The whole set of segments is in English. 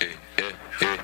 Eh, eh, eh.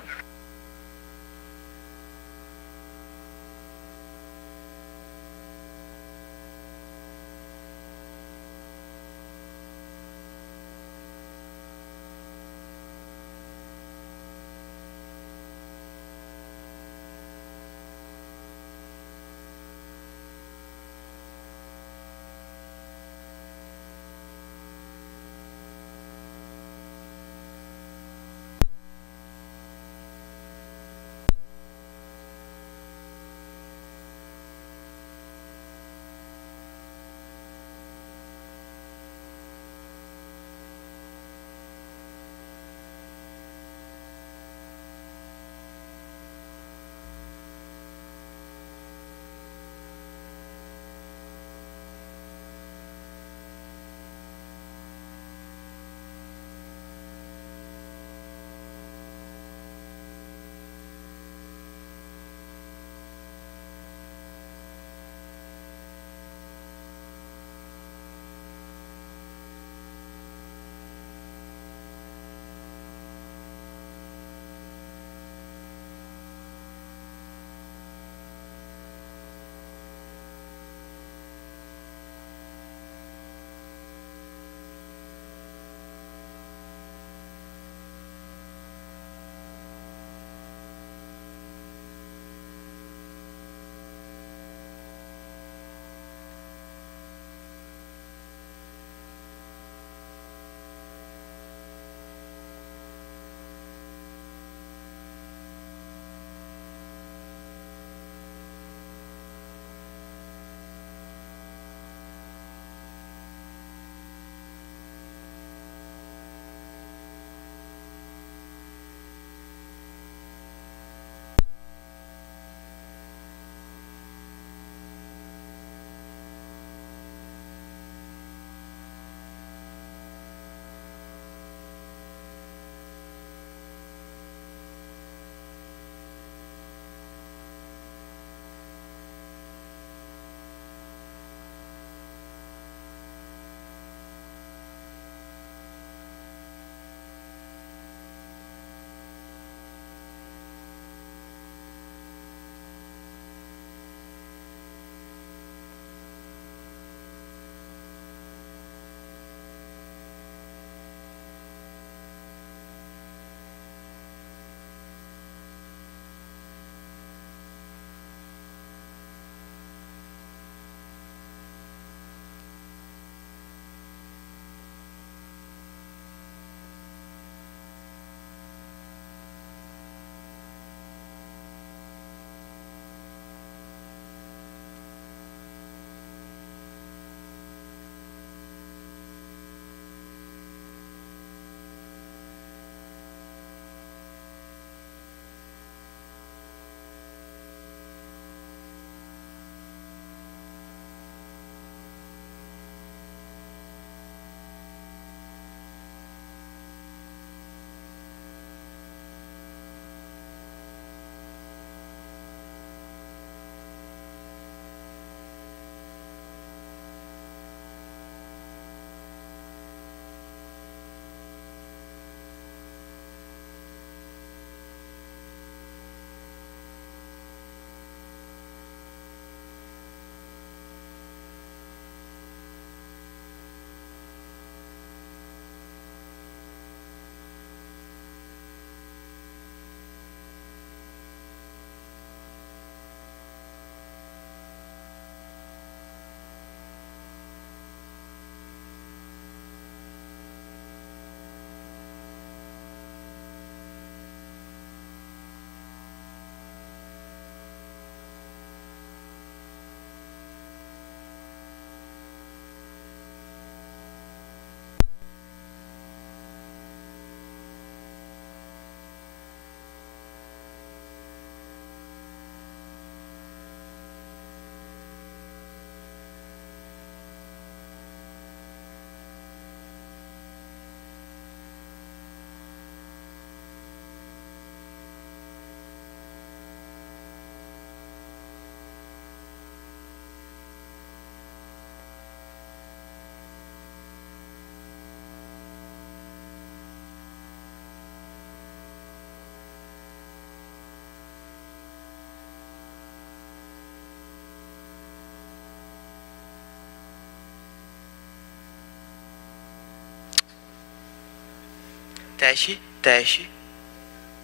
Teste, teste.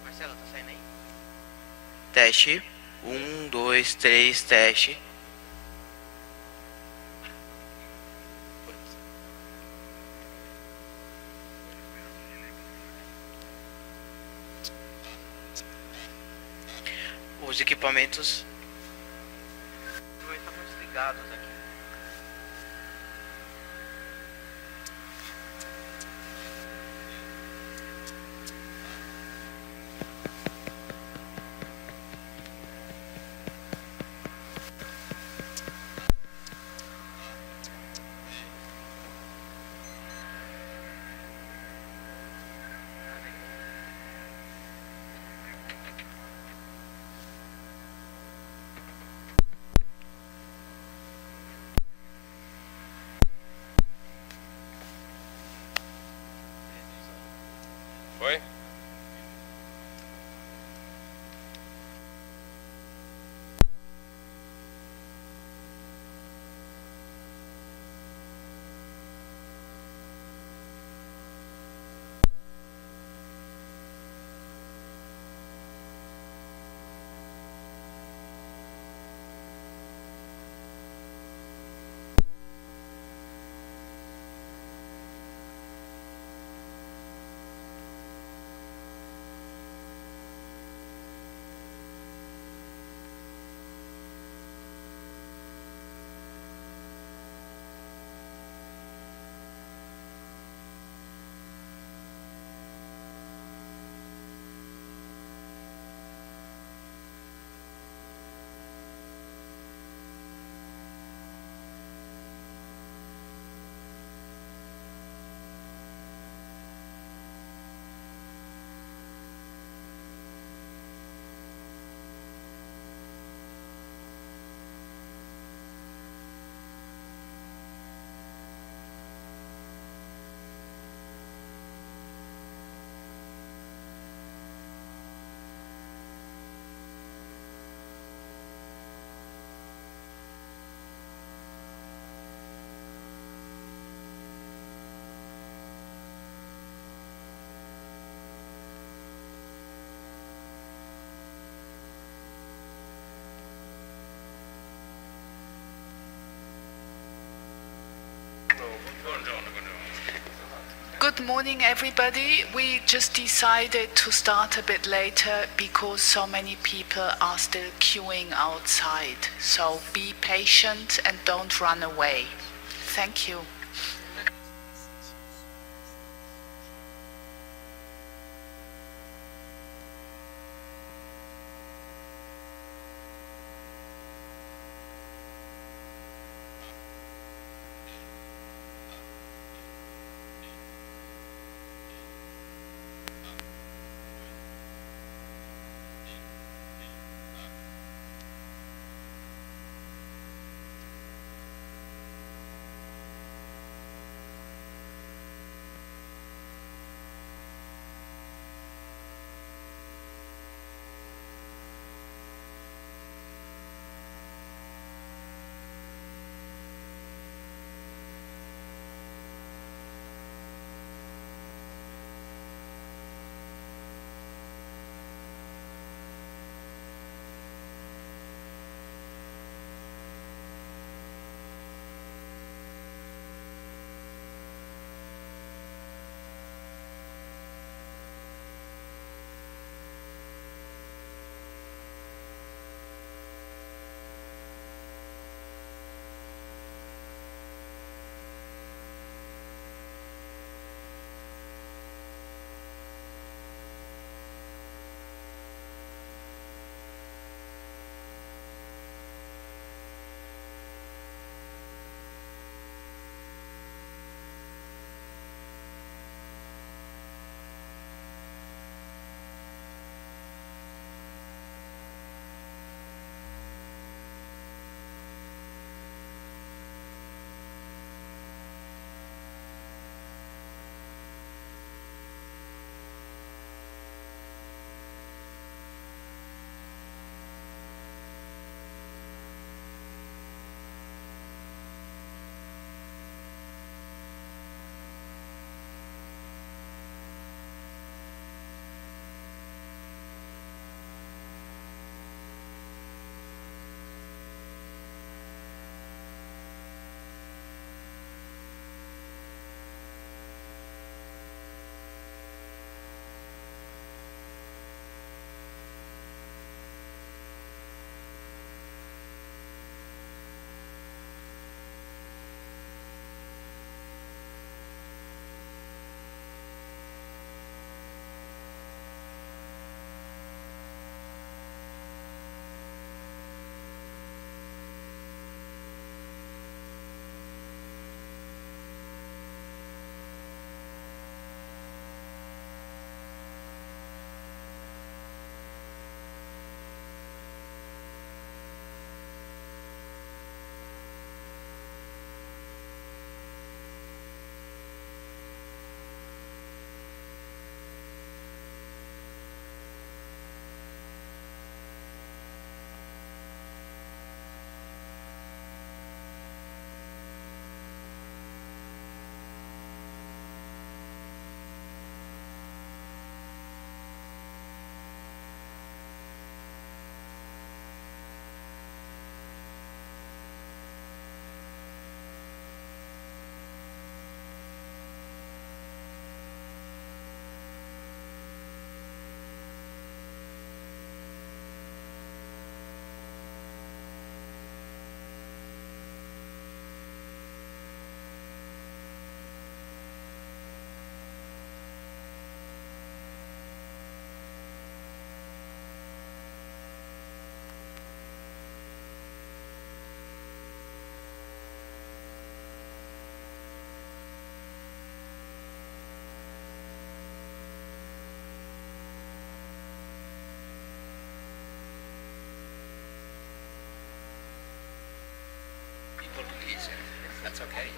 Marcelo, tá saindo aí? Teste. 1, 2, 3, teste. Os equipamentos estão desligados aqui. Foi? Good morning, everybody. We just decided to start a bit later because so many people are still queuing outside. So be patient and don't run away. Thank you.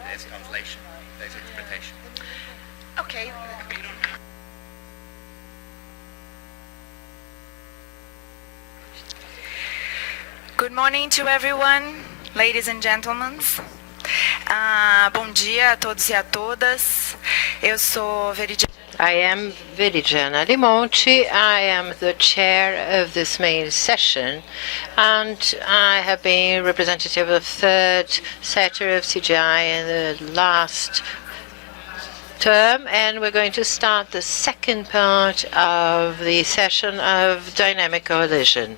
there's translation, there's interpretation. Okay. Good morning to everyone, ladies and gentlemen. Bom dia a todos e a todas. Eu sou Veridiana. I am Viridiana Limonti. I am the chair of this main session, and I have been representative of third sector of CGI in the last term, and we're going to start the second part of the session of Dynamic Coalition.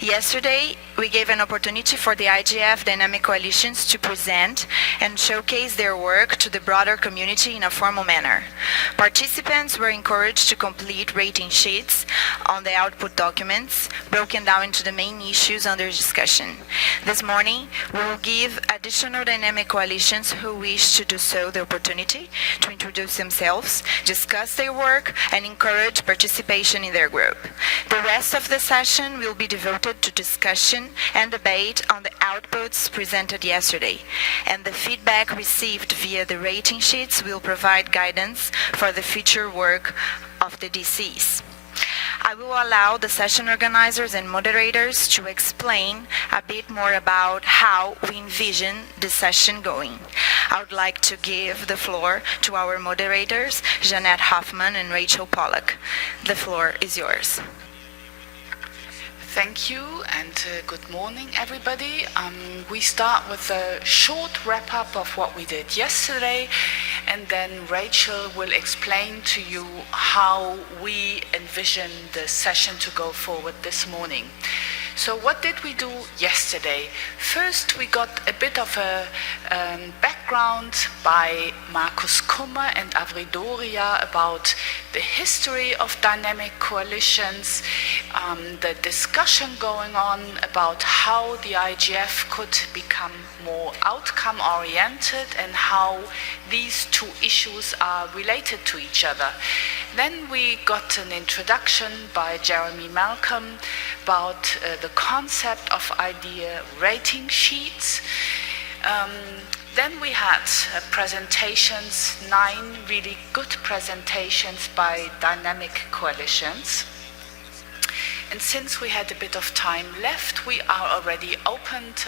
Yesterday, we gave an opportunity for the IGF dynamic coalitions to present and showcase their work to the broader community in a formal manner. Participants were encouraged to complete rating sheets on the output documents, broken down into the main issues under discussion. This morning, we will give additional dynamic coalitions who wish to do so the opportunity to introduce themselves, discuss their work, and encourage participation in their group. The rest of the session will be devoted to discussion and debate on the outputs presented yesterday, and the feedback received via the rating sheets will provide guidance for the future work of the DCs. I will allow the session organizers and moderators to explain a bit more about how we envision the session going. I would like to give the floor to our moderators, Jeanette Hoffman and Rachel Pollack. The floor is yours. Thank you, and good morning, everybody. We start with a short wrap-up of what we did yesterday, and then Rachel will explain to you how we envision the session to go forward this morning. So what did we do yesterday? First, we got a bit of a background by Markus Kummer and Avridoria about the history of dynamic coalitions, the discussion going on about how the IGF could become more outcome-oriented and how these two issues are related to each other. Then we got an introduction by Jeremy Malcolm about the concept of idea rating sheets. Then we had presentations, 9 really good presentations by dynamic coalitions. And since we had a bit of time left, we are already opened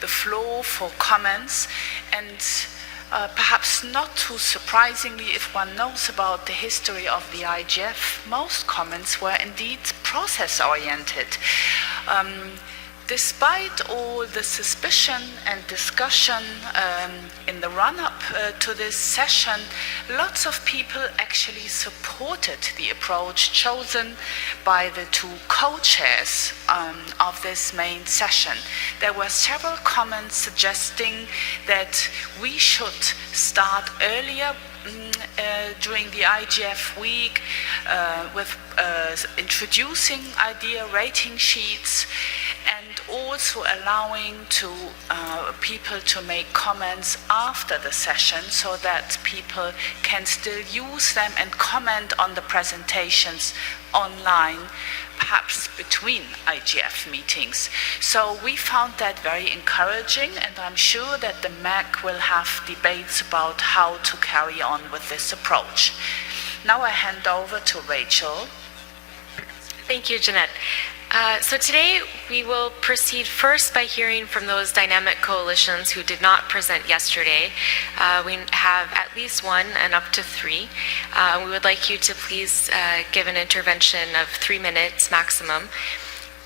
the floor for comments, and perhaps not too surprisingly, if one knows about the history of the IGF, most comments were indeed process-oriented. Despite all the suspicion and discussion in the run-up to this session, lots of people actually supported the approach chosen by the two co-chairs of this main session. There were several comments suggesting that we should start earlier during the IGF week with introducing idea rating sheets, and also allowing to people to make comments after the session so that people can still use them and comment on the presentations online, perhaps between IGF meetings. So we found that very encouraging, and I'm sure that the MAC will have debates about how to carry on with this approach. Now I hand over to Rachel. Thank you, Jeanette. So today we will proceed first by hearing from those dynamic coalitions who did not present yesterday. We have at least one and up to 3. We would like you to please give an intervention of 3 minutes maximum.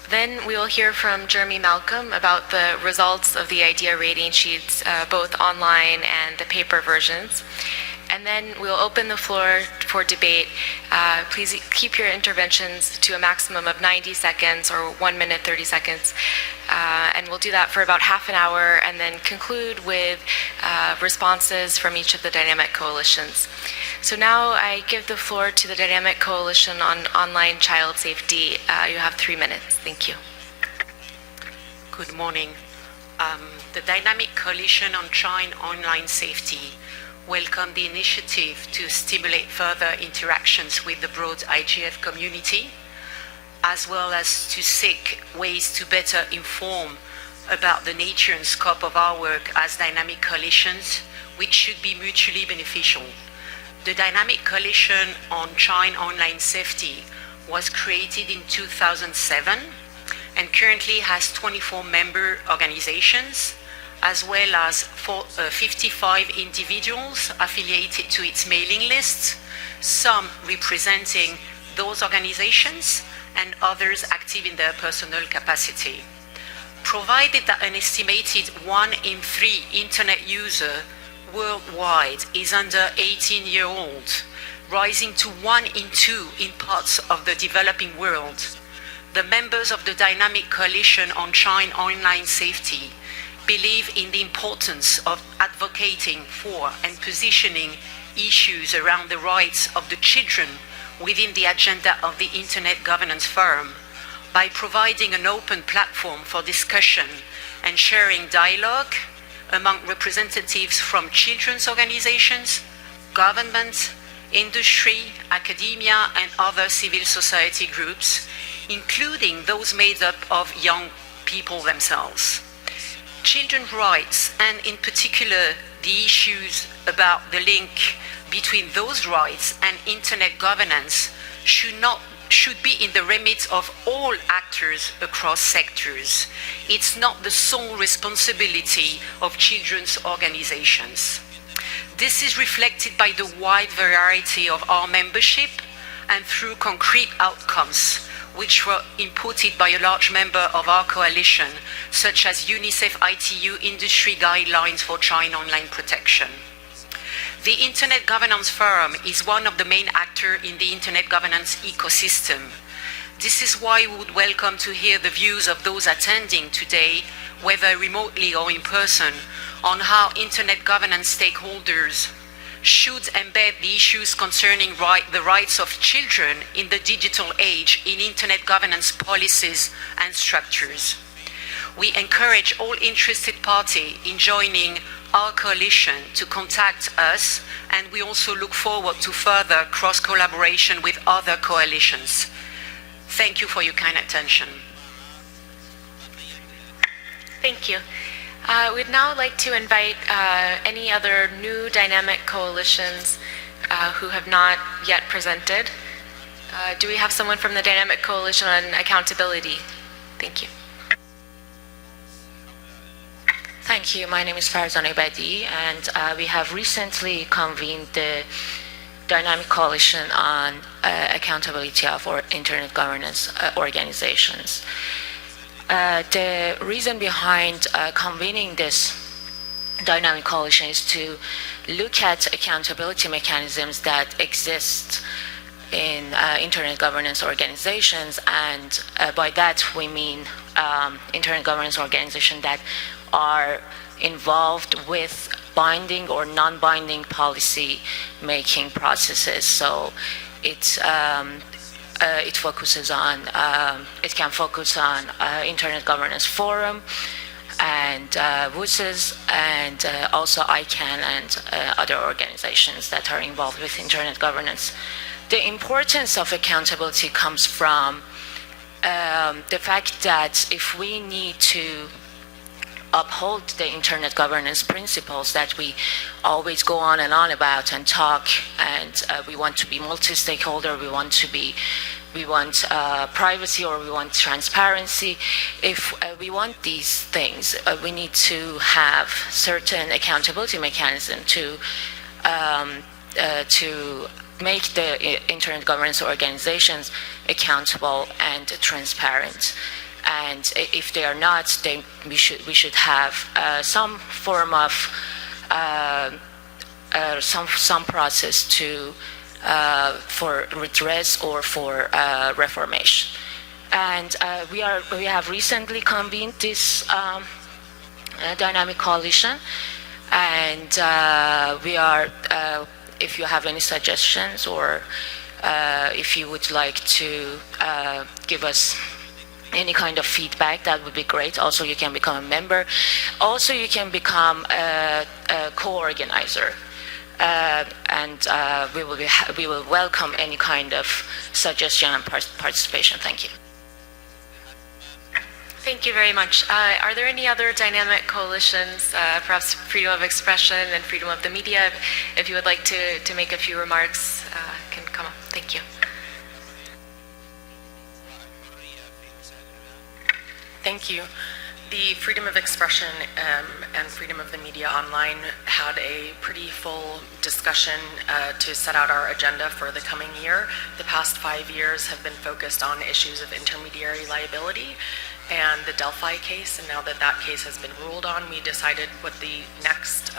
Then we will hear from Jeremy Malcolm about the results of the idea rating sheets, both online and the paper versions. And then we'll open the floor for debate. Please keep your interventions to a maximum of 90 seconds or 1 minute, 30 seconds. And we'll do that for about half an hour and then conclude with responses from each of the dynamic coalitions. So now I give the floor to the Dynamic Coalition on Online Child Safety. You have 3 minutes. Thank you. Good morning. The Dynamic Coalition on Child Online Safety welcome the initiative to stimulate further interactions with the broad IGF community, as well as to seek ways to better inform about the nature and scope of our work as dynamic coalitions, which should be mutually beneficial. The Dynamic Coalition on Child Online Safety was created in 2007 and currently has 24 member organizations, as well as 55 individuals affiliated to its mailing lists, some representing those organizations and others active in their personal capacity. Provided that an estimated 1 in 3 internet user worldwide is under 18-year-old, rising to 1 in 2 in parts of the developing world, the members of the Dynamic Coalition on Child Online Safety believe in the importance of advocating for and positioning issues around the rights of the children within the agenda of the Internet Governance Forum by providing an open platform for discussion and sharing dialogue among representatives from children's organizations, government, industry, academia, and other civil society groups, including those made up of young people themselves. Children's rights, and in particular the issues about the link between those rights and internet governance, should be in the remit of all actors across sectors. It's not the sole responsibility of children's organizations. This is reflected by the wide variety of our membership and through concrete outcomes, which were inputted by a large member of our coalition, such as UNICEF ITU industry guidelines for child online protection. The Internet Governance Forum is one of the main actors in the Internet governance ecosystem. This is why we would welcome to hear the views of those attending today, whether remotely or in person, on how Internet governance stakeholders should embed the issues concerning the rights of children in the digital age in Internet governance policies and structures. We encourage all interested parties in joining our coalition to contact us, and we also look forward to further cross-collaboration with other coalitions. Thank you for your kind attention. Thank you. We'd now like to invite any other new dynamic coalitions who have not yet presented. Do we have someone from the Dynamic Coalition on Accountability? Thank you. Thank you. My name is Farzan Ebedi, and we have recently convened the Dynamic Coalition on Accountability of Internet Governance Organizations. The reason behind convening this Dynamic Coalition is to look at accountability mechanisms that exist in Internet governance organizations, and by that we mean Internet governance organizations that are involved with binding or non-binding policy making processes. So it focuses on, it can focus on Internet Governance Forum and WUSES, and also ICANN and other organizations that are involved with Internet governance. The importance of accountability comes from the fact that if we need to uphold the Internet governance principles that we always go on and about and talk, and we want to be multi-stakeholder, we want privacy, or we want transparency. If we want these things, we need to have certain accountability mechanism to make the Internet governance organizations accountable and transparent. And if they are not, then we should have some form of some process to for redress or for reformation. And we have recently convened this dynamic coalition, and we are. If you have any suggestions, or if you would like to give us any kind of feedback, that would be great. Also, you can become a member. Also, you can become a co-organizer, and we will welcome any kind of suggestion and participation. Thank you. Thank you very much. Are there any other dynamic coalitions, perhaps freedom of expression and freedom of the media? If you would like to make a few remarks, can come up. Thank you. Thank you. The freedom of expression and freedom of the media online had a pretty full discussion to set out our agenda for the coming year. The past 5 years have been focused on issues of intermediary liability and the Delphi case, and now that that case has been ruled on, we decided what the next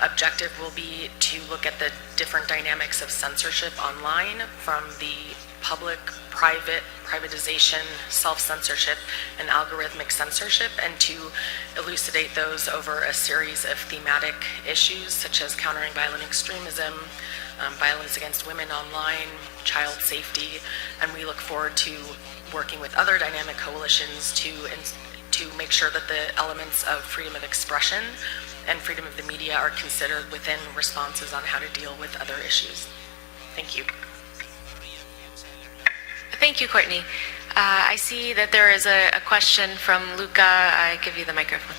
objective will be to look at the different dynamics of censorship online, from the public-private privatization, self-censorship, and algorithmic censorship, and to elucidate those over a series of thematic issues such as countering violent extremism, violence against women online, child safety, and we look forward to working with other dynamic coalitions to make sure that the elements of freedom of expression and freedom of the media are considered within responses on how to deal with other issues. Thank you. Thank you, Courtney. I see that there is a question from Luca. I give you the microphone.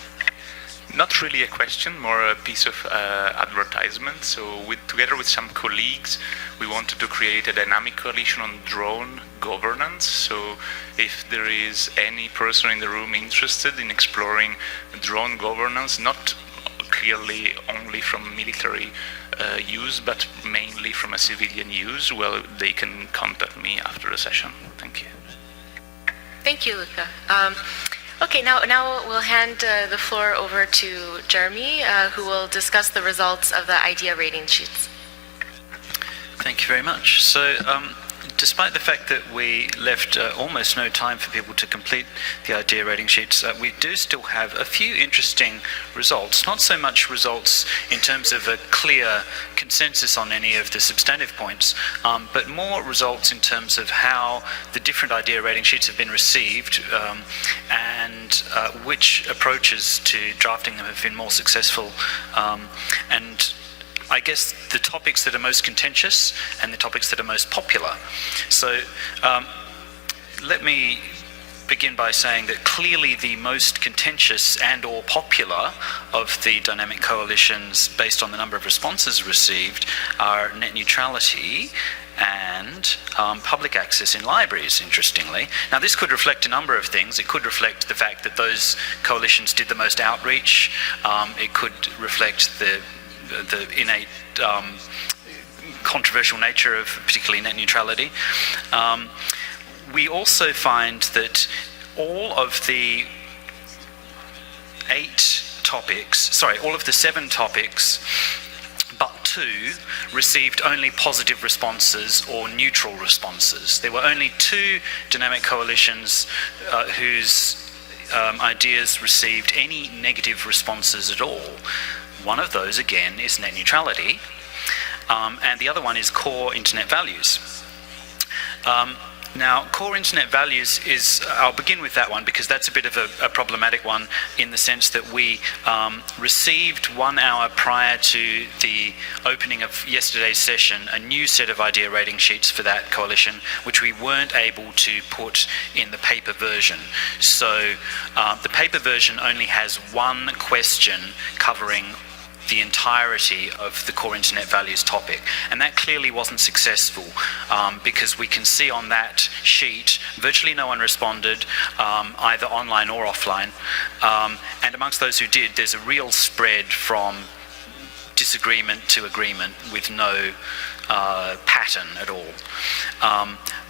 Not really a question, more a piece of advertisement. So together with some colleagues, we wanted to create a dynamic coalition on drone governance. So if there is any person in the room interested in exploring drone governance, not clearly only from military use, but mainly from a civilian use, well, they can contact me after the session. Thank you. Thank you, Luca. Okay, now we'll hand the floor over to Jeremy, who will discuss the results of the idea rating sheets. Thank you very much. So, despite the fact that we left almost no time for people to complete the idea rating sheets, we do still have a few interesting results. Not so much results in terms of a clear consensus on any of the substantive points, but more results in terms of how the different idea rating sheets have been received and which approaches to drafting them have been more successful. And I guess the topics that are most contentious and the topics that are most popular. So let me begin by saying that clearly the most contentious and or popular of the dynamic coalitions based on the number of responses received are net neutrality and public access in libraries, interestingly. Now this could reflect a number of things. It could reflect the fact that those coalitions did the most outreach. It could reflect the innate controversial nature of particularly net neutrality. We also find that all of the 7 topics, but 2 received only positive responses or neutral responses. There were only 2 dynamic coalitions whose ideas received any negative responses at all. One of those, again, is net neutrality, and the other one is core internet values. Now, core internet values is, I'll begin with that one because that's a bit of a problematic one in the sense that we received 1 hour prior to the opening of yesterday's session a new set of idea rating sheets for that coalition, which we weren't able to put in the paper version. So the paper version only has 1 question covering the entirety of the core internet values topic, and that clearly wasn't successful because we can see on that sheet virtually no one responded, either online or offline, and amongst those who did, there's a real spread from disagreement to agreement with no pattern at all.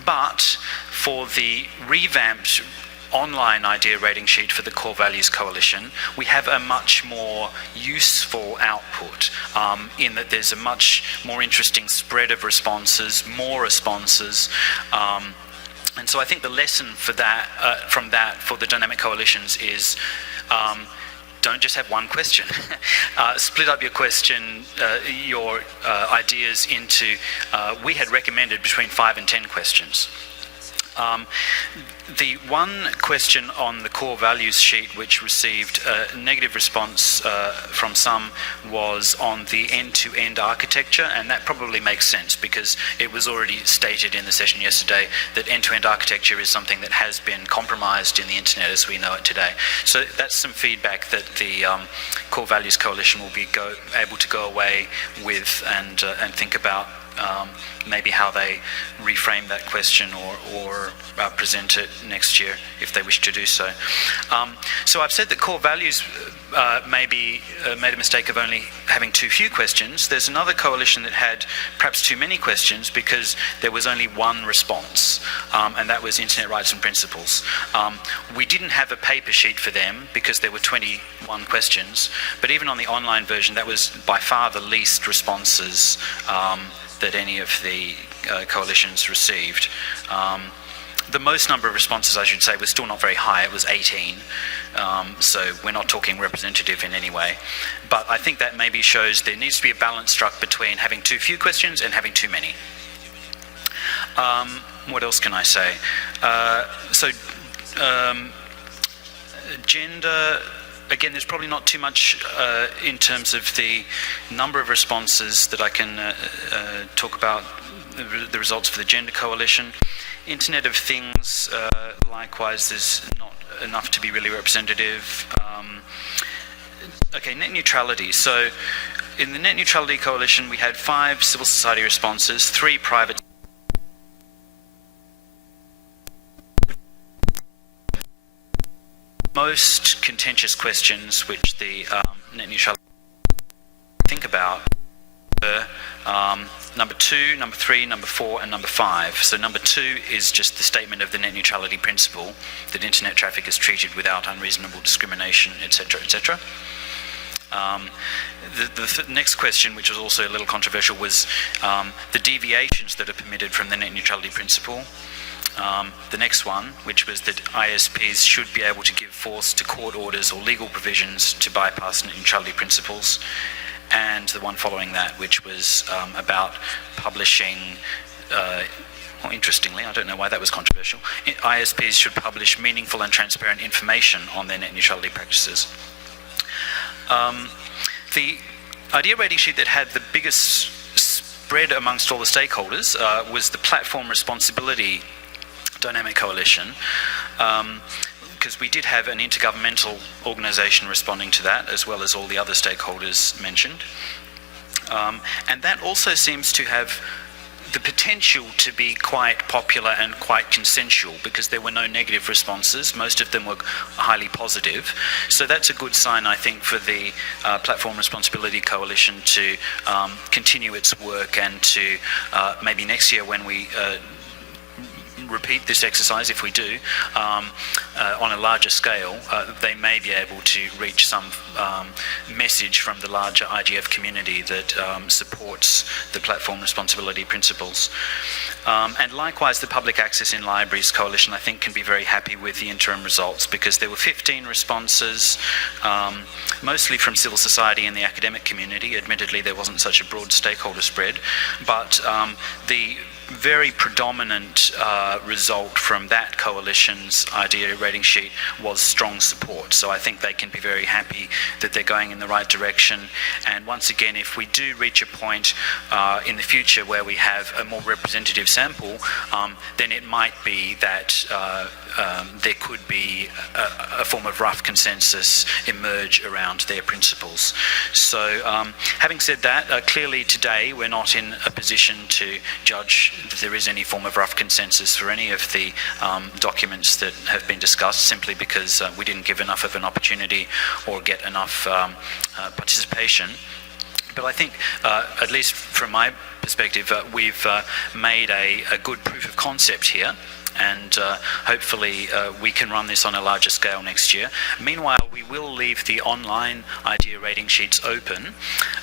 But for the revamped online idea rating sheet for the Core Values Coalition, we have a much more useful output in that there's a much more interesting spread of responses, more responses, and so I think the lesson for that, from that for the dynamic coalitions is don't just have 1 question. Split up your question, your ideas into, we had recommended between 5 and 10 questions. The one question on the core values sheet which received a negative response from some was on the end-to-end architecture, and that probably makes sense because it was already stated in the session yesterday that end-to-end architecture is something that has been compromised in the internet as we know it today. So that's some feedback that the Core Values Coalition will be able to go away with and think about maybe how they reframe that question or present it next year if they wish to do so. So I've said that core values maybe made a mistake of only having too few questions. There's another coalition that had perhaps too many questions because there was only one response, and that was Internet Rights and Principles. We didn't have a paper sheet for them because there were 21 questions, but even on the online version that was by far the least responses that any of the coalitions received. The most number of responses, I should say, was still not very high. It was 18. So we're not talking representative in any way. But I think that maybe shows there needs to be a balance struck between having too few questions and having too many. What else can I say? Gender. Again, there's probably not too much in terms of the number of responses that I can talk about the results for the Gender Coalition. Internet of Things, likewise, there's not enough to be really representative. Okay, net neutrality. So in the Net Neutrality Coalition, we had 5 civil society responses, 3 private. Most contentious questions which the net neutrality think about were number 2, number 3, number 4 and number 5. So number 2 is just the statement of the net neutrality principle that internet traffic is treated without unreasonable discrimination, etc., etc. The next question, which was also a little controversial, was the deviations that are permitted from the net neutrality principle. The next one, which was that ISPs should be able to give force to court orders or legal provisions to bypass net neutrality principles, and the one following that, which was about publishing, well, interestingly, I don't know why that was controversial, ISPs should publish meaningful and transparent information on their net neutrality practices. The idea rating sheet that had the biggest spread amongst all the stakeholders was the Platform Responsibility Dynamic Coalition, because we did have an intergovernmental organisation responding to that, as well as all the other stakeholders mentioned. And that also seems to have the potential to be quite popular and quite consensual, because there were no negative responses. Most of them were highly positive. So that's a good sign, I think, for the Platform Responsibility Coalition to continue its work, and to maybe next year, when we repeat this exercise, if we do, on a larger scale, they may be able to reach some message from the larger IGF community that supports the platform responsibility principles. And likewise, the Public Access in Libraries Coalition, I think, can be very happy with the interim results, because there were 15 responses, mostly from civil society and the academic community. Admittedly, there wasn't such a broad stakeholder spread, but the very predominant result from that coalition's idea rating sheet was strong support. So I think they can be very happy that they're going in the right direction. And once again, if we do reach a point in the future where we have a more representative sample, then it might be that there could be a form of rough consensus emerge around their principles. So having said that, clearly today we're not in a position to judge that there is any form of rough consensus for any of the documents that have been discussed, simply because we didn't give enough of an opportunity or get enough participation. But I think, at least from my perspective, we've made a good proof of concept here, and hopefully we can run this on a larger scale next year. Meanwhile, we will leave the online idea rating sheets open,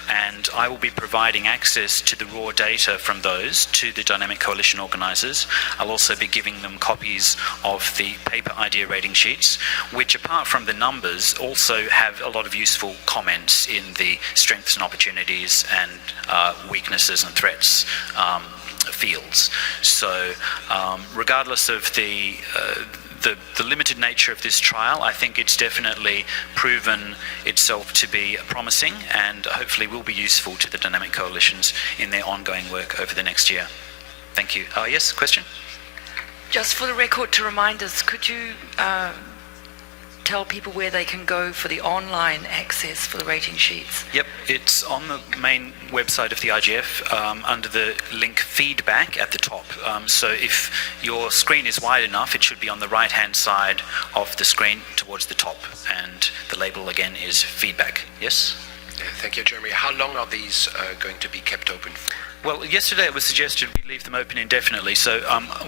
and I will be providing access to the raw data from those to the Dynamic Coalition organisers. I'll also be giving them copies of the paper idea rating sheets, which, apart from the numbers, also have a lot of useful comments in the strengths and opportunities and weaknesses and threats fields. So regardless of the limited nature of this trial, I think it's definitely proven itself to be promising and hopefully will be useful to the dynamic coalitions in their ongoing work over the next year. Thank you. Yes, question? Just for the record, to remind us, could you tell people where they can go for the online access for the rating sheets? Yep, it's on the main website of the IGF under the link feedback at the top. So if your screen is wide enough, it should be on the right-hand side of the screen towards the top. And the label again is feedback. Yes? Thank you, Jeremy. How long are these going to be kept open for? Well, yesterday it was suggested we leave them open indefinitely, so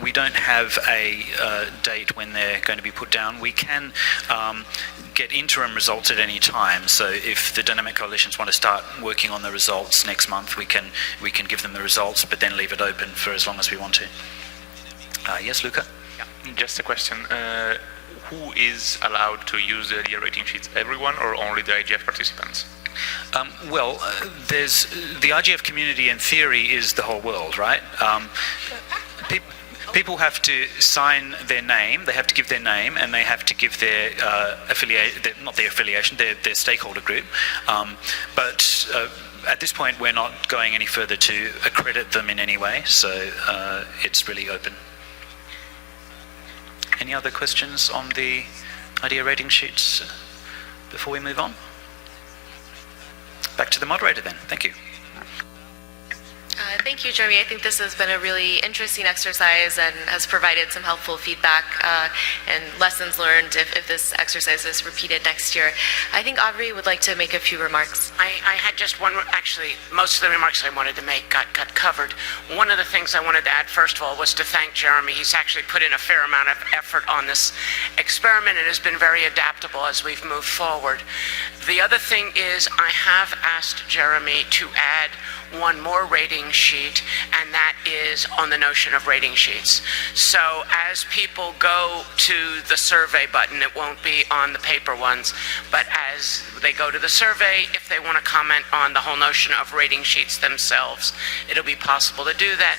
we don't have a date when they're going to be put down. We can get interim results at any time, so if the dynamic coalitions want to start working on the results next month, we can give them the results, but then leave it open for as long as we want to. Yes, Luca? Yeah. Just a question. Who is allowed to use the rating sheets? Everyone or only the IGF participants? There's the IGF community in theory is the whole world, right? People have to sign their name, they have to give their name, and they have to give their their stakeholder group. But at this point, we're not going any further to accredit them in any way, so it's really open. Any other questions on the IDEA rating sheets before we move on? Back to the moderator then. Thank you. Thank you, Jeremy. I think this has been a really interesting exercise and has provided some helpful feedback and lessons learned if this exercise is repeated next year. I think Aubrey would like to make a few remarks. I had just one, actually, most of the remarks I wanted to make got covered. One of the things I wanted to add, first of all, was to thank Jeremy. He's actually put in a fair amount of effort on this experiment and has been very adaptable as we've moved forward. The other thing is I have asked Jeremy to add one more rating sheet, and that is on the notion of rating sheets. So as people go to the survey button, it won't be on the paper ones, but as they go to the survey, if they want to comment on the whole notion of rating sheets themselves, it'll be possible to do that.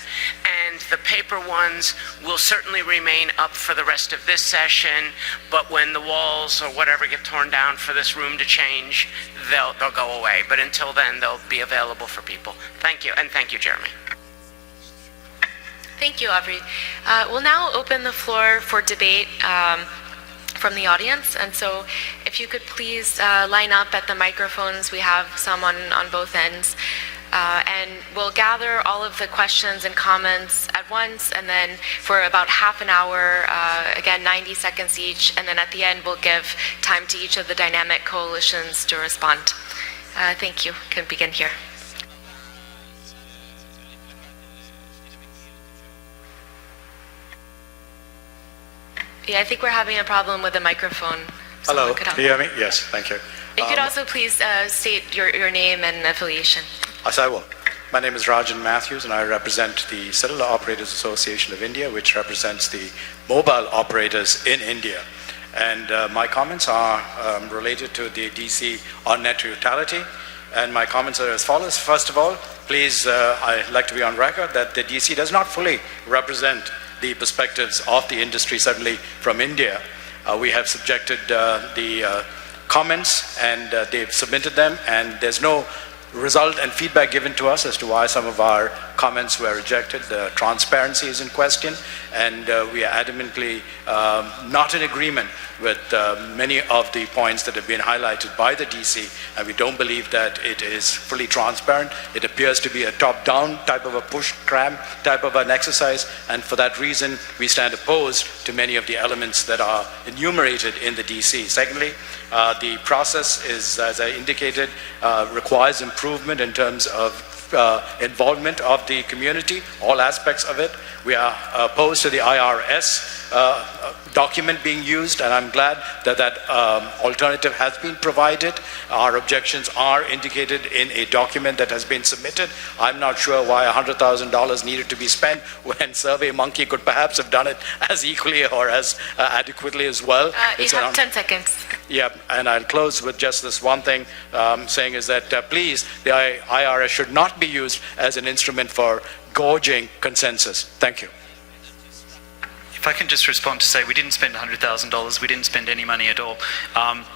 And the paper ones will certainly remain up for the rest of this session, but when the walls or whatever get torn down for this room to change, they'll go away. But until then, they'll be available for people. Thank you, and thank you, Jeremy. Thank you, Aubrey. We'll now open the floor for debate from the audience. And so if you could please line up at the microphones. We have some on both ends. And we'll gather all of the questions and comments at once, and then for about half an hour, again, 90 seconds each, and then at the end we'll give time to each of the dynamic coalitions to respond. Thank you. Can begin here. Yeah, I think we're having a problem with the microphone. Hello, can you hear me? Yes, thank you. You could also please state your name and affiliation. Yes, I will. My name is Rajan Matthews, and I represent the Cellular Operators Association of India, which represents the mobile operators in India. And my comments are related to the DC on net neutrality. And my comments are as follows. First of all, please, I'd like to be on record that the DC does not fully represent the perspectives of the industry, certainly from India. We have subjected the comments, and they've submitted them, and there's no result and feedback given to us as to why some of our comments were rejected. The transparency is in question, and we are adamantly not in agreement with many of the points that have been highlighted by the DC, and we don't believe that it is fully transparent. It appears to be a top-down type of a push-cram type of an exercise, and for that reason we stand opposed to many of the elements that are enumerated in the DC. Secondly, the process is, as I indicated, requires improvement in terms of involvement of the community, all aspects of it. We are opposed to the IRS document being used, and I'm glad that that alternative has been provided. Our objections are indicated in a document that has been submitted. I'm not sure why $100,000 needed to be spent when SurveyMonkey could perhaps have done it as equally or as adequately as well. You have 10 seconds. Yeah, and I'll close with just this one thing, saying is that please, the IRS should not be used as an instrument for gorging consensus. Thank you. If I can just respond to say we didn't spend $100,000, we didn't spend any money at all.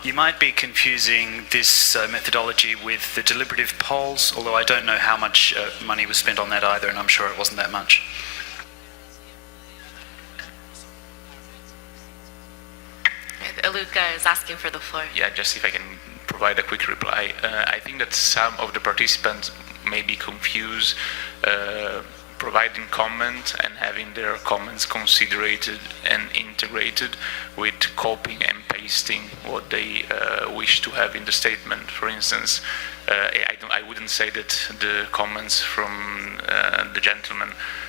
You might be confusing this methodology with the deliberative polls, although I don't know how much money was spent on that either, and I'm sure it wasn't that much. Luca is asking for the floor. Yeah, just if I can provide a quick reply. I think that some of the participants may be confused providing comment and having their comments considered and integrated with copying and pasting what they wish to have in the statement. For instance, I wouldn't say that the comments from the gentleman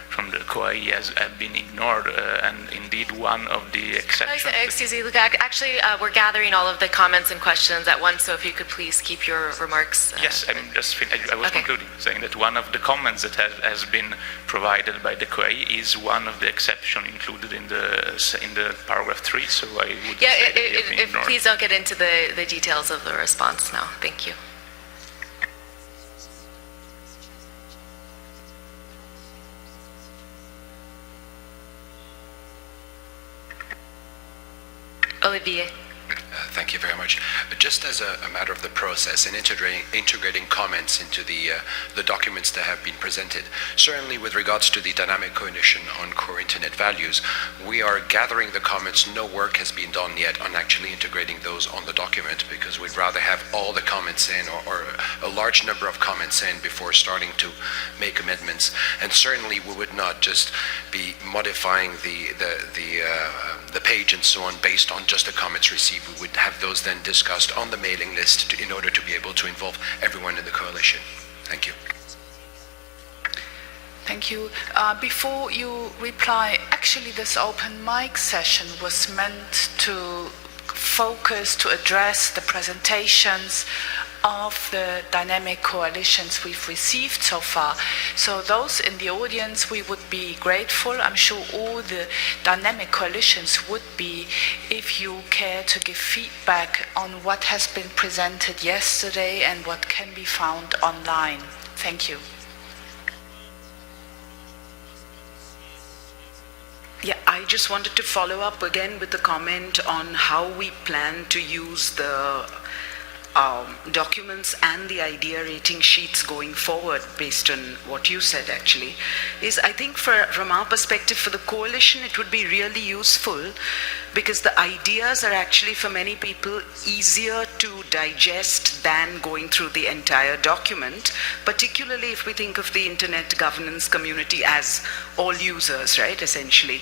from the COAI have been ignored, and indeed one of the exceptions. Excuse me, Luca. Actually, we're gathering all of the comments and questions at once, so if you could please keep your remarks. Yes, I mean, I was concluding, saying that one of the comments that has been provided by the COAI is one of the exceptions included in the paragraph 3, so I would say that they have been ignored. Please don't get into the details of the response now. Thank you. Olivier. Thank you very much. Just as a matter of the process and integrating comments into the documents that have been presented, certainly with regards to the dynamic coalition on core internet values, we are gathering the comments. No work has been done yet on actually integrating those on the document, because we'd rather have all the comments in, or a large number of comments in, before starting to make amendments. And certainly we would not just be modifying the page and so on based on just the comments received. We would have those then discussed on the mailing list in order to be able to involve everyone in the coalition. Thank you. Thank you. Before you reply, actually this open mic session was meant to focus, to address the presentations of the dynamic coalitions we've received so far. So those in the audience, we would be grateful. I'm sure all the dynamic coalitions would be, if you care to give feedback on what has been presented yesterday and what can be found online. Thank you. Yeah, I just wanted to follow up again with the comment on how we plan to use the documents and the idea rating sheets going forward, based on what you said actually, is I think from our perspective for the coalition it would be really useful, because the ideas are actually for many people easier to digest than going through the entire document, particularly if we think of the internet governance community as all users, right, essentially.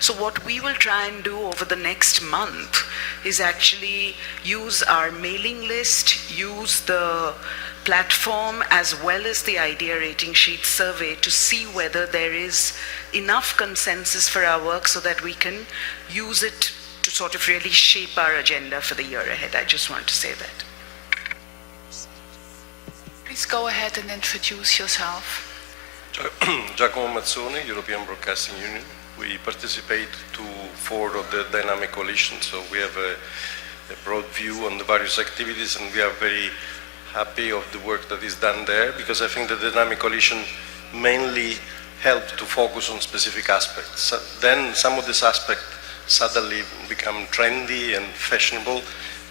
So what we will try and do over the next month is actually use our mailing list, use the platform as well as the idea rating sheet survey to see whether there is enough consensus for our work so that we can use it to sort of really shape our agenda for the year ahead. I just want to say that. Please go ahead and introduce yourself. Giacomo Mazzoni, European Broadcasting Union. We participate to 4 of the dynamic coalition, so we have a broad view on the various activities, and we are very happy of the work that is done there, because I think the dynamic coalition mainly help to focus on specific aspects. So then some of these aspects suddenly become trendy and fashionable,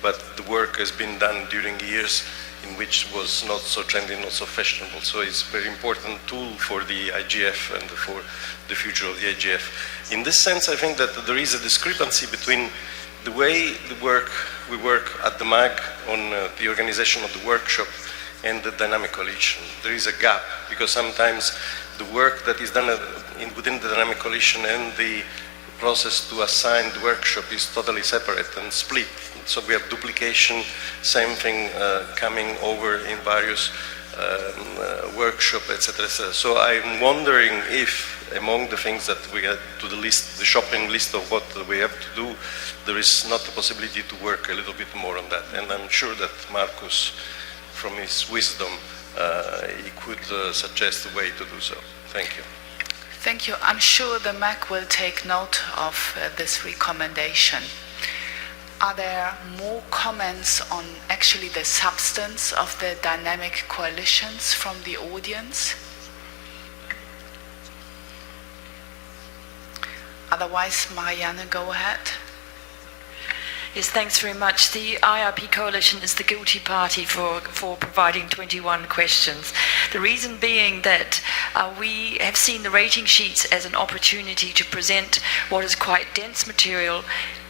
but the work has been done during years in which was not so trendy, not so fashionable. So it's a very important tool for the IGF and for the future of the IGF. In this sense, I think that there is a discrepancy between the way we work at the MAG on the organization of the workshop and the dynamic coalition. There is a gap, because sometimes the work that is done within the dynamic coalition and the process to assign the workshop is totally separate and split. So we have duplication, same thing coming over in various workshops, etc., etc. So I'm wondering if among the things that we add to the list, the shopping list of what we have to do, there is not the possibility to work a little bit more on that. And I'm sure that Marcus, from his wisdom, he could suggest a way to do so. Thank you. Thank you. I'm sure the MAC will take note of this recommendation. Are there more comments on actually the substance of the dynamic coalitions from the audience? Otherwise, Marianne, go ahead. Yes, thanks very much. The IRP Coalition is the guilty party for providing 21 questions. The reason being that we have seen the rating sheets as an opportunity to present what is quite dense material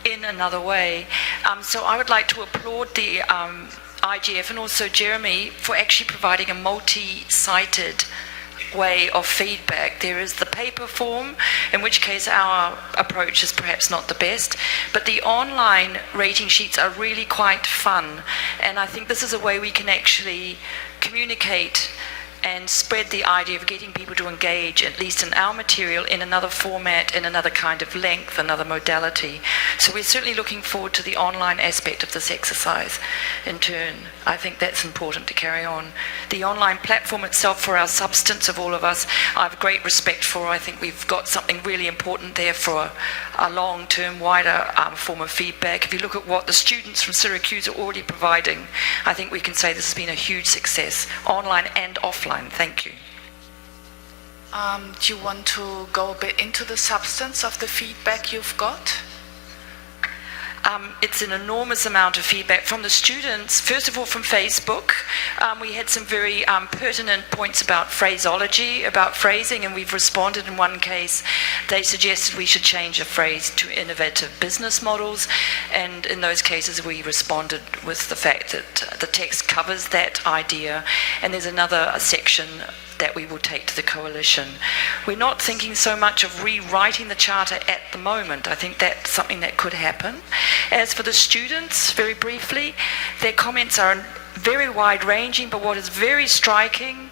in another way. So I would like to applaud the IGF and also Jeremy for actually providing a multi-sided way of feedback. There is the paper form, in which case our approach is perhaps not the best, but the online rating sheets are really quite fun, and I think this is a way we can actually communicate and spread the idea of getting people to engage, at least in our material, in another format, in another kind of length, another modality. So we're certainly looking forward to the online aspect of this exercise in turn. I think that's important to carry on. The online platform itself, for our substance of all of us, I have great respect for. I think we've got something really important there for a long-term, wider form of feedback. If you look at what the students from Syracuse are already providing, I think we can say this has been a huge success, online and offline. Thank you. Do you want to go a bit into the substance of the feedback you've got? It's an enormous amount of feedback from the students. First of all, from Facebook, we had some very pertinent points about phraseology, about phrasing, and we've responded. In one case, they suggested we should change a phrase to innovative business models, and in those cases we responded with the fact that the text covers that idea, and there's another section that we will take to the coalition. We're not thinking so much of rewriting the charter at the moment. I think that's something that could happen. As for the students, very briefly, their comments are very wide-ranging, but what is very striking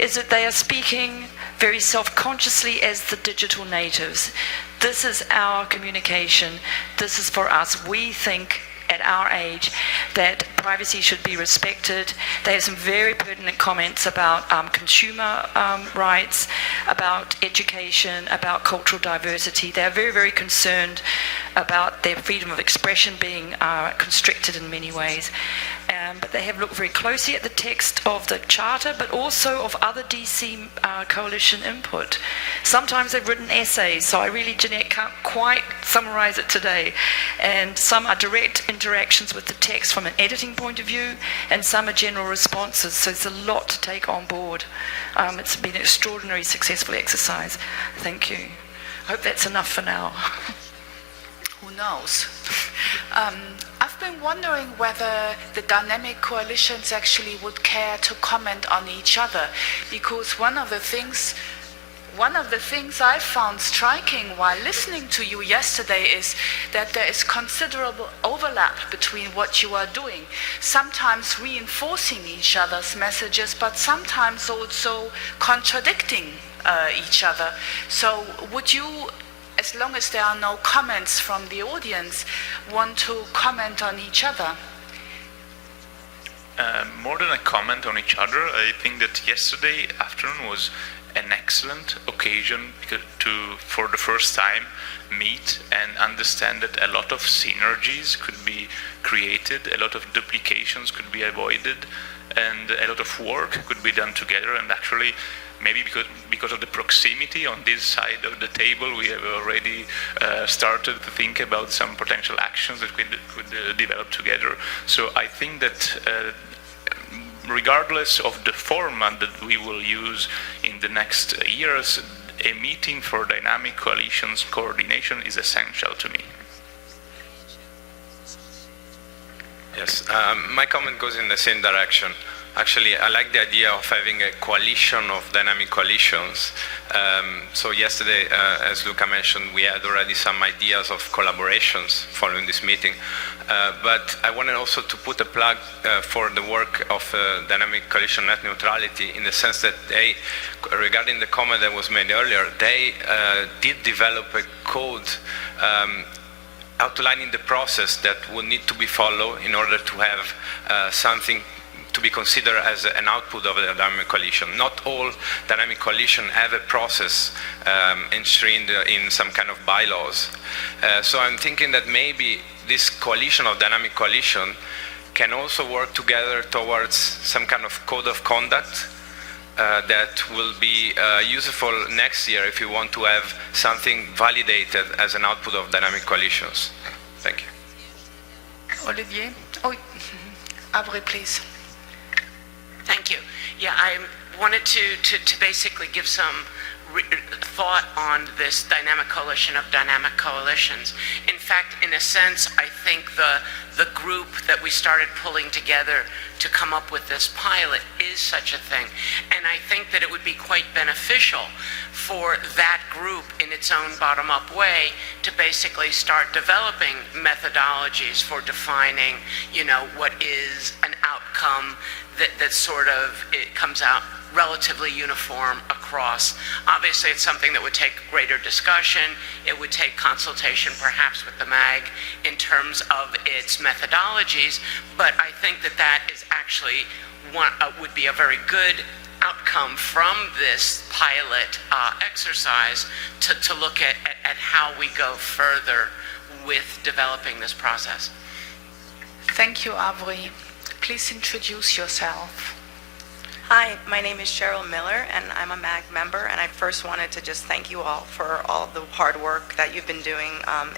is that they are speaking very self-consciously as the digital natives. This is our communication. This is for us. We think at our age that privacy should be respected. They have some very pertinent comments about consumer rights, about education, about cultural diversity. They are very, very concerned about their freedom of expression being constricted in many ways. But they have looked very closely at the text of the Charter, but also of other DC coalition input. Sometimes they've written essays, so I really, Jeanette, can't quite summarize it today. And some are direct interactions with the text from an editing point of view, and some are general responses, so it's a lot to take on board. It's been an extraordinarily successful exercise. Thank you. I hope that's enough for now. Who knows? I've been wondering whether the dynamic coalitions actually would care to comment on each other, because one of the things I found striking while listening to you yesterday is that there is considerable overlap between what you are doing, sometimes reinforcing each other's messages, but sometimes also contradicting each other. So would you, as long as there are no comments from the audience, want to comment on each other? More than a comment on each other, I think that yesterday afternoon was an excellent occasion to, for the first time, meet and understand that a lot of synergies could be created, a lot of duplications could be avoided, and a lot of work could be done together. And actually, maybe because of the proximity on this side of the table, we have already started to think about some potential actions that could develop together. So I think that regardless of the format that we will use in the next years, a meeting for dynamic coalitions coordination is essential to me. Yes, my comment goes in the same direction. Actually, I like the idea of having a coalition of dynamic coalitions. So yesterday, as Luca mentioned, we had already some ideas of collaborations following this meeting. But I wanted also to put a plug for the work of Dynamic Coalition Net Neutrality, in the sense that they, regarding the comment that was made earlier, they did develop a code outlining the process that would need to be followed in order to have something to be considered as an output of the dynamic coalition. Not all dynamic coalition have a process enshrined in some kind of bylaws. So I'm thinking that maybe this coalition of dynamic coalition can also work together towards some kind of code of conduct that will be useful next year if you want to have something validated as an output of dynamic coalitions. Thank you. Olivier? Oh, Avery, please. Thank you. Yeah, I wanted to basically give some thought on this dynamic coalition of dynamic coalitions. In fact, in a sense, I think the group that we started pulling together to come up with this pilot is such a thing. And I think that it would be quite beneficial for that group in its own bottom-up way to basically start developing methodologies for defining, what is an outcome that sort of, it comes out relatively uniform across. Obviously, it's something that would take greater discussion. It would take consultation perhaps with the MAG in terms of its methodologies, but I think that is actually would be a very good outcome from this pilot exercise to look at how we go further with developing this process. Thank you, Avery. Please introduce yourself. Hi, my name is Cheryl Miller, and I'm a MAG member, and I first wanted to just thank you all for all of the hard work that you've been doing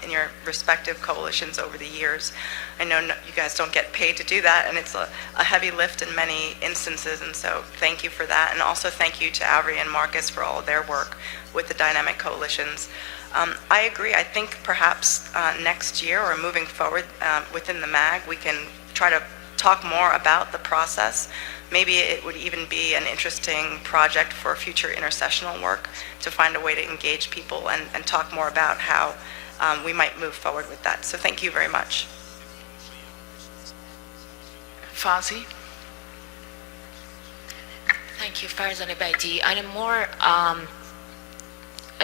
in your respective coalitions over the years. I know you guys don't get paid to do that, and it's a heavy lift in many instances, and so thank you for that. And also thank you to Avery and Marcus for all of their work with the dynamic coalitions. I agree. I think perhaps next year or moving forward within the MAG, we can try to talk more about the process. Maybe it would even be an interesting project for future intersessional work to find a way to engage people and talk more about how we might move forward with that. So thank you very much. Fazi? Thank you, Farzan Abadi. I'm more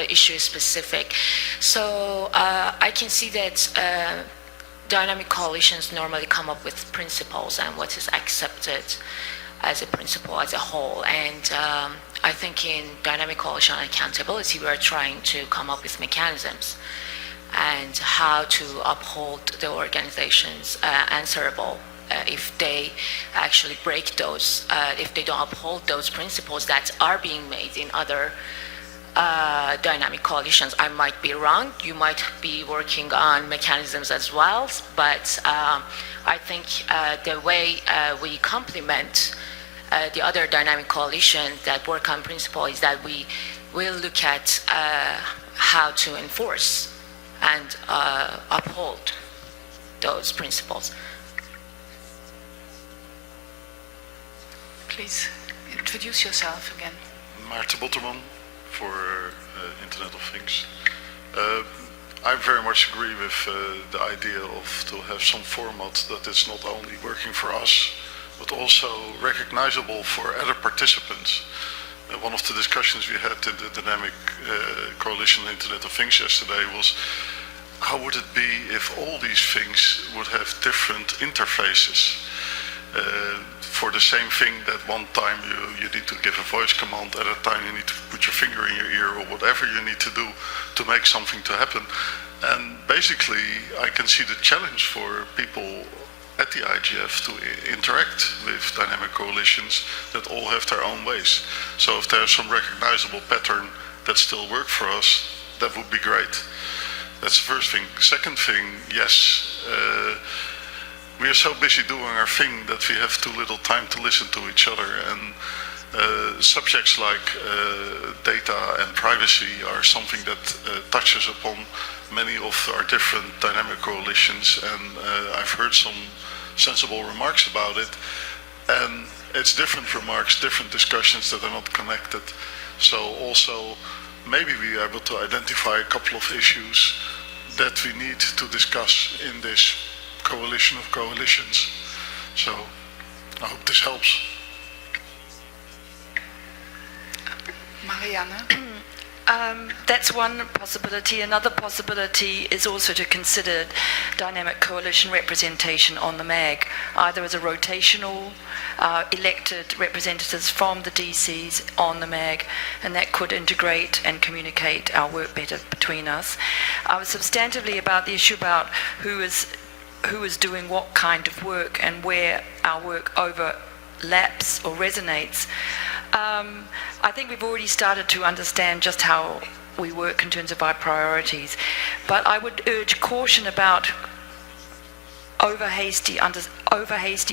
issue specific. So I can see that dynamic coalitions normally come up with principles and what is accepted as a principle as a whole. And I think in dynamic coalition accountability, we are trying to come up with mechanisms and how to uphold the organizations answerable if they actually break those, if they don't uphold those principles that are being made in other dynamic coalitions. I might be wrong. You might be working on mechanisms as well, but I think the way we complement the other dynamic coalitions that work on principle is that we will look at how to enforce and uphold those principles. Please introduce yourself again. Maarten Botterman for Internet of Things. I very much agree with the idea of to have some format that is not only working for us, but also recognizable for other participants. One of the discussions we had in the Dynamic Coalition Internet of Things yesterday was, how would it be if all these things would have different interfaces? For the same thing that one time you need to give a voice command, at a time you need to put your finger in your ear or whatever you need to do to make something to happen. And basically I can see the challenge for people at the IGF to interact with dynamic coalitions that all have their own ways. So if there's some recognizable pattern that still work for us, that would be great. That's the first thing. Second thing, yes, we are so busy doing our thing that we have too little time to listen to each other, and subjects like data and privacy are something that touches upon many of our different dynamic coalitions, and I've heard some sensible remarks about it, and it's different remarks, different discussions that are not connected. So also maybe we are able to identify a couple of issues that we need to discuss in this coalition of coalitions. So I hope this helps. Marianne? That's one possibility. Another possibility is also to consider dynamic coalition representation on the MAG, either as a rotational elected representatives from the DCs on the MAG, and that could integrate and communicate our work better between us. Substantively about the issue about who is doing what kind of work and where our work overlaps or resonates. I think we've already started to understand just how we work in terms of our priorities, but I would urge caution about over hasty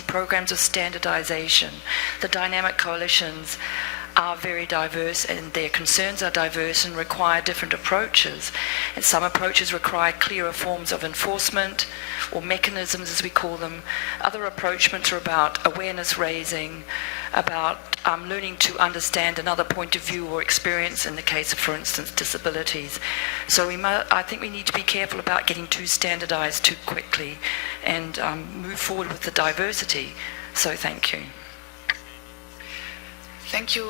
programs of standardization. The dynamic coalitions are very diverse and their concerns are diverse and require different approaches. And some approaches require clearer forms of enforcement or mechanisms, as we call them. Other approaches are about awareness raising, about learning to understand another point of view or experience in the case of, for instance, disabilities. So I think we need to be careful about getting too standardized too quickly and move forward with the diversity. So thank you. Thank you.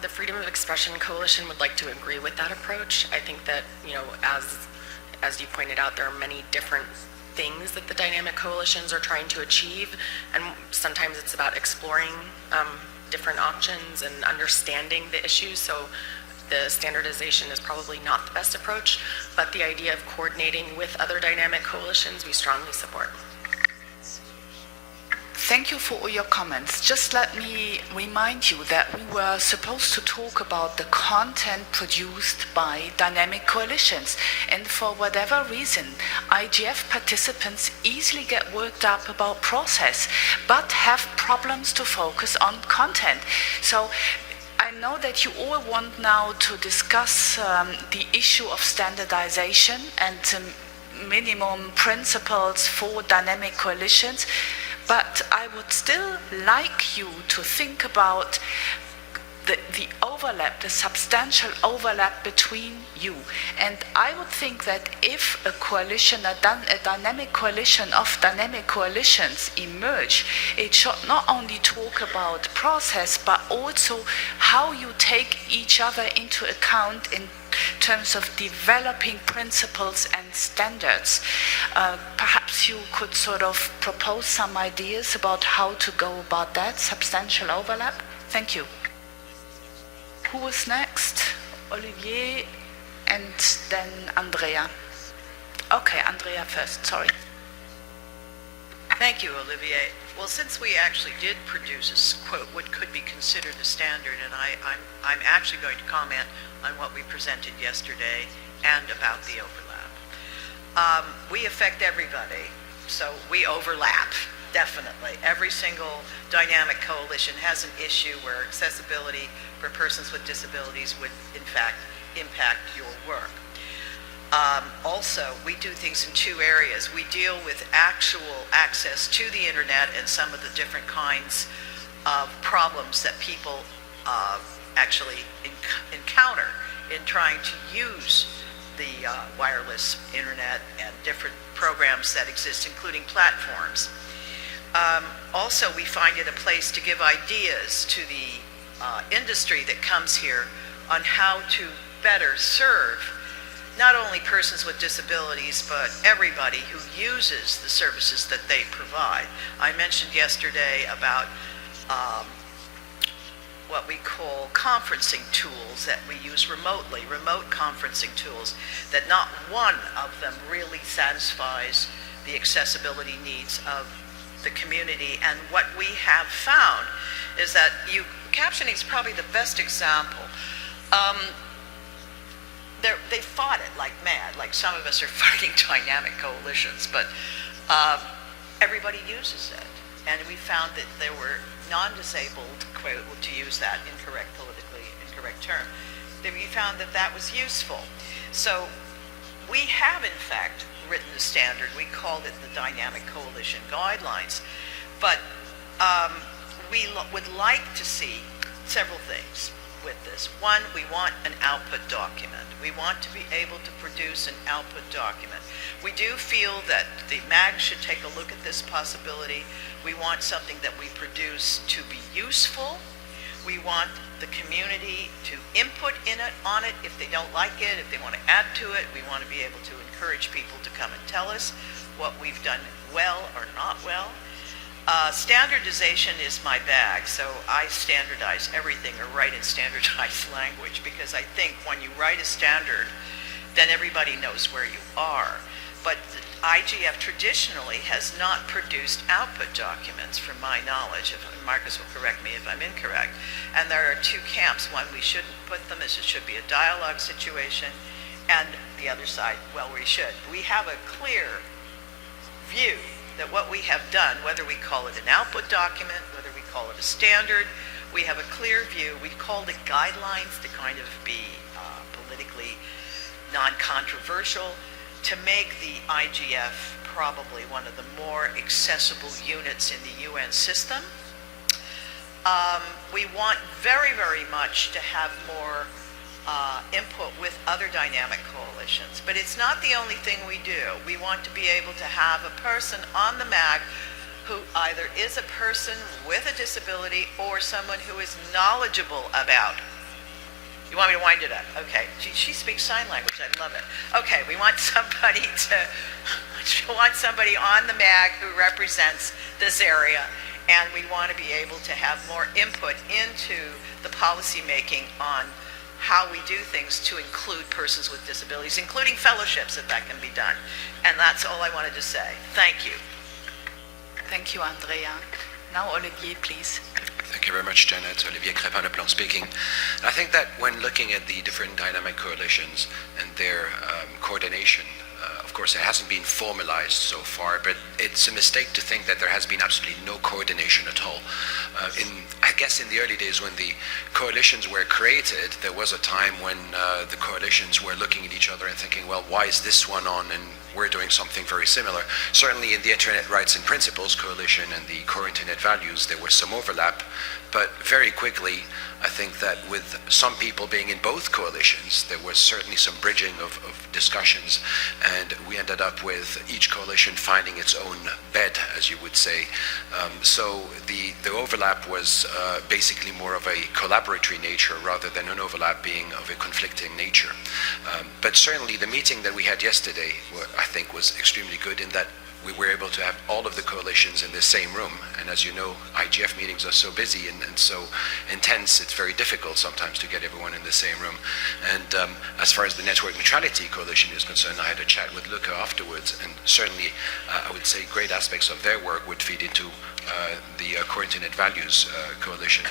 The Freedom of Expression Coalition would like to agree with that approach. I think that, as you pointed out, there are many different things that the dynamic coalitions are trying to achieve, and sometimes it's about exploring different options and understanding the issues. So the standardization is probably not the best approach, but the idea of coordinating with other dynamic coalitions we strongly support. Thank you for all your comments. Just let me remind you that we were supposed to talk about the content produced by dynamic coalitions. And for whatever reason, IGF participants easily get worked up about process, but have problems to focus on content. So I know that you all want now to discuss the issue of standardization and minimum principles for dynamic coalitions. But I would still like you to think about the overlap, the substantial overlap between you. And I would think that if a coalition, a dynamic coalition of dynamic coalitions emerge, it should not only talk about process, but also how you take each other into account in terms of developing principles and standards. Perhaps you could sort of propose some ideas about how to go about that substantial overlap. Thank you. Who is next? Olivier and then Andrea. Okay, Andrea first, sorry. Thank you, Olivier. Well, since we actually did produce what could be considered a standard, and I'm actually going to comment on what we presented yesterday and about the overlap. We affect everybody, so we overlap, definitely. Every single dynamic coalition has an issue where accessibility for persons with disabilities would, in fact, impact your work. Also, we do things in two areas. We deal with actual access to the internet and some of the different kinds of problems that people actually encounter in trying to use the wireless internet and different programs that exist, including platforms. Also, we find it a place to give ideas to the industry that comes here on how to better serve not only persons with disabilities, but everybody who uses the services that they provide. I mentioned yesterday about what we call conferencing tools that we use remotely, remote conferencing tools, that not one of them really satisfies the accessibility needs of the community. And what we have found is that captioning is probably the best example. They fought it like mad, like some of us are fighting dynamic coalitions, but everybody uses it. And we found that there were non-disabled, quote, to use that politically incorrect term, that we found that that was useful. So we have, in fact, written the standard. We called it the Dynamic Coalition Guidelines. But we would like to see several things with this. One, we want an output document. We want to be able to produce an output document. We do feel that the MAG should take a look at this possibility. We want something that we produce to be useful. We want the community to input on it if they don't like it, if they want to add to it. We want to be able to encourage people to come and tell us what we've done well or not well. Standardization is my bag, so I standardize everything or write in standardized language, because I think when you write a standard, then everybody knows where you are. but IGF traditionally has not produced output documents, from my knowledge. Marcus will correct me if I'm incorrect. And there are two camps. One, we shouldn't put them as it should be a dialogue situation, and the other side, well, we should. We have a clear view that what we have done, whether we call it an output document, whether we call it a standard, we have a clear view. We called it guidelines to kind of be politically non-controversial, to make the IGF probably one of the more accessible units in the UN system. We want very, very much to have more input with other dynamic coalitions, but it's not the only thing we do. We want to be able to have a person on the MAG who either is a person with a disability or someone who is knowledgeable about. You want me to wind it up? Okay. She speaks sign language. I love it. Okay, we want somebody on the MAG who represents this area, and we want to be able to have more input into the policy making on how we do things to include persons with disabilities, including fellowships if that can be done. And that's all I wanted to say. Thank you. Thank you, Andrea. Now, Olivier, please. Thank you very much, Janet. Olivier Crépin-Leplan speaking. I think that when looking at the different dynamic coalitions and their coordination, of course, it hasn't been formalized so far, but it's a mistake to think that there has been absolutely no coordination at all. I guess in the early days when the coalitions were created, there was a time when the coalitions were looking at each other and thinking, well, why is this one on and we're doing something very similar? Certainly in the Internet Rights and Principles Coalition and the Core Internet Values, there was some overlap, but very quickly, I think that with some people being in both coalitions, there was certainly some bridging of discussions, and we ended up with each coalition finding its own bed, as you would say. So the overlap was basically more of a collaboratory nature rather than an overlap being of a conflicting nature. But certainly the meeting that we had yesterday, I think, was extremely good in that we were able to have all of the coalitions in the same room. And as you know, IGF meetings are so busy and so intense, it's very difficult sometimes to get everyone in the same room. And as far as the Network Neutrality Coalition is concerned, I had a chat with Luca afterwards, and certainly I would say great aspects of their work would feed into the Core Internet Values Coalition.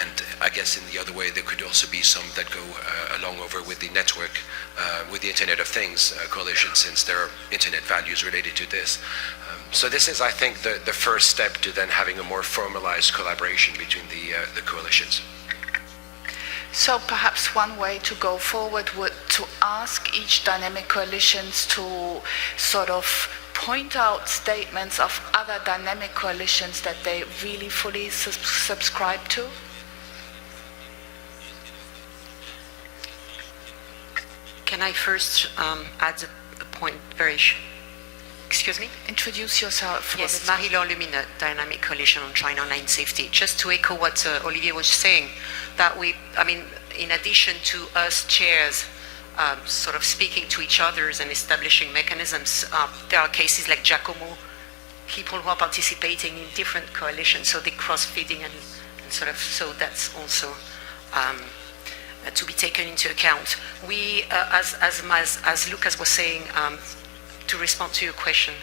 And I guess in the other way, there could also be some that go along over with the network, with the Internet of Things Coalition, since there are Internet values related to this. So this is, I think, the first step to then having a more formalized collaboration between the coalitions. So perhaps one way to go forward would to ask each dynamic coalitions to sort of point out statements of other dynamic coalitions that they really fully subscribe to. Can I first add a point Excuse me? Introduce yourself. Yes, Marie-Laure Lumineux, Dynamic Coalition on China Online Safety. Just to echo what Olivier was saying, that in addition to us chairs sort of speaking to each other and establishing mechanisms, there are cases like Giacomo, people who are participating in different coalitions, so they cross-feeding and sort of, so that's also to be taken into account. We, as Lucas was saying, to respond to your question,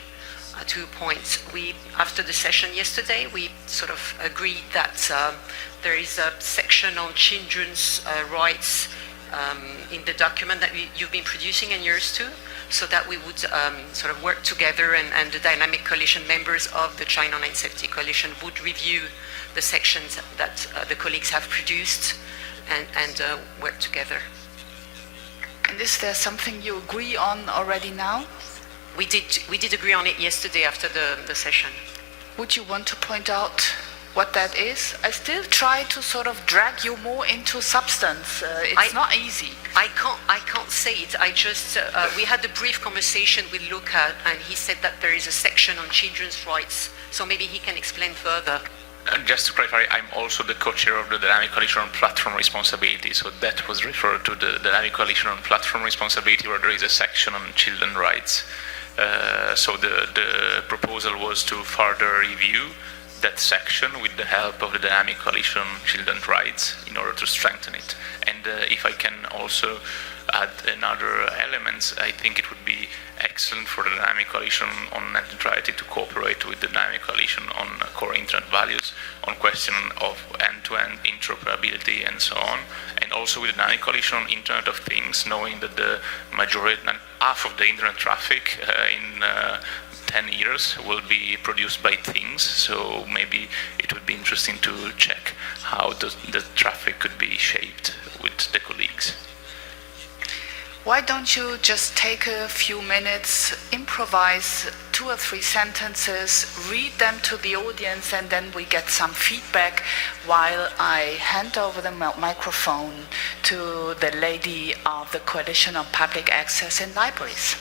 2 points. After the session yesterday, we sort of agreed that there is a section on children's rights in the document that you've been producing and yours too, so that we would sort of work together, and the dynamic coalition members of the China Online Safety Coalition would review the sections that the colleagues have produced and work together. And is there something you agree on already now? We did agree on it yesterday after the session. Would you want to point out what that is? I still try to sort of drag you more into substance. It's not easy. I can't say it. I just we had a brief conversation with Luca, and he said that there is a section on children's rights. So maybe he can explain further. Just to clarify, I'm also the co-chair of the Dynamic Coalition on Platform Responsibility, so that was referred to the Dynamic Coalition on Platform Responsibility, where there is a section on children's rights. So the proposal was to further review that section with the help of the Dynamic Coalition on Children's Rights in order to strengthen it. And if I can also add another element, I think it would be excellent for the dynamic coalition on net neutrality to cooperate with the dynamic coalition on core internet values, on question of end-to-end interoperability and so on, and also with the dynamic coalition on Internet of Things, knowing that the majority, half of the internet traffic in 10 years will be produced by things, so maybe it would be interesting to check how the traffic could be shaped with the colleagues. Why don't you just take a few minutes, improvise 2 or 3 sentences, read them to the audience, and then we get some feedback while I hand over the microphone to the lady of the Coalition on Public Access in Libraries.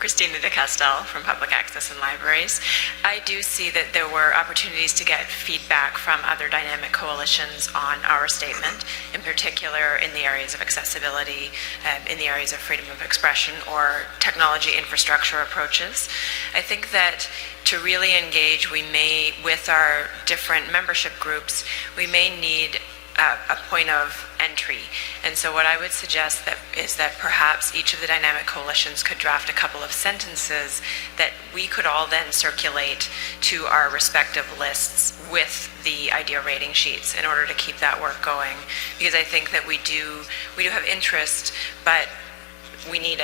Christina de Castel from Public Access and Libraries. I do see that there were opportunities to get feedback from other dynamic coalitions on our statement, in particular in the areas of accessibility, in the areas of freedom of expression or technology infrastructure approaches. I think that to really engage, we may, with our different membership groups, we may need a point of entry. And so what I would suggest is that perhaps each of the dynamic coalitions could draft a couple of sentences that we could all then circulate to our respective lists with the idea rating sheets in order to keep that work going. Because I think that we do have interest, but we need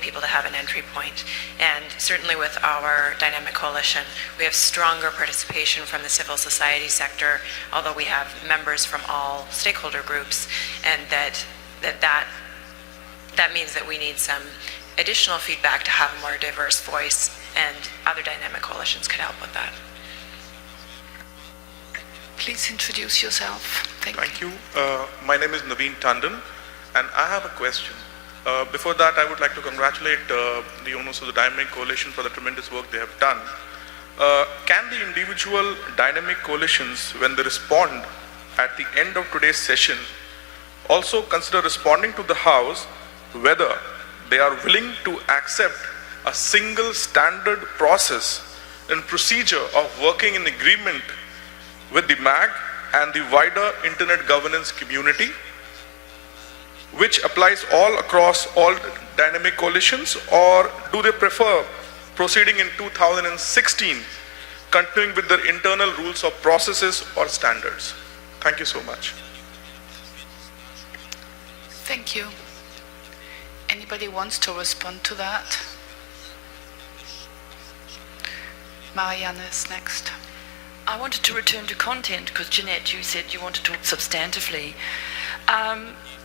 people to have an entry point. And certainly with our dynamic coalition, we have stronger participation from the civil society sector, although we have members from all stakeholder groups, and that means that we need some additional feedback to have a more diverse voice, and other dynamic coalitions could help with that. Please introduce yourself. Thank you. My name is Naveen Tandon, and I have a question. Before that, I would like to congratulate the owners of the Dynamic Coalition for the tremendous work they have done. Can the individual dynamic coalitions, when they respond at the end of today's session, also consider responding to the House whether they are willing to accept a single standard process and procedure of working in agreement with the MAG and the wider internet governance community, which applies all across all dynamic coalitions, or do they prefer proceeding in 2016, continuing with their internal rules of processes or standards? Thank you so much. Thank you. Anybody wants to respond to that? Marianne is next. I wanted to return to content because Jeanette, you said you want to talk substantively.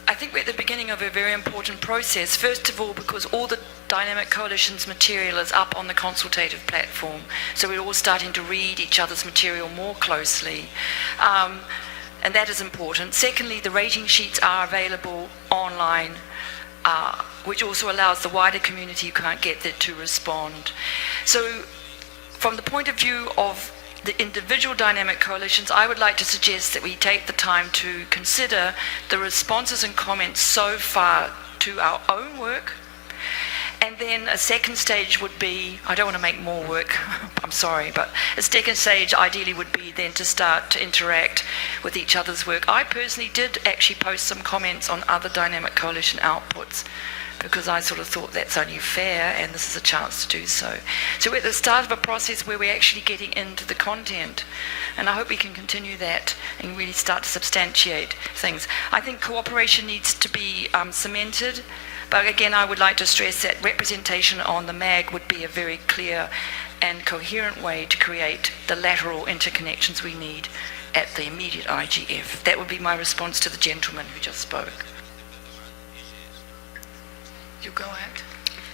I think we're at the beginning of a very important process. First of all, because all the Dynamic Coalition's material is up on the consultative platform, so we're all starting to read each other's material more closely, and that is important. Secondly, the rating sheets are available online, which also allows the wider community who can't get there to respond. So from the point of view of the individual dynamic coalitions, I would like to suggest that we take the time to consider the responses and comments so far to our own work. And then a second stage would be, I don't want to make more work, I'm sorry, but a second stage ideally would be then to start to interact with each other's work. I personally did actually post some comments on other dynamic coalition outputs, because I sort of thought that's only fair, and this is a chance to do so. So we're at the start of a process where we're actually getting into the content, and I hope we can continue that and really start to substantiate things. I think cooperation needs to be cemented, but again, I would like to stress that representation on the MAG would be a very clear and coherent way to create the lateral interconnections we need at the immediate IGF. That would be my response to the gentleman who just spoke. You go ahead.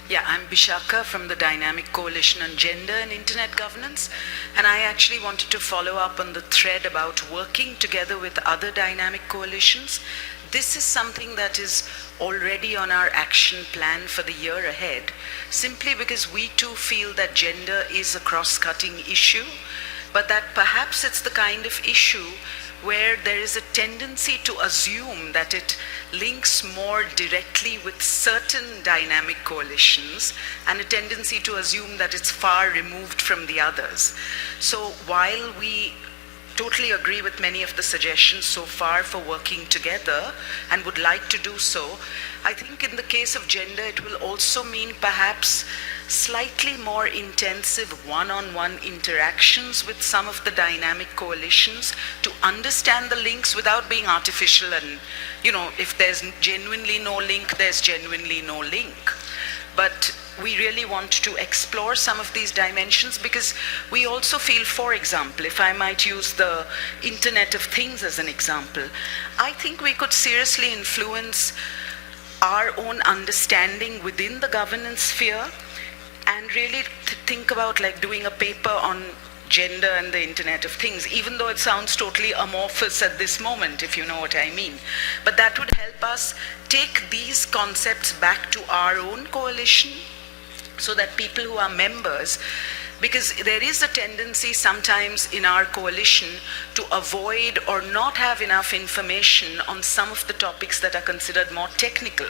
Yeah, I'm Bishaka from the Dynamic Coalition on Gender and Internet Governance, and I actually wanted to follow up on the thread about working together with other dynamic coalitions. This is something that is already on our action plan for the year ahead, simply because we too feel that gender is a cross-cutting issue, but that perhaps it's the kind of issue where there is a tendency to assume that it links more directly with certain dynamic coalitions and a tendency to assume that it's far removed from the others. So while we totally agree with many of the suggestions so far for working together and would like to do so. I think in the case of gender, it will also mean perhaps slightly more intensive one-on-one interactions with some of the dynamic coalitions to understand the links without being artificial and, if there's genuinely no link, there's genuinely no link. But we really want to explore some of these dimensions because we also feel, for example, if I might use the Internet of Things as an example, I think we could seriously influence our own understanding within the governance sphere and really think about like doing a paper on gender and the Internet of Things, even though it sounds totally amorphous at this moment, if you know what I mean. But that would help us take these concepts back to our own coalition so that people who are members, because there is a tendency sometimes in our coalition to avoid or not have enough information on some of the topics that are considered more technical.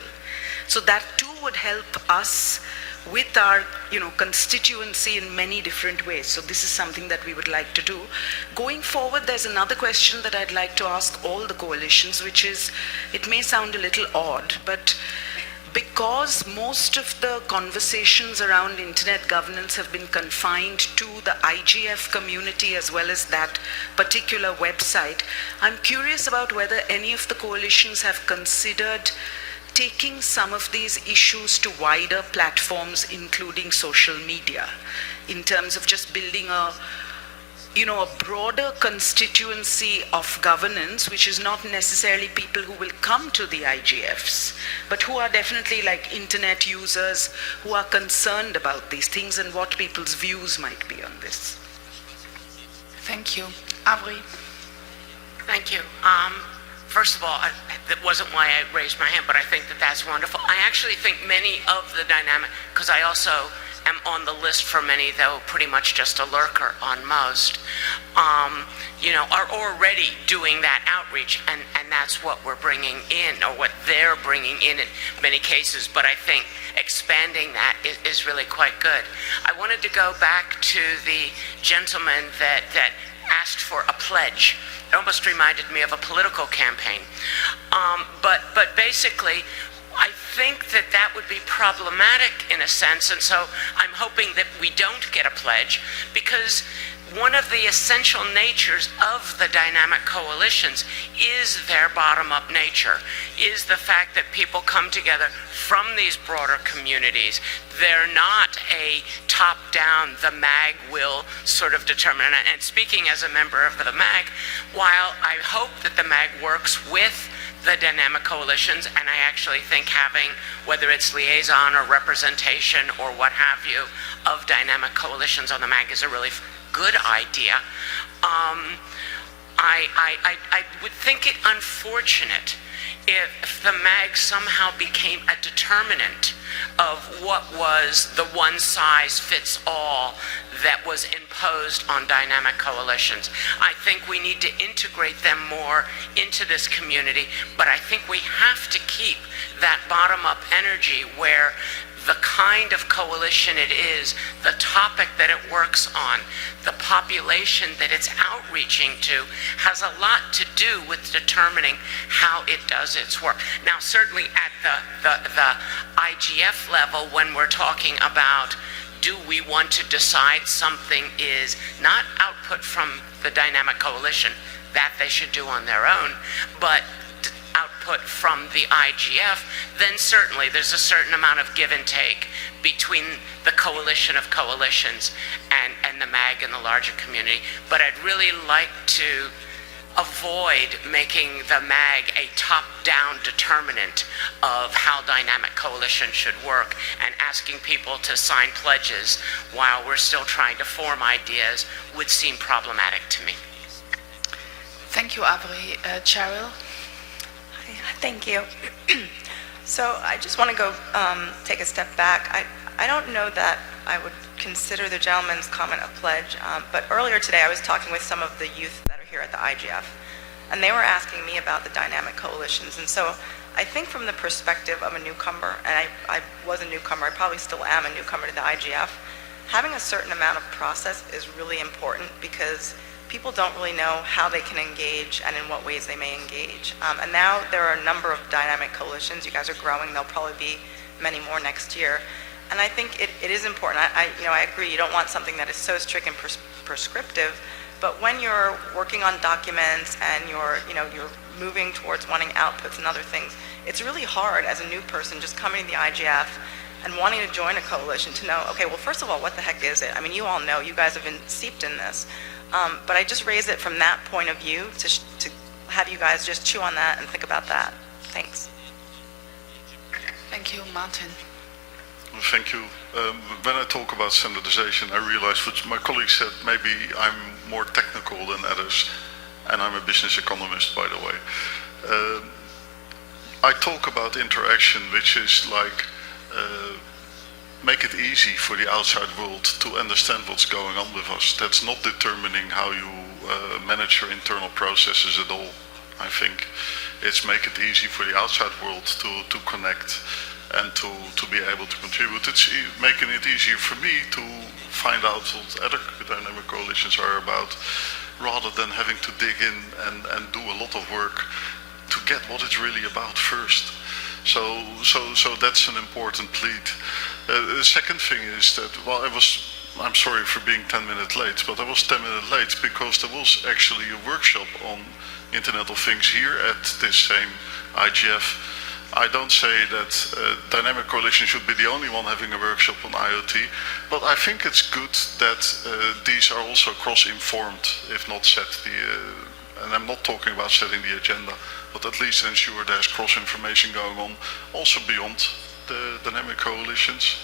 So that too would help us with our constituency in many different ways. So this is something that we would like to do. Going forward, there's another question that I'd like to ask all the coalitions, which is, it may sound a little odd, but because most of the conversations around internet governance have been confined to the IGF community as well as that particular website, I'm curious about whether any of the coalitions have considered taking some of these issues to wider platforms, including social media, in terms of just building a broader constituency of governance, which is not necessarily people who will come to the IGFs, but who are definitely like internet users who are concerned about these things and what people's views might be on this. Thank you. Avri. Thank you. First of all, that wasn't why I raised my hand, but I think that that's wonderful. I actually think many of the dynamic, because I also am on the list for many, though pretty much just a lurker on most, are already doing that outreach, and that's what we're bringing in, or what they're bringing in many cases. But I think expanding that is really quite good. I wanted to go back to the gentleman that asked for a pledge. It almost reminded me of a political campaign. But basically, I think that would be problematic in a sense, and so I'm hoping that we don't get a pledge, because one of the essential natures of the dynamic coalitions is their bottom-up nature, is the fact that people come together from these broader communities. They're not a top-down, the MAG will sort of determine. And speaking as a member of the MAG, while I hope that the MAG works with the dynamic coalitions, and I actually think having, whether it's liaison or representation or what have you, of dynamic coalitions on the MAG is a really good idea. I would think it unfortunate if the MAG somehow became a determinant of what was the one-size-fits-all that was imposed on dynamic coalitions. I think we need to integrate them more into this community, but I think we have to keep that bottom-up energy where the kind of coalition it is, the topic that it works on, the population that it's outreaching to, has a lot to do with determining how it does its work. Now, certainly at the IGF level, when we're talking about do we want to decide something is not output from the dynamic coalition, that they should do on their own, but output from the IGF, then certainly there's a certain amount of give and take between the coalition of coalitions and the MAG and the larger community. But I'd really like to avoid making the MAG a top-down determinant of how dynamic coalition should work, and asking people to sign pledges while we're still trying to form ideas would seem problematic to me. Thank you, Avri. Cheryl? Thank you. So I just want to go take a step back. I don't know that I would consider the gentleman's comment a pledge, but earlier today I was talking with some of the youth that are here at the IGF, and they were asking me about the dynamic coalitions. And so I think from the perspective of a newcomer, and I was a newcomer, I probably still am a newcomer to the IGF, having a certain amount of process is really important, because people don't really know how they can engage and in what ways they may engage. And now there are a number of dynamic coalitions. You guys are growing. There'll probably be many more next year. And I think it is important. I agree. You don't want something that is so strict and prescriptive. But when you're working on documents and you're moving towards wanting outputs and other things, it's really hard as a new person just coming to the IGF and wanting to join a coalition to know, okay, well, first of all, what the heck is it? I mean, you all know, you guys have been steeped in this. But I just raise it from that point of view to have you guys just chew on that and think about that. Thanks. Thank you, Martin. Thank you. When I talk about standardization, I realize what my colleague said, maybe I'm more technical than others, and I'm a business economist, by the way. I talk about interaction, which is like make it easy for the outside world to understand what's going on with us. That's not determining how you manage your internal processes at all. I think it's make it easy for the outside world to connect and to be able to contribute. It's making it easier for me to find out what other dynamic coalitions are about, rather than having to dig in and do a lot of work to get what it's really about first. So that's an important plead. The second thing is that, well, I'm sorry for being 10 minutes late, but I was 10 minutes late because there was actually a workshop on Internet of Things here at this same IGF. I don't say that Dynamic Coalition should be the only one having a workshop on IoT, but I think it's good that these are also cross-informed, if not set and I'm not talking about setting the agenda, but at least ensure there's cross-information going on, also beyond the dynamic coalitions.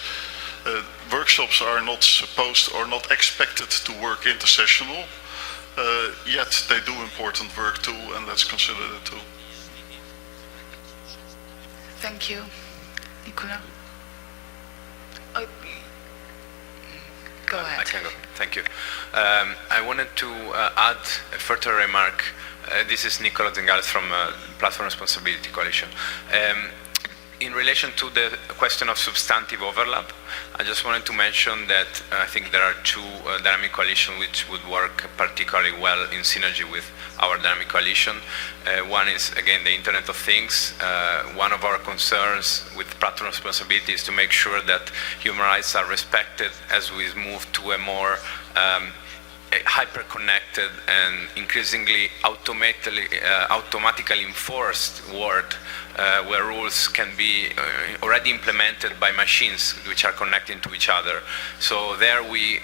Workshops are not supposed or not expected to work intersessional, yet they do important work too, and let's consider it too. Thank you. Nicola? Oh, go ahead. I can go. Thank you. I wanted to add a further remark. This is Nicola Zengales from Platform Responsibility Coalition. In relation to the question of substantive overlap, I just wanted to mention that I think there are two dynamic coalitions which would work particularly well in synergy with our dynamic coalition. One is, again, the Internet of Things. One of our concerns with platform responsibility is to make sure that human rights are respected as we move to a more hyper-connected and increasingly automatically enforced world where rules can be already implemented by machines which are connecting to each other. So there we,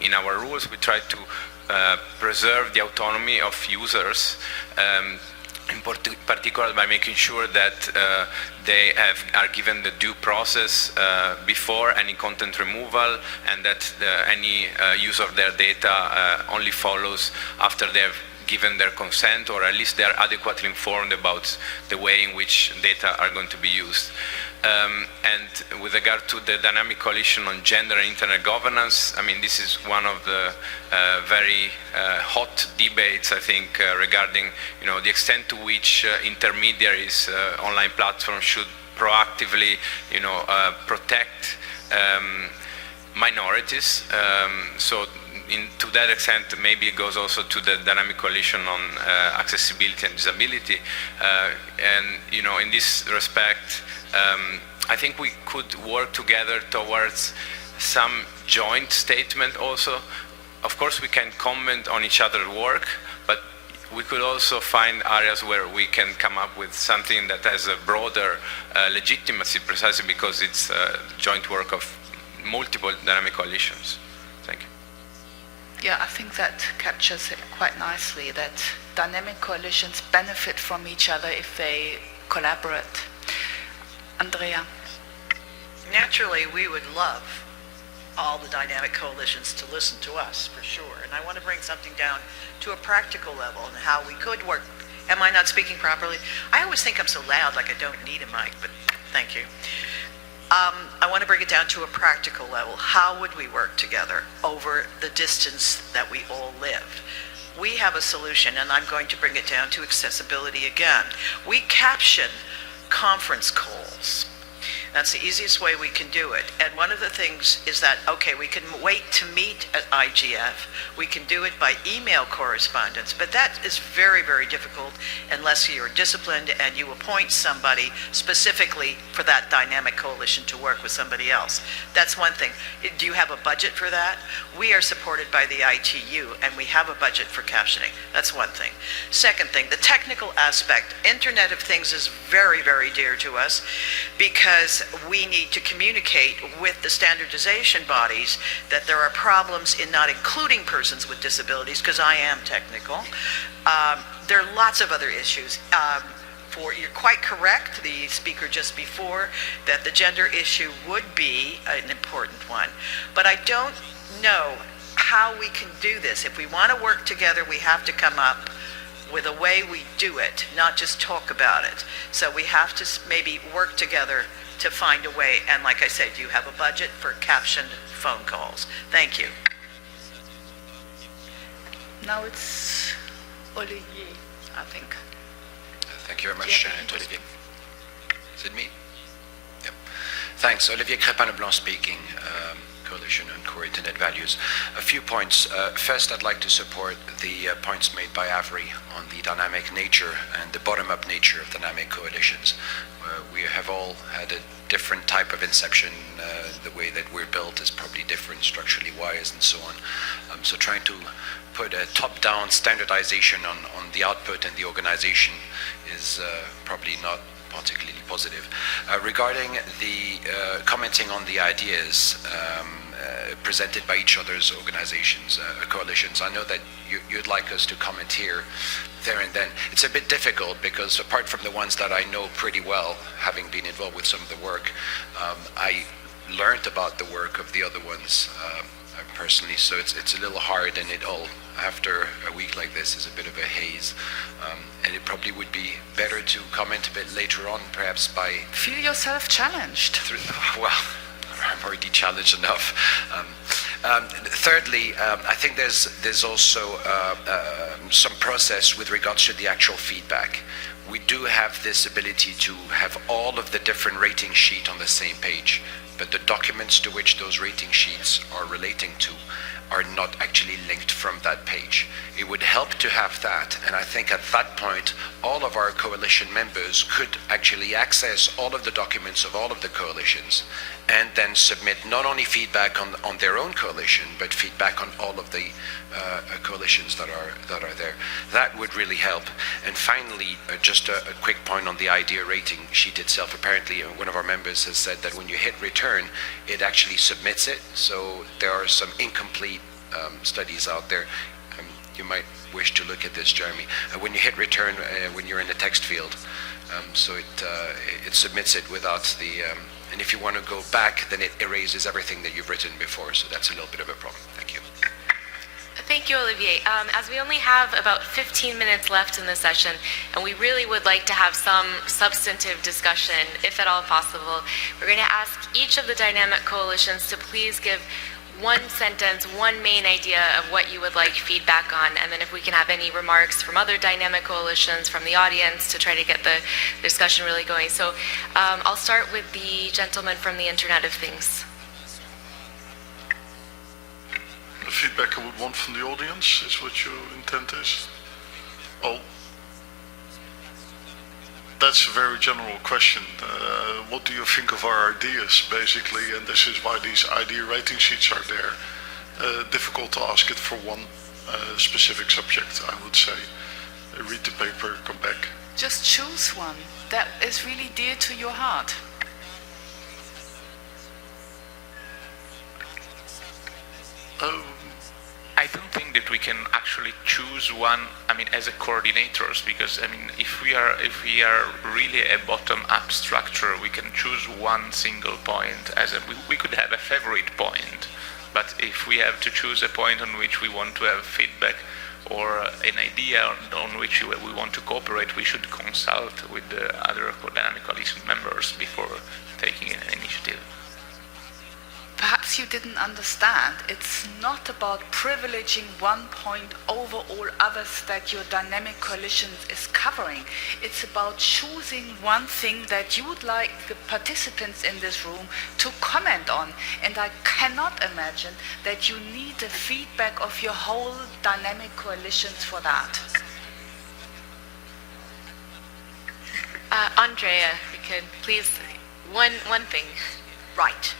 in our rules, we try to preserve the autonomy of users, in particular by making sure that they are given the due process before any content removal, and that any use of their data only follows after they have given their consent, or at least they are adequately informed about the way in which data are going to be used. And with regard to the dynamic coalition on gender and internet governance, I mean, this is one of the very hot debates, I think, regarding, the extent to which intermediaries, online platforms should proactively, protect minorities. To that extent, maybe it goes also to the dynamic coalition on accessibility and disability. In this respect, I think we could work together towards some joint statement also. Of course, we can comment on each other's work, but we could also find areas where we can come up with something that has a broader legitimacy, precisely because it's joint work of multiple dynamic coalitions. Thank you. Yeah, I think that captures it quite nicely, that dynamic coalitions benefit from each other if they collaborate. Andrea? Naturally, we would love all the dynamic coalitions to listen to us, for sure. And I want to bring something down to a practical level and how we could work. Am I not speaking properly? I always think I'm so loud, like I don't need a mic, but thank you. I want to bring it down to a practical level. How would we work together over the distance that we all live? We have a solution, and I'm going to bring it down to accessibility again. We caption conference calls. That's the easiest way we can do it. And one of the things is that, okay, we can wait to meet at IGF. We can do it by email correspondence, but that is very, very difficult unless you're disciplined and you appoint somebody specifically for that dynamic coalition to work with somebody else. That's one thing. Do you have a budget for that? We are supported by the ITU, and we have a budget for captioning. That's one thing. Second thing, the technical aspect. Internet of Things is very, very dear to us because we need to communicate with the standardization bodies that there are problems in not including persons with disabilities, because I am technical. There are lots of other issues. You're quite correct, the speaker just before, that the gender issue would be an important one. But I don't know how we can do this. If we want to work together, we have to come up with a way we do it, not just talk about it. So we have to maybe work together to find a way. And like I said, you have a budget for captioned phone calls. Thank you. Now it's Olivier, I think. Thank you very much, Olivier. Is it me? Yep. Thanks. Olivier Crépin-Leblanc speaking, Coalition on Core Internet Values. A few points. First, I'd like to support the points made by Avery on the dynamic nature and the bottom-up nature of dynamic coalitions. We have all had a different type of inception. The way that we're built is probably different structurally wise and so on. So trying to put a top-down standardization on the output and the organization is probably not particularly positive. Regarding the commenting on the ideas presented by each other's organizations, coalitions, I know that you'd like us to comment here, there and then. It's a bit difficult because apart from the ones that I know pretty well, having been involved with some of the work, I learned about the work of the other ones personally, so it's a little hard, and it all, after a week like this, is a bit of a haze. And it probably would be better to comment a bit later on, perhaps by... Feel yourself challenged. Well, I'm already challenged enough. Thirdly, I think there's also some process with regards to the actual feedback. We do have this ability to have all of the different rating sheets on the same page, but the documents to which those rating sheets are relating to are not actually linked from that page. It would help to have that, and I think at that point, all of our coalition members could actually access all of the documents of all of the coalitions and then submit not only feedback on their own coalition, but feedback on all of the coalitions that are there. That would really help. And finally, just a quick point on the idea rating sheet itself. Apparently, one of our members has said that when you hit return, it actually submits it. So there are some incomplete studies out there. You might wish to look at this, Jeremy. When you hit return, when you're in the text field, so it submits it without the... and if you want to go back, then it erases everything that you've written before. So that's a little bit of a problem. Thank you. Thank you, Olivier. As we only have about 15 minutes left in the session, and we really would like to have some substantive discussion, if at all possible, we're going to ask each of the dynamic coalitions to please give one sentence, one main idea of what you would like feedback on, and then if we can have any remarks from other dynamic coalitions, from the audience, to try to get the discussion really going. So I'll start with the gentleman from the Internet of Things. The feedback I would want from the audience is what your intent is? Well, that's a very general question. What do you think of our ideas, basically? And this is why these idea rating sheets are there. Difficult to ask it for one specific subject, I would say. Read the paper, come back. Just choose one that is really dear to your heart. I don't think that we can actually choose one, I mean, as a coordinators, because, I mean, if we are really a bottom-up structure, we can choose one single point as we could have a favorite point, but if we have to choose a point on which we want to have feedback or an idea on which we want to cooperate, we should consult with the other dynamic coalition members before taking an initiative. perhaps you didn't understand. It's not about privileging one point over all others that your dynamic coalition is covering. It's about choosing one thing that you would like the participants in this room to comment on. And I cannot imagine that you need the feedback of your whole dynamic coalitions for that. Andrea, we could please, one thing. Right.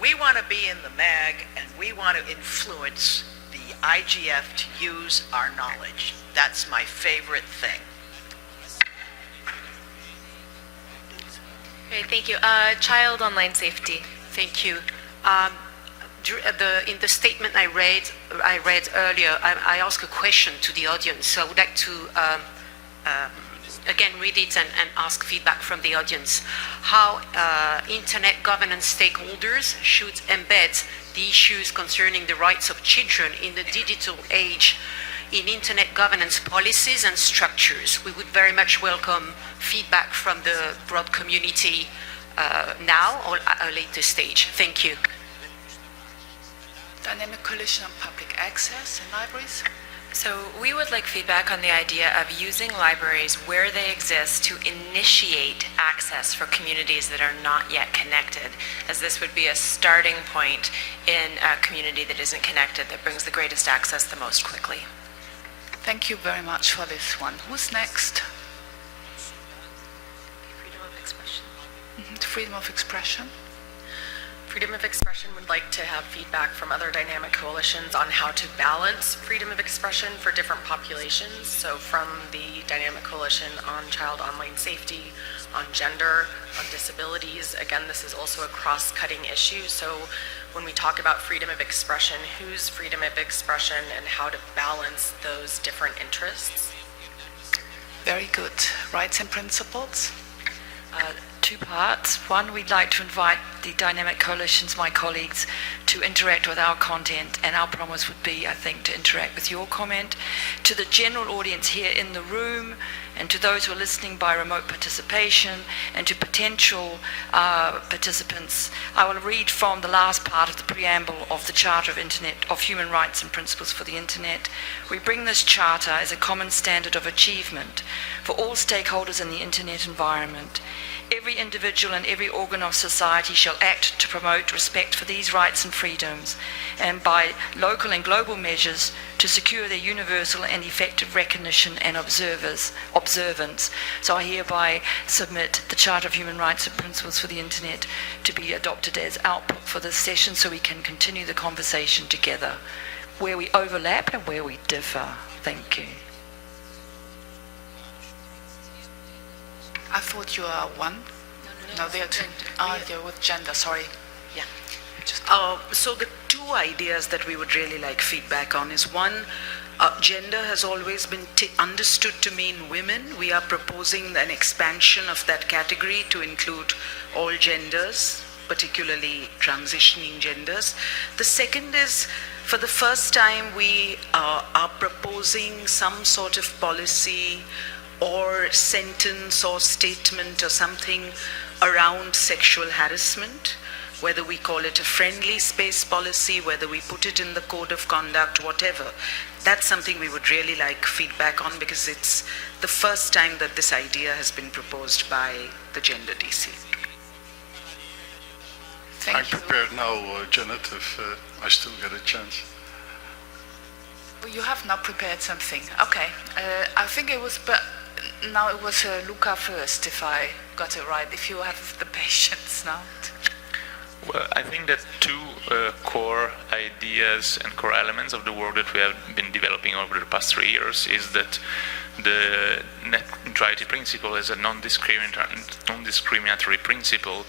We want to be in the MAG and we want to influence the IGF to use our knowledge. That's my favorite thing. Great, thank you. Child online safety. Thank you. In the statement I read earlier, I asked a question to the audience, so I would like to again read it and ask feedback from the audience. How internet governance stakeholders should embed the issues concerning the rights of children in the digital age in internet governance policies and structures. We would very much welcome feedback from the broad community now or at a later stage. Thank you. Dynamic coalition on public access in libraries. So we would like feedback on the idea of using libraries where they exist to initiate access for communities that are not yet connected, as this would be a starting point in a community that isn't connected that brings the greatest access the most quickly. Thank you very much for this one. Who's next? Freedom of expression. Freedom of expression. Freedom of expression would like to have feedback from other dynamic coalitions on how to balance freedom of expression for different populations. So from the dynamic coalition on child online safety, on gender, on disabilities. Again, this is also a cross-cutting issue. So when we talk about freedom of expression, whose freedom of expression and how to balance those different interests. Very good. Rights and principles. Two parts. One, we'd like to invite the dynamic coalitions, my colleagues, to interact with our content, and our promise would be, I think, to interact with your comment. To the general audience here in the room, and to those who are listening by remote participation, and to potential participants, I will read from the last part of the preamble of the Charter of Human Rights and Principles for the Internet. We bring this charter as a common standard of achievement for all stakeholders in the Internet environment. Every individual and every organ of society shall act to promote respect for these rights and freedoms, and by local and global measures to secure their universal and effective recognition and observance. So I hereby submit the Charter of Human Rights and Principles for the Internet to be adopted as output for this session, so we can continue the conversation together, where we overlap and where we differ. Thank you. I thought you are one. No, they are two. They're with gender, sorry. Yeah. So the two ideas that we would really like feedback on is one, gender has always been understood to mean women. We are proposing an expansion of that category to include all genders, particularly transitioning genders. The second is, for the first time, we are proposing some sort of policy or sentence or statement or something around sexual harassment, whether we call it a friendly space policy, whether we put it in the code of conduct, whatever. That's something we would really like feedback on, because it's the first time that this idea has been proposed by the Gender DC. I'm prepared now, Janet, if I still get a chance. You have now prepared something. Okay. I think it was... Now it was Luca first, if I got it right, if you have the patience now. Well, I think that two core ideas and core elements of the work that we have been developing over the past 3 years is that the net neutrality principle as a non-discriminatory principle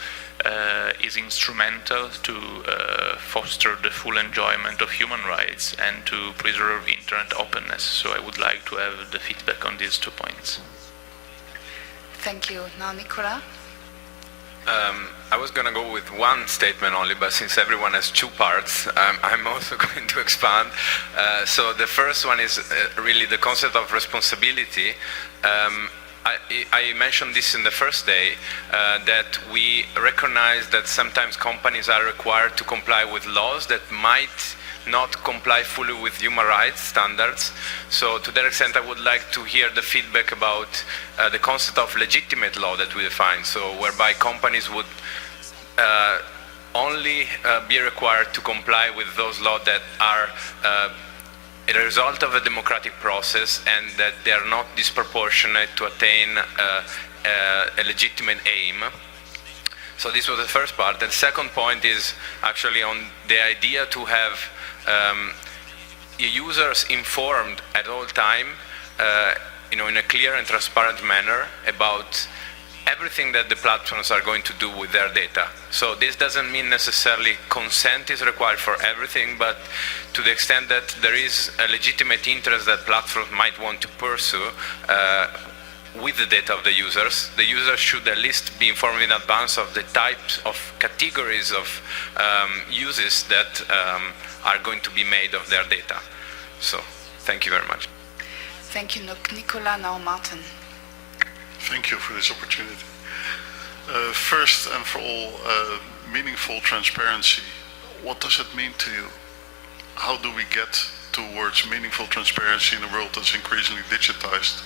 is instrumental to foster the full enjoyment of human rights and to preserve internet openness. So I would like to have the feedback on these 2 points. Thank you. Now, Nicola? I was going to go with one statement only, but since everyone has 2 parts, I'm also going to expand. So the first one is really the concept of responsibility. I mentioned this in the first day, that we recognize that sometimes companies are required to comply with laws that might not comply fully with human rights standards. So to that extent, I would like to hear the feedback about the concept of legitimate law that we define, so whereby companies would only be required to comply with those laws that are a result of a democratic process and that they are not disproportionate to attain a legitimate aim. So this was the first part. The second point is actually on the idea to have users informed at all time, in a clear and transparent manner about everything that the platforms are going to do with their data. So this doesn't mean necessarily consent is required for everything, but to the extent that there is a legitimate interest that platforms might want to pursue with the data of the users should at least be informed in advance of the types of categories of uses that are going to be made of their data. So, thank you very much. Thank you, Nicola. Now, Martin. Thank you for this opportunity. First and for all, meaningful transparency. What does it mean to you? How do we get towards meaningful transparency in a world that's increasingly digitized?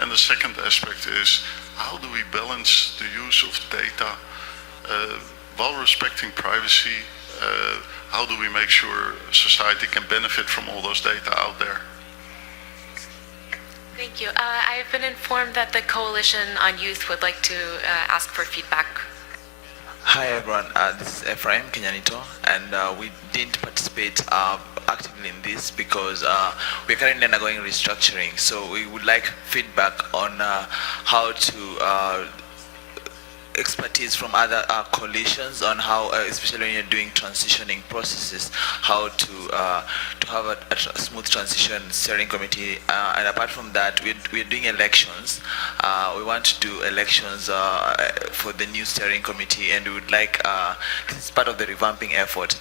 And the second aspect is, how do we balance the use of data while respecting privacy? How do we make sure society can benefit from all those data out there? Thank you. I've been informed that the Coalition on Youth would like to ask for feedback. Hi everyone, this is Ephraim Kenyanito, and we didn't participate actively in this because we're currently undergoing restructuring. So we would like feedback on how to expertise from other coalitions on how, especially when you're doing transitioning processes, how to have a smooth transition steering committee. And apart from that, we're doing elections. We want to do elections for the new steering committee, and we would like, this is part of the revamping effort,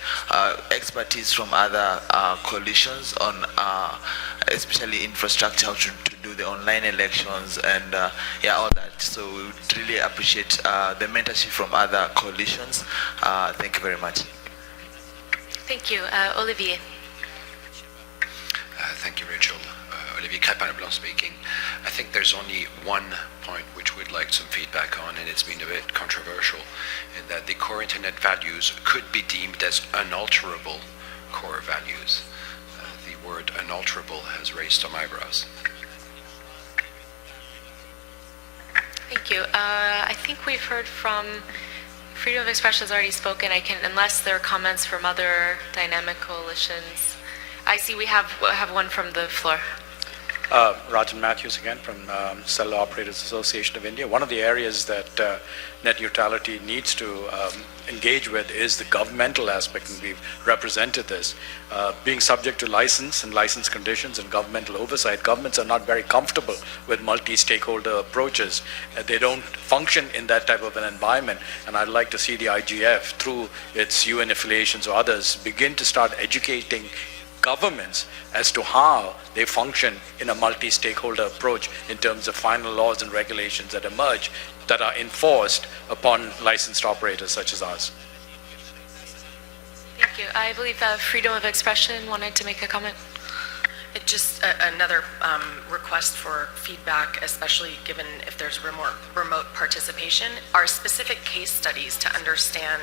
expertise from other coalitions on especially infrastructure, how to do the online elections and all that. So we would really appreciate the mentorship from other coalitions. Thank you very much. Thank you. Olivier. Thank you, Rachel. Olivier Crépin-Leblanc speaking. I think there's only one point which we'd like some feedback on, and it's been a bit controversial, in that the core internet values could be deemed as unalterable core values. The word unalterable has raised some eyebrows. Thank you. I think we've heard from Freedom of Expression has already spoken. Unless there are comments from other dynamic coalitions. I see we have one from the floor. Rajan Matthews again from Cellular Operators Association of India. One of the areas that net neutrality needs to engage with is the governmental aspect, and we've represented this. Being subject to license and license conditions and governmental oversight, governments are not very comfortable with multi-stakeholder approaches. They don't function in that type of an environment, and I'd like to see the IGF, through its UN affiliations or others, begin to start educating governments as to how they function in a multi-stakeholder approach in terms of final laws and regulations that emerge that are enforced upon licensed operators such as ours. Thank you. I believe Freedom of Expression wanted to make a comment. Just another request for feedback, especially given if there's remote participation, are specific case studies to understand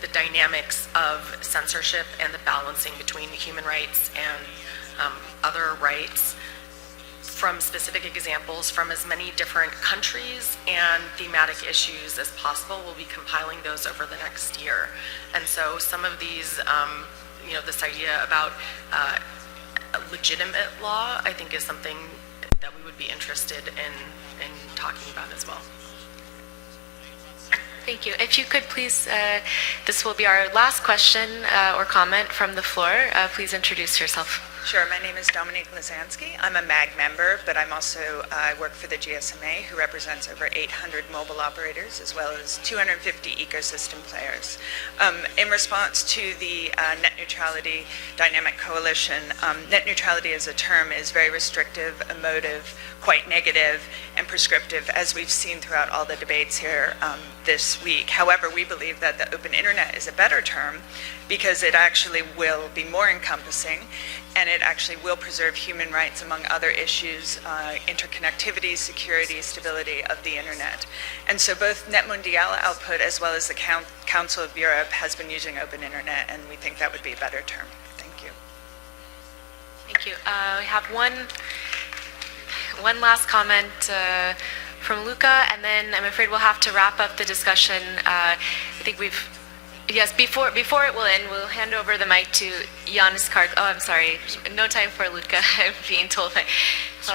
the dynamics of censorship and the balancing between human rights and other rights, from specific examples from as many different countries and thematic issues as possible. We'll be compiling those over the next year. And so some of these, this idea about legitimate law, I think, is something that we would be interested in talking about as well. Thank you. If you could please, this will be our last question or comment from the floor. Please introduce yourself. Sure. My name is Dominique Lazansky. I'm a MAG member, but I'm also, I work for the GSMA, who represents over 800 mobile operators, as well as 250 ecosystem players. In response to the Net Neutrality Dynamic Coalition, net neutrality as a term is very restrictive, emotive, quite negative, and prescriptive, as we've seen throughout all the debates here this week. However, we believe that the open internet is a better term because it actually will be more encompassing, and it actually will preserve human rights among other issues, interconnectivity, security, stability of the internet. And so both Net Mundial output as well as the Council of Europe has been using open internet, and we think that would be a better term. Thank you. Thank you. We have one last comment from Luca, and then I'm afraid we'll have to wrap up the discussion. I think we've, yes, before it will end, we'll hand over the mic to Janis Kark. Oh, I'm sorry, no time for Luca. I'm being told. Sorry,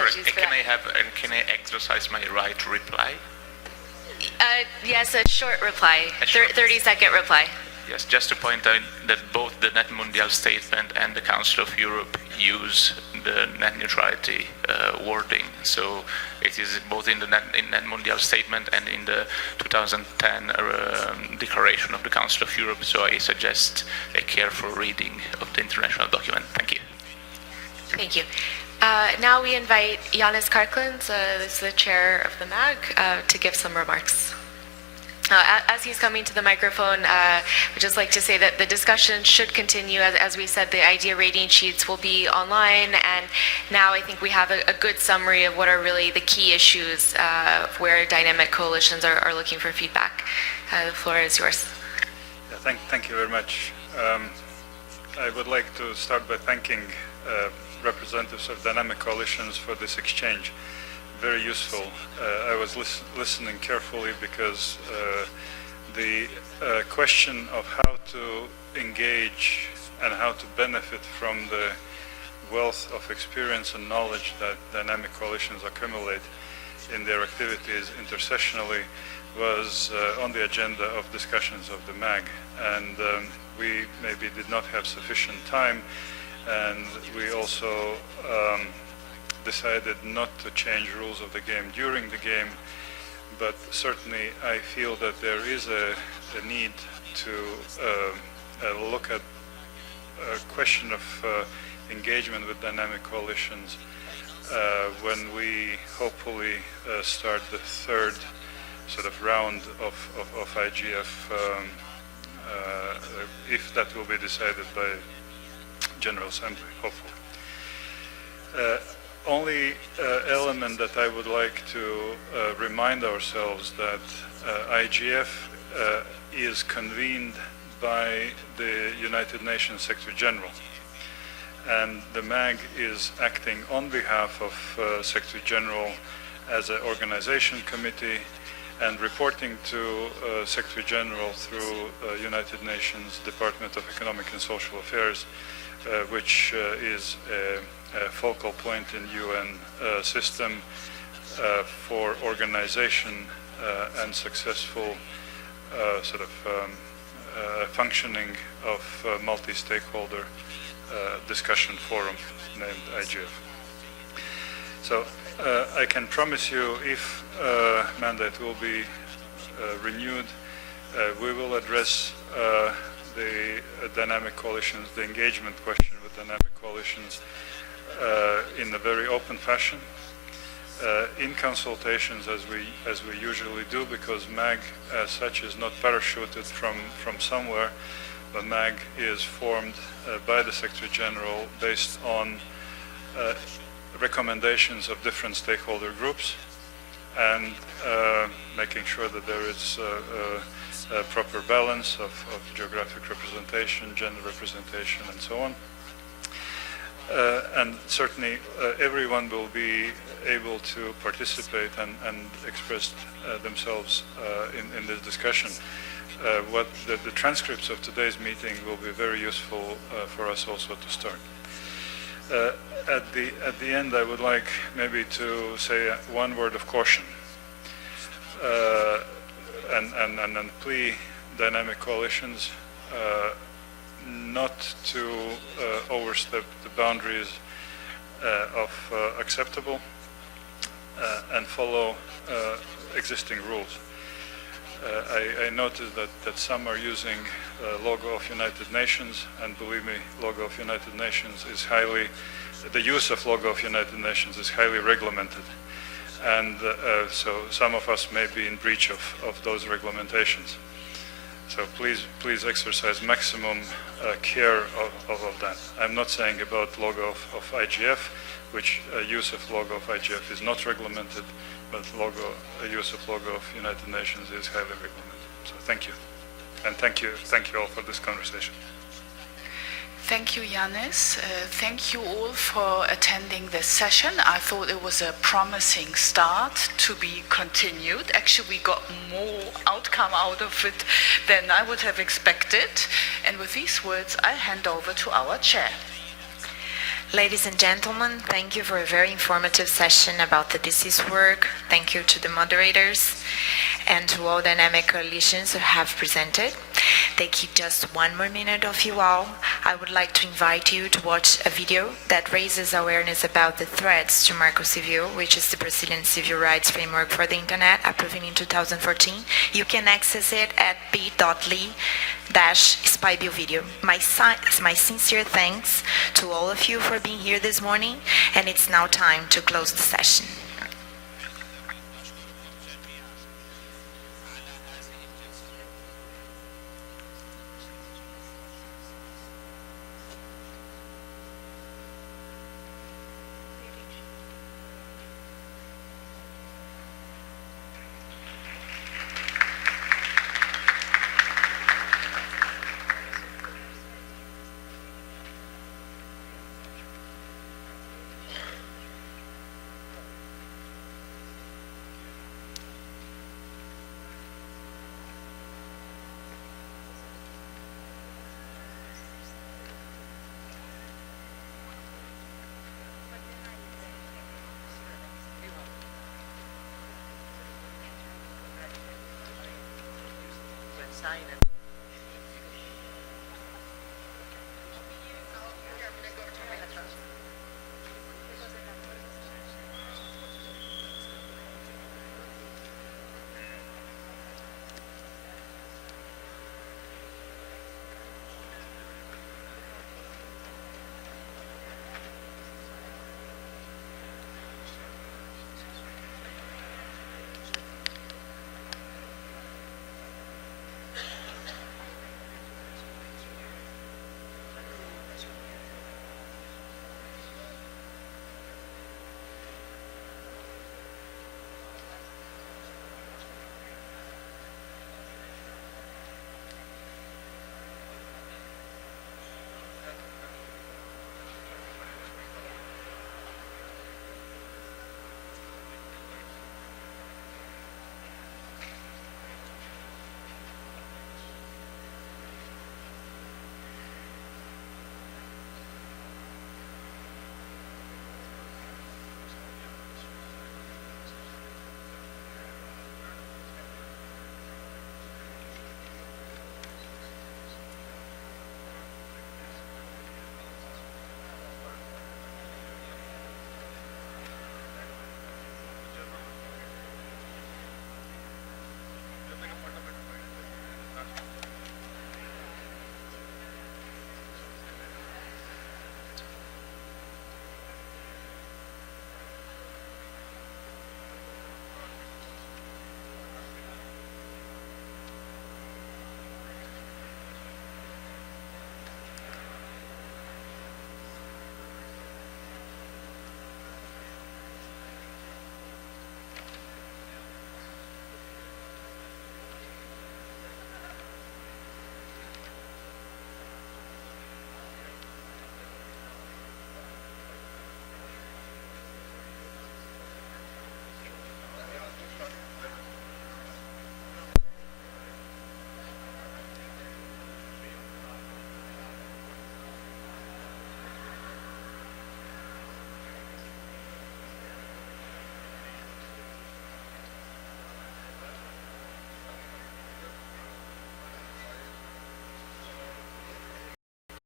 Apologies for can that. can I exercise my right to reply? Yes, a short reply, 30-second reply. Yes, just to point out that both the Net Mundial statement and the Council of Europe use the net neutrality wording. So it is both in the Net Mundial statement and in the 2010 declaration of the Council of Europe. So I suggest a careful reading of the international document. Thank you. Thank you. Now we invite Janis Karklins, the chair of the MAG, to give some remarks. As he's coming to the microphone, we'd just like to say that the discussion should continue. As we said, the idea rating sheets will be online, and now I think we have a good summary of what are really the key issues where dynamic coalitions are looking for feedback. The floor is yours. Yeah, thank you very much. I would like to start by thanking representatives of dynamic coalitions for this exchange. Very useful. I was listening carefully because the question of how to engage and how to benefit from the wealth of experience and knowledge that dynamic coalitions accumulate in their activities intersessionally was on the agenda of discussions of the MAG. And we maybe did not have sufficient time, and we also decided not to change rules of the game during the game, but certainly I feel that there is a need to look at a question of engagement with dynamic coalitions when we hopefully start the third sort of round of IGF, if that will be decided by General Assembly, hopefully. Only element that I would like to remind ourselves that IGF is convened by the United Nations Secretary General, and the MAG is acting on behalf of Secretary General as an organization committee and reporting to Secretary General through United Nations Department of Economic and Social Affairs, which is a focal point in UN system for organization and successful sort of functioning of multi-stakeholder discussion forum named IGF. So I can promise you, if mandate will be renewed, we will address the dynamic coalitions, the engagement question with dynamic coalitions in a very open fashion, in consultations as we usually do, because MAG as such is not parachuted from somewhere, but MAG is formed by the Secretary General based on recommendations of different stakeholder groups, and making sure that there is a proper balance of geographic representation, gender representation, and so on. And certainly everyone will be able to participate and express themselves in this discussion. What the transcripts of today's meeting will be very useful for us also to start. At the end, I would like maybe to say one word of caution and plea dynamic coalitions not to overstep the boundaries of acceptable and follow existing rules. I noticed that some are using logo of United Nations, and believe me, logo of United Nations is the use of logo of United Nations is highly regulated. And so some of us may be in breach of those regulations. So please exercise maximum care of that. I'm not saying about logo of IGF, which use of logo of IGF is not regulated, but use of logo of United Nations is highly regulated. So thank you. And thank you all for this conversation. Thank you, Yanis. Thank you all for attending this session. I thought it was a promising start to be continued. Actually, we got more outcome out of it than I would have expected. And with these words, I hand over to our chair. Ladies and gentlemen, thank you for a very informative session about the disease work. Thank you to the moderators and to all dynamic coalitions who have presented. Taking just one more minute of you all, I would like to invite you to watch a video that raises awareness about the threats to Marco Civil, which is the Brazilian civil rights framework for the internet, approved in 2014. You can access it at bit.ly/spybill video. My sincere thanks to all of you for being here this morning, and it's now time to close the session.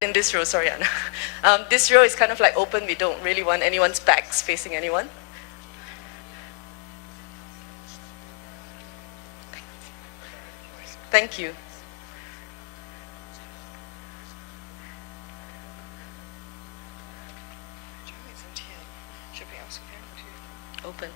in this row, sorry, Anna. This row is kind of like open. We don't really want anyone's backs facing anyone. Thank you. Should we ask him to open?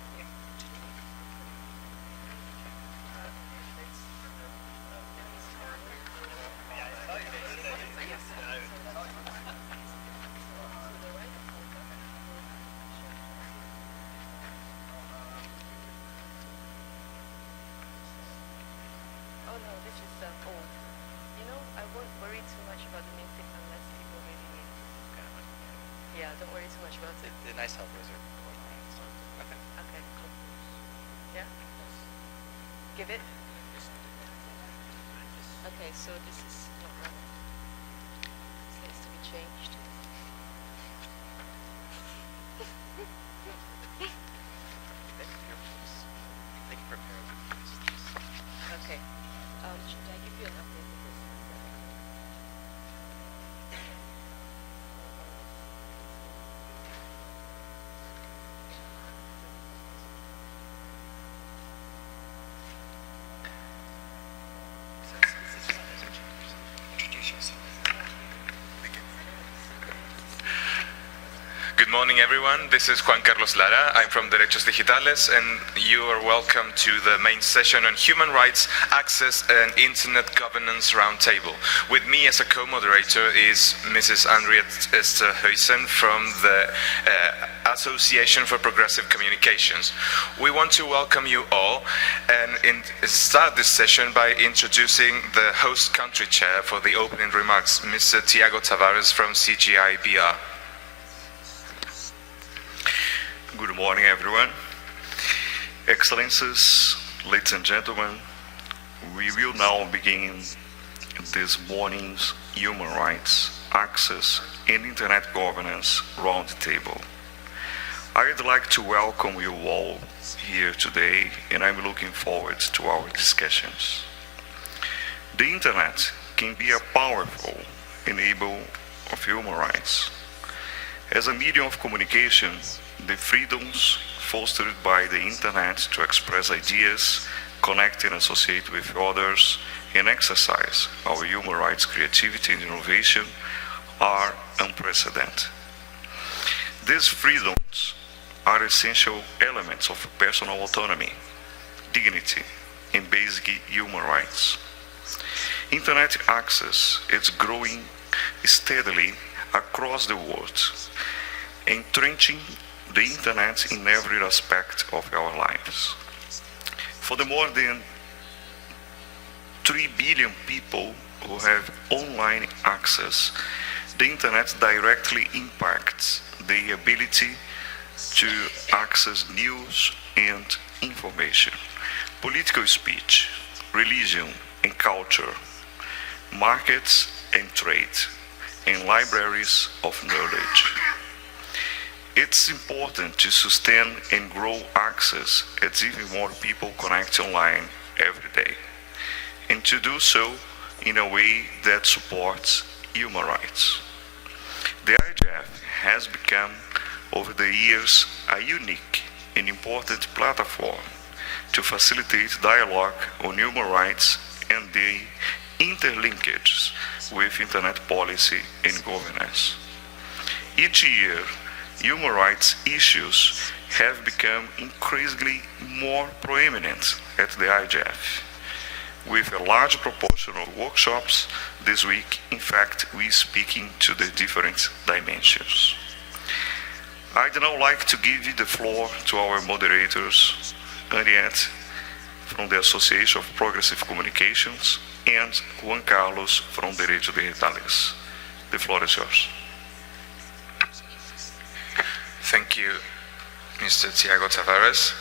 Nice helpers are okay. Okay, cool. Yeah? Give it? Okay, so this is not right. This needs to be changed. Okay. Should I give you an update of this? Good morning, everyone. This is Juan Carlos Lara. I'm from Derechos Digitales, and you are welcome to the main session on human rights, access, and internet governance roundtable. With me as a co-moderator is Mrs. Andrea Esterhuisen from the Association for Progressive Communications. We want to welcome you all and start this session by introducing the host country chair for the opening remarks, Mr. Tiago Tavares from CGI-BR. Good morning, everyone. Excellencies, ladies and gentlemen, we will now begin this morning's Human Rights, Access, and Internet Governance Roundtable. I'd like to welcome you all here today, and I'm looking forward to our discussions. The Internet can be a powerful enabler of human rights. As a medium of communication, the freedoms fostered by the Internet to express ideas, connect and associate with others, and exercise our human rights, creativity, and innovation are unprecedented. These freedoms are essential elements of personal autonomy, dignity, and basic human rights. Internet access is growing steadily across the world, entrenching the Internet in every aspect of our lives. For the more than 3 billion people who have online access, the Internet directly impacts the ability to access news and information, political speech, religion and culture, markets and trade, and libraries of knowledge. It's important to sustain and grow access as even more people connect online every day, and to do so in a way that supports human rights. The IGF has become, over the years, a unique and important platform to facilitate dialogue on human rights and the interlinkages with Internet policy and governance. Each year, human rights issues have become increasingly more prominent at the IGF, with a large proportion of workshops this week, in fact, we speaking to the different dimensions. I'd now like to give the floor to our moderators, Henriette from the Association of Progressive Communications, and Juan Carlos from Derechos Digitales. The floor is yours. Thank you, Mr. Tiago Tavares.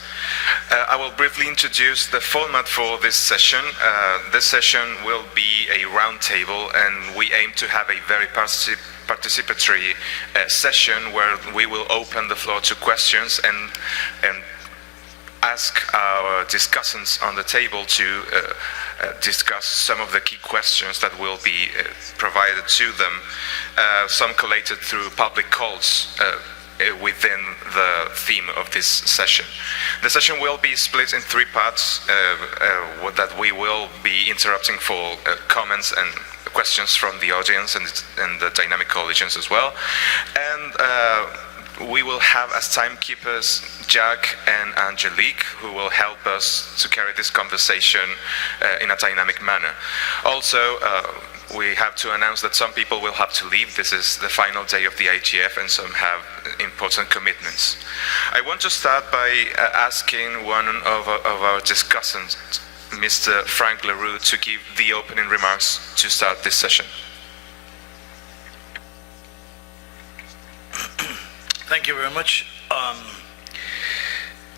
I will briefly introduce the format for this session. This session will be a roundtable, and we aim to have a very participatory session where we will open the floor to questions and ask our discussants on the table to discuss some of the key questions that will be provided to them, some collated through public calls within the theme of this session. The session will be split in 3 parts that we will be interrupting for comments and questions from the audience and the dynamic coalitions as well. And we will have as timekeepers Jack and Angelique, who will help us to carry this conversation in a dynamic manner. Also, we have to announce that some people will have to leave. This is the final day of the IGF, and some have important commitments. I want to start by asking one of our discussants, Mr. Frank LaRue, to give the opening remarks to start this session. Thank you very much.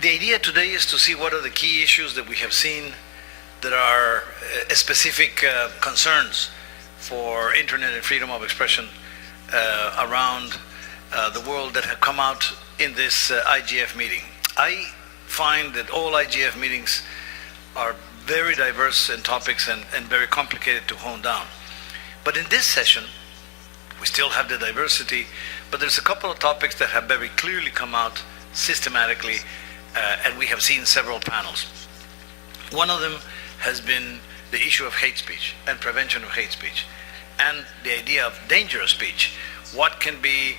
The idea today is to see what are the key issues that we have seen that are specific concerns for internet and freedom of expression around the world that have come out in this IGF meeting. I find that all IGF meetings are very diverse in topics and very complicated to hone down. But in this session, we still have the diversity, but there's a couple of topics that have very clearly come out systematically, and we have seen several panels. One of them has been the issue of hate speech and prevention of hate speech, and the idea of dangerous speech. What can be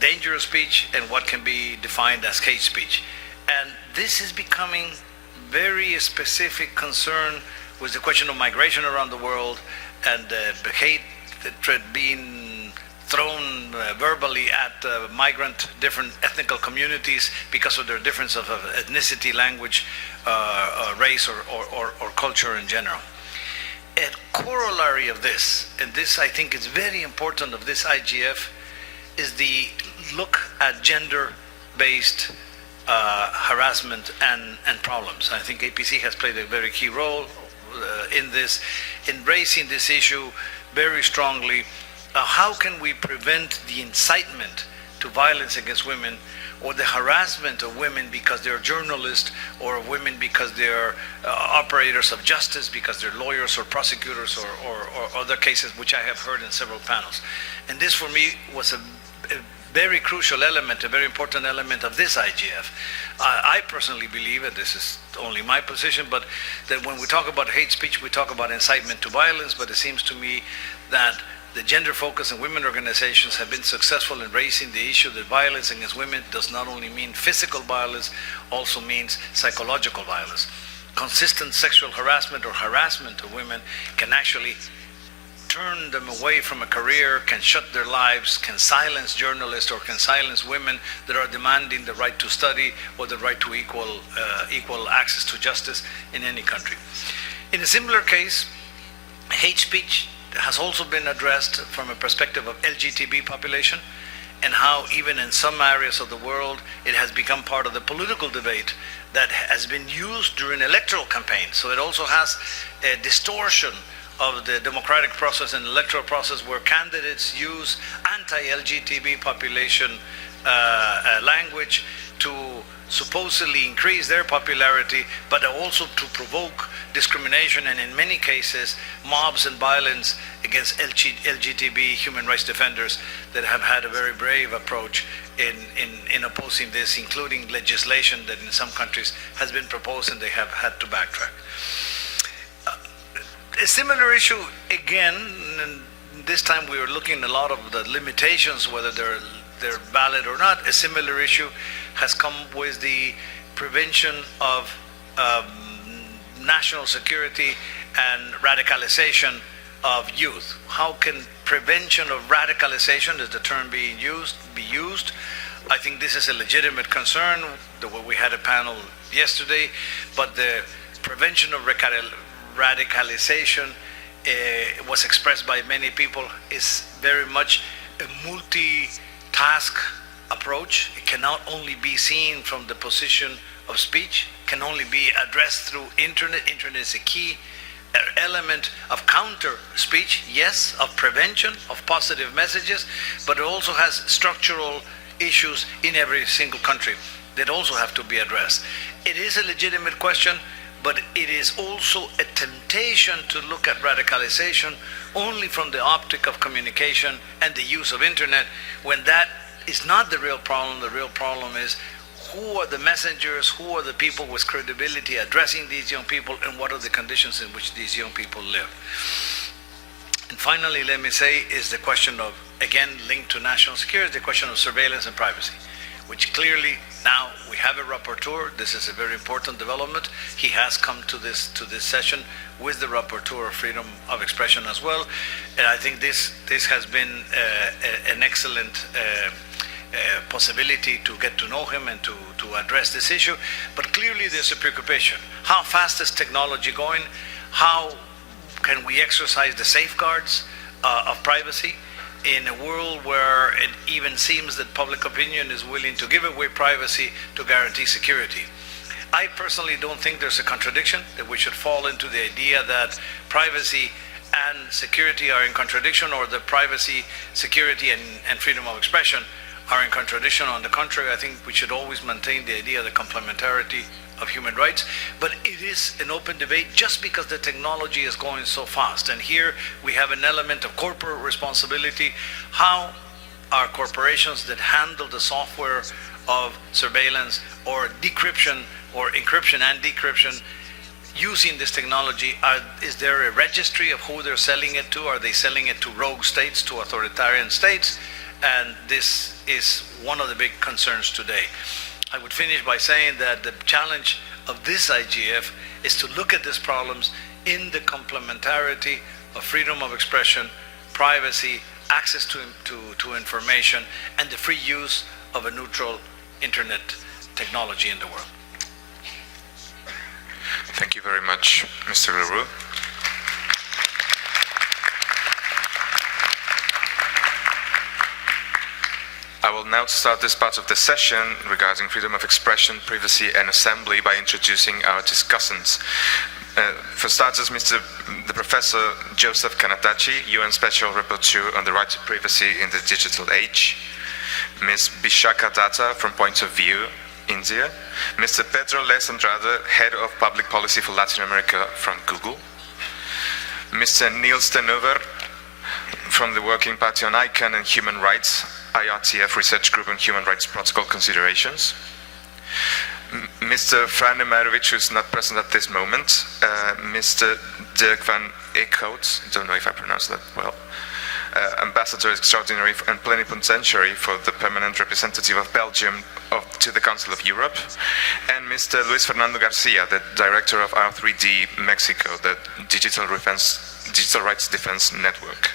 dangerous speech and what can be defined as hate speech? And this is becoming very specific concern with the question of migration around the world and the hate being thrown verbally at migrant different ethnical communities because of their difference of ethnicity, language, race, or culture in general. A corollary of this, and this I think is very important of this IGF, is the look at gender-based harassment and problems. I think APC has played a very key role in this, in raising this issue very strongly. How can we prevent the incitement to violence against women, or the harassment of women because they're journalists, or women because they're operators of justice, because they're lawyers or prosecutors, or other cases which I have heard in several panels. And this for me was a very crucial element, a very important element of this IGF. I personally believe, and this is only my position, but that when we talk about hate speech, we talk about incitement to violence, but it seems to me that the gender focus and women organizations have been successful in raising the issue that violence against women does not only mean physical violence, also means psychological violence. Consistent sexual harassment or harassment of women can actually turn them away from a career, can shut their lives, can silence journalists, or can silence women that are demanding the right to study or the right to equal access to justice in any country. In a similar case, hate speech has also been addressed from a perspective of LGTB population, and how even in some areas of the world it has become part of the political debate that has been used during electoral campaigns. So it also has a distortion of the democratic process and electoral process where candidates use anti-LGTB population language to supposedly increase their popularity, but also to provoke discrimination and in many cases mobs and violence against LGTB human rights defenders that have had a very brave approach in opposing this, including legislation that in some countries has been proposed and they have had to backtrack. A similar issue, again, and this time we were looking at a lot of the limitations, whether they're valid or not. A similar issue has come with the prevention of national security and radicalization of youth. How can prevention of radicalization, is the term being used, be used? I think this is a legitimate concern. We had a panel yesterday, but the prevention of radicalization was expressed by many people is very much a multi-task approach. It cannot only be seen from the position of speech, can only be addressed through internet. Internet is a key element of counter speech, yes, of prevention, of positive messages, but it also has structural issues in every single country. that also have to be addressed. It is a legitimate question, but it is also a temptation to look at radicalization only from the optic of communication and the use of internet, when that is not the real problem. The real problem is who are the messengers, who are the people with credibility addressing these young people, and what are the conditions in which these young people live. And finally, let me say, is the question of, again, linked to national security, the question of surveillance and privacy, which clearly now we have a rapporteur. This is a very important development. He has come to this session with the rapporteur of freedom of expression as well. And I think this has been an excellent possibility to get to know him and to address this issue. But clearly there's a preoccupation. How fast is technology going? How can we exercise the safeguards of privacy in a world where it even seems that public opinion is willing to give away privacy to guarantee security? I personally don't think there's a contradiction, that we should fall into the idea that privacy and security are in contradiction, or that privacy, security, and freedom of expression are in contradiction. On the contrary, I think we should always maintain the idea of the complementarity of human rights. But it is an open debate just because the technology is going so fast. And here we have an element of corporate responsibility. How are corporations that handle the software of surveillance or decryption or encryption and decryption using this technology? Is there a registry of who they're selling it to? Are they selling it to rogue states, to authoritarian states? And this is one of the big concerns today. I would finish by saying that the challenge of this IGF is to look at these problems in the complementarity of freedom of expression, privacy, access to information, and the free use of a neutral internet technology in the world. Thank you very much, Mr. Leroux. I will now start this part of the session regarding freedom of expression, privacy, and assembly by introducing our discussants. For starters, the Professor Joseph Kanatachi, UN Special Rapporteur on the Right to Privacy in the Digital Age. Ms. Bishaka Datta from Point of View, India. Mr. Pedro Les Andrade, Head of Public Policy for Latin America from Google. Mr. Niels ten Over from the Working Party on ICANN and Human Rights, IRTF Research Group on Human Rights Protocol Considerations. Mr. Frane Marovic, who is not present at this moment. Mr. Dirk van Eekhout, don't know if I pronounced that well. Ambassador Extraordinary and Plenipotentiary for the Permanent Representative of Belgium to the Council of Europe. And Mr. Luis Fernando Garcia, the Director of R3D Mexico, the Digital Rights Defense Network.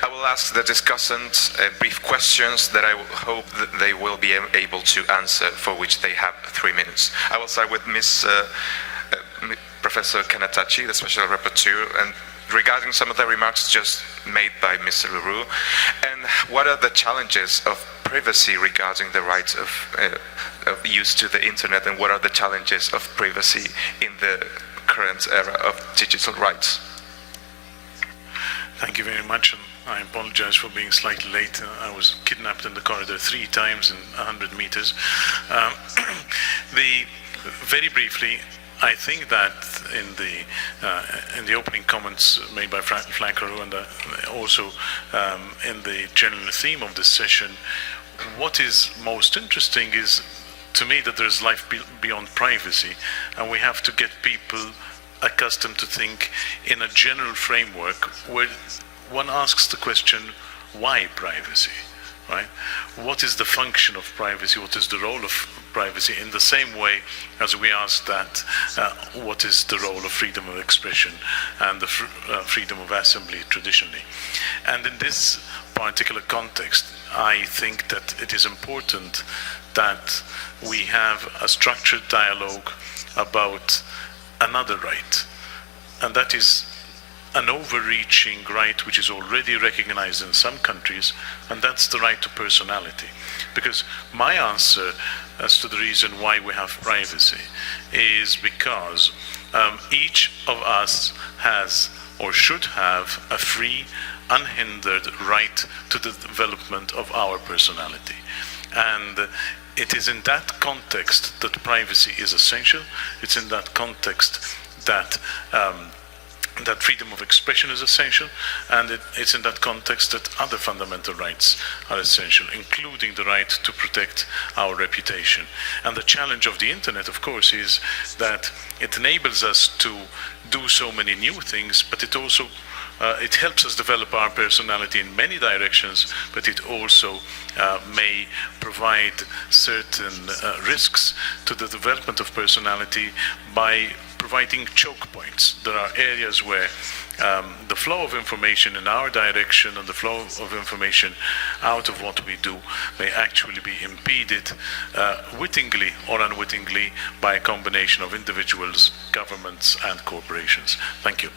I will ask the discussants brief questions that I hope that they will be able to answer, for which they have 3 minutes. I will start with Professor Kanatachi, the Special Rapporteur, and regarding some of the remarks just made by Mr. Leroux, and what are the challenges of privacy regarding the rights of use to the internet, and what are the challenges of privacy in the current era of digital rights? Thank you very much, and I apologize for being slightly late. I was kidnapped in the corridor 3 times in 100 meters. Very briefly, I think that in the opening comments made by Frank Leroux and also in the general theme of this session, what is most interesting is, to me, that there's life beyond privacy, and we have to get people accustomed to think in a general framework where one asks the question, why privacy, right? What is the function of privacy? What is the role of privacy? In the same way as we ask that, what is the role of freedom of expression and the freedom of assembly traditionally? And in this particular context, I think that it is important that we have a structured dialogue about another right, and that is an overreaching right which is already recognized in some countries, and that's the right to personality. Because my answer as to the reason why we have privacy is because each of us has or should have a free, unhindered right to the development of our personality. And it is in that context that privacy is essential. It's in that context that that freedom of expression is essential, and it's in that context that other fundamental rights are essential, including the right to protect our reputation. And the challenge of the internet, of course, is that it enables us to do so many new things, but it also it helps us develop our personality in many directions, but it also may provide certain risks to the development of personality by providing choke points. There are areas where the flow of information in our direction and the flow of information out of what we do may actually be impeded wittingly or unwittingly by a combination of individuals, governments, and corporations. Thank you.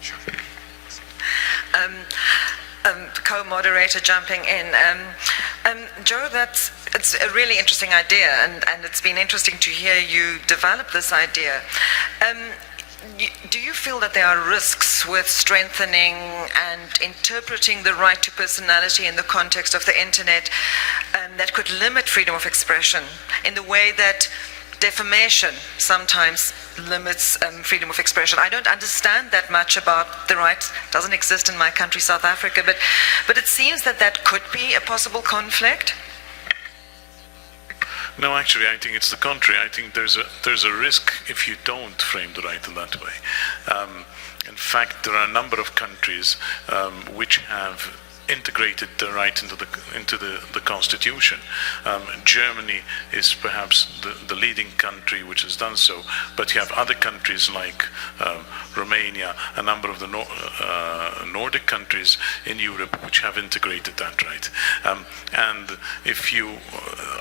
Sure. Co-moderator jumping in. Joe, it's a really interesting idea, and it's been interesting to hear you develop this idea. Do you feel that there are risks with strengthening and interpreting the right to personality in the context of the internet that could limit freedom of expression in the way that defamation sometimes limits freedom of expression? I don't understand that much about the right. It doesn't exist in my country, South Africa, but it seems that could be a possible conflict. No, actually, I think it's the contrary. I think there's a risk if you don't frame the right in that way. In fact, there are a number of countries which have integrated the right into the constitution. Germany is perhaps the leading country which has done so, but you have other countries like Romania, a number of the Nordic countries in Europe which have integrated that right. And if you,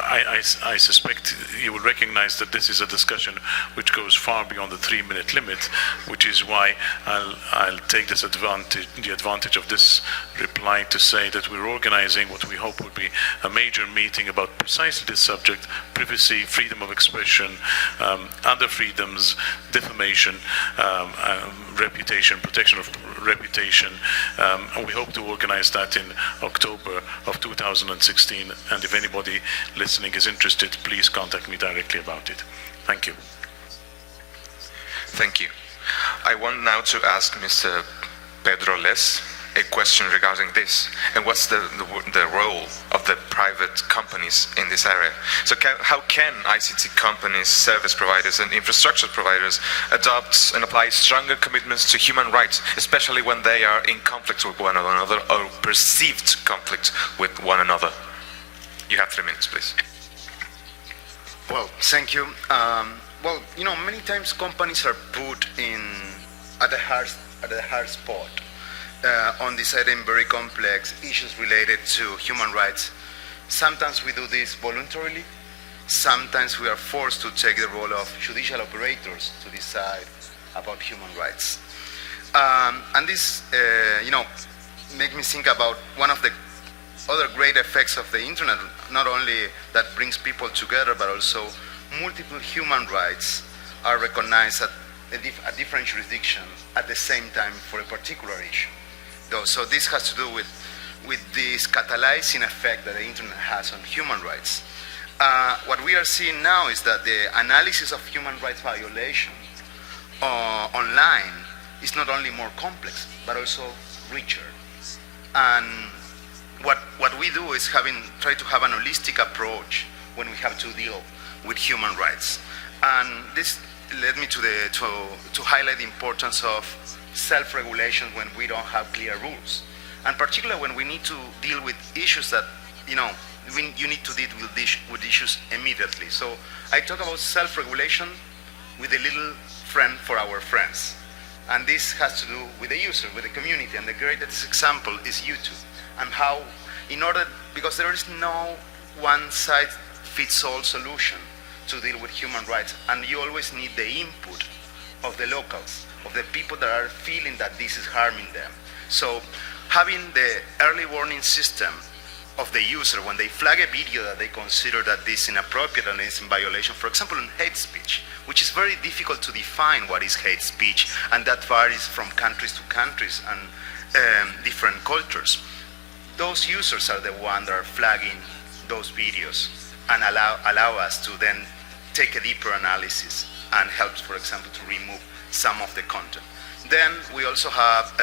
I suspect you will recognize that this is a discussion which goes far beyond the 3-minute limit, which is why I'll take this the advantage of this reply to say that we're organizing what we hope will be a major meeting about precisely this subject: privacy, freedom of expression, other freedoms, defamation, reputation, protection of reputation. And we hope to organize that in October of 2016. And if anybody listening is interested, please contact me directly about it. Thank you. Thank you. I want now to ask Mr. Pedro Les a question regarding this, and what's the role of the private companies in this area. So how can ICT companies, service providers, and infrastructure providers adopt and apply stronger commitments to human rights, especially when they are in conflict with one another or perceived conflict with one another? You have 3 minutes, please. Well, thank you. Well, you know, many times companies are put at the hard spot on deciding very complex issues related to human rights. Sometimes we do this voluntarily. Sometimes we are forced to take the role of judicial operators to decide about human rights. And this, you know, makes me think about one of the other great effects of the internet, not only that brings people together, but also multiple human rights are recognized at different jurisdictions at the same time for a particular issue. So this has to do with this catalyzing effect that the internet has on human rights. What we are seeing now is that the analysis of human rights violations online is not only more complex, but also richer. And what we do is try to have an holistic approach when we have to deal with human rights. And this led me to highlight the importance of self-regulation when we don't have clear rules, and particularly when we need to deal with issues that, you know, you need to deal with issues immediately. So I talk about self-regulation with a little friend for our friends, and this has to do with the user, with the community, and the greatest example is YouTube, and how, because there is no one-size-fits-all solution to deal with human rights, and you always need the input of the locals, of the people that are feeling that this is harming them. So having the early warning system of the user when they flag a video that they consider that this is inappropriate and is in violation, for example, in hate speech, which is very difficult to define what is hate speech, and that varies from countries to countries and different cultures. Those users are the ones that are flagging those videos and allow us to then take a deeper analysis and help, for example, to remove some of the content. Then we also have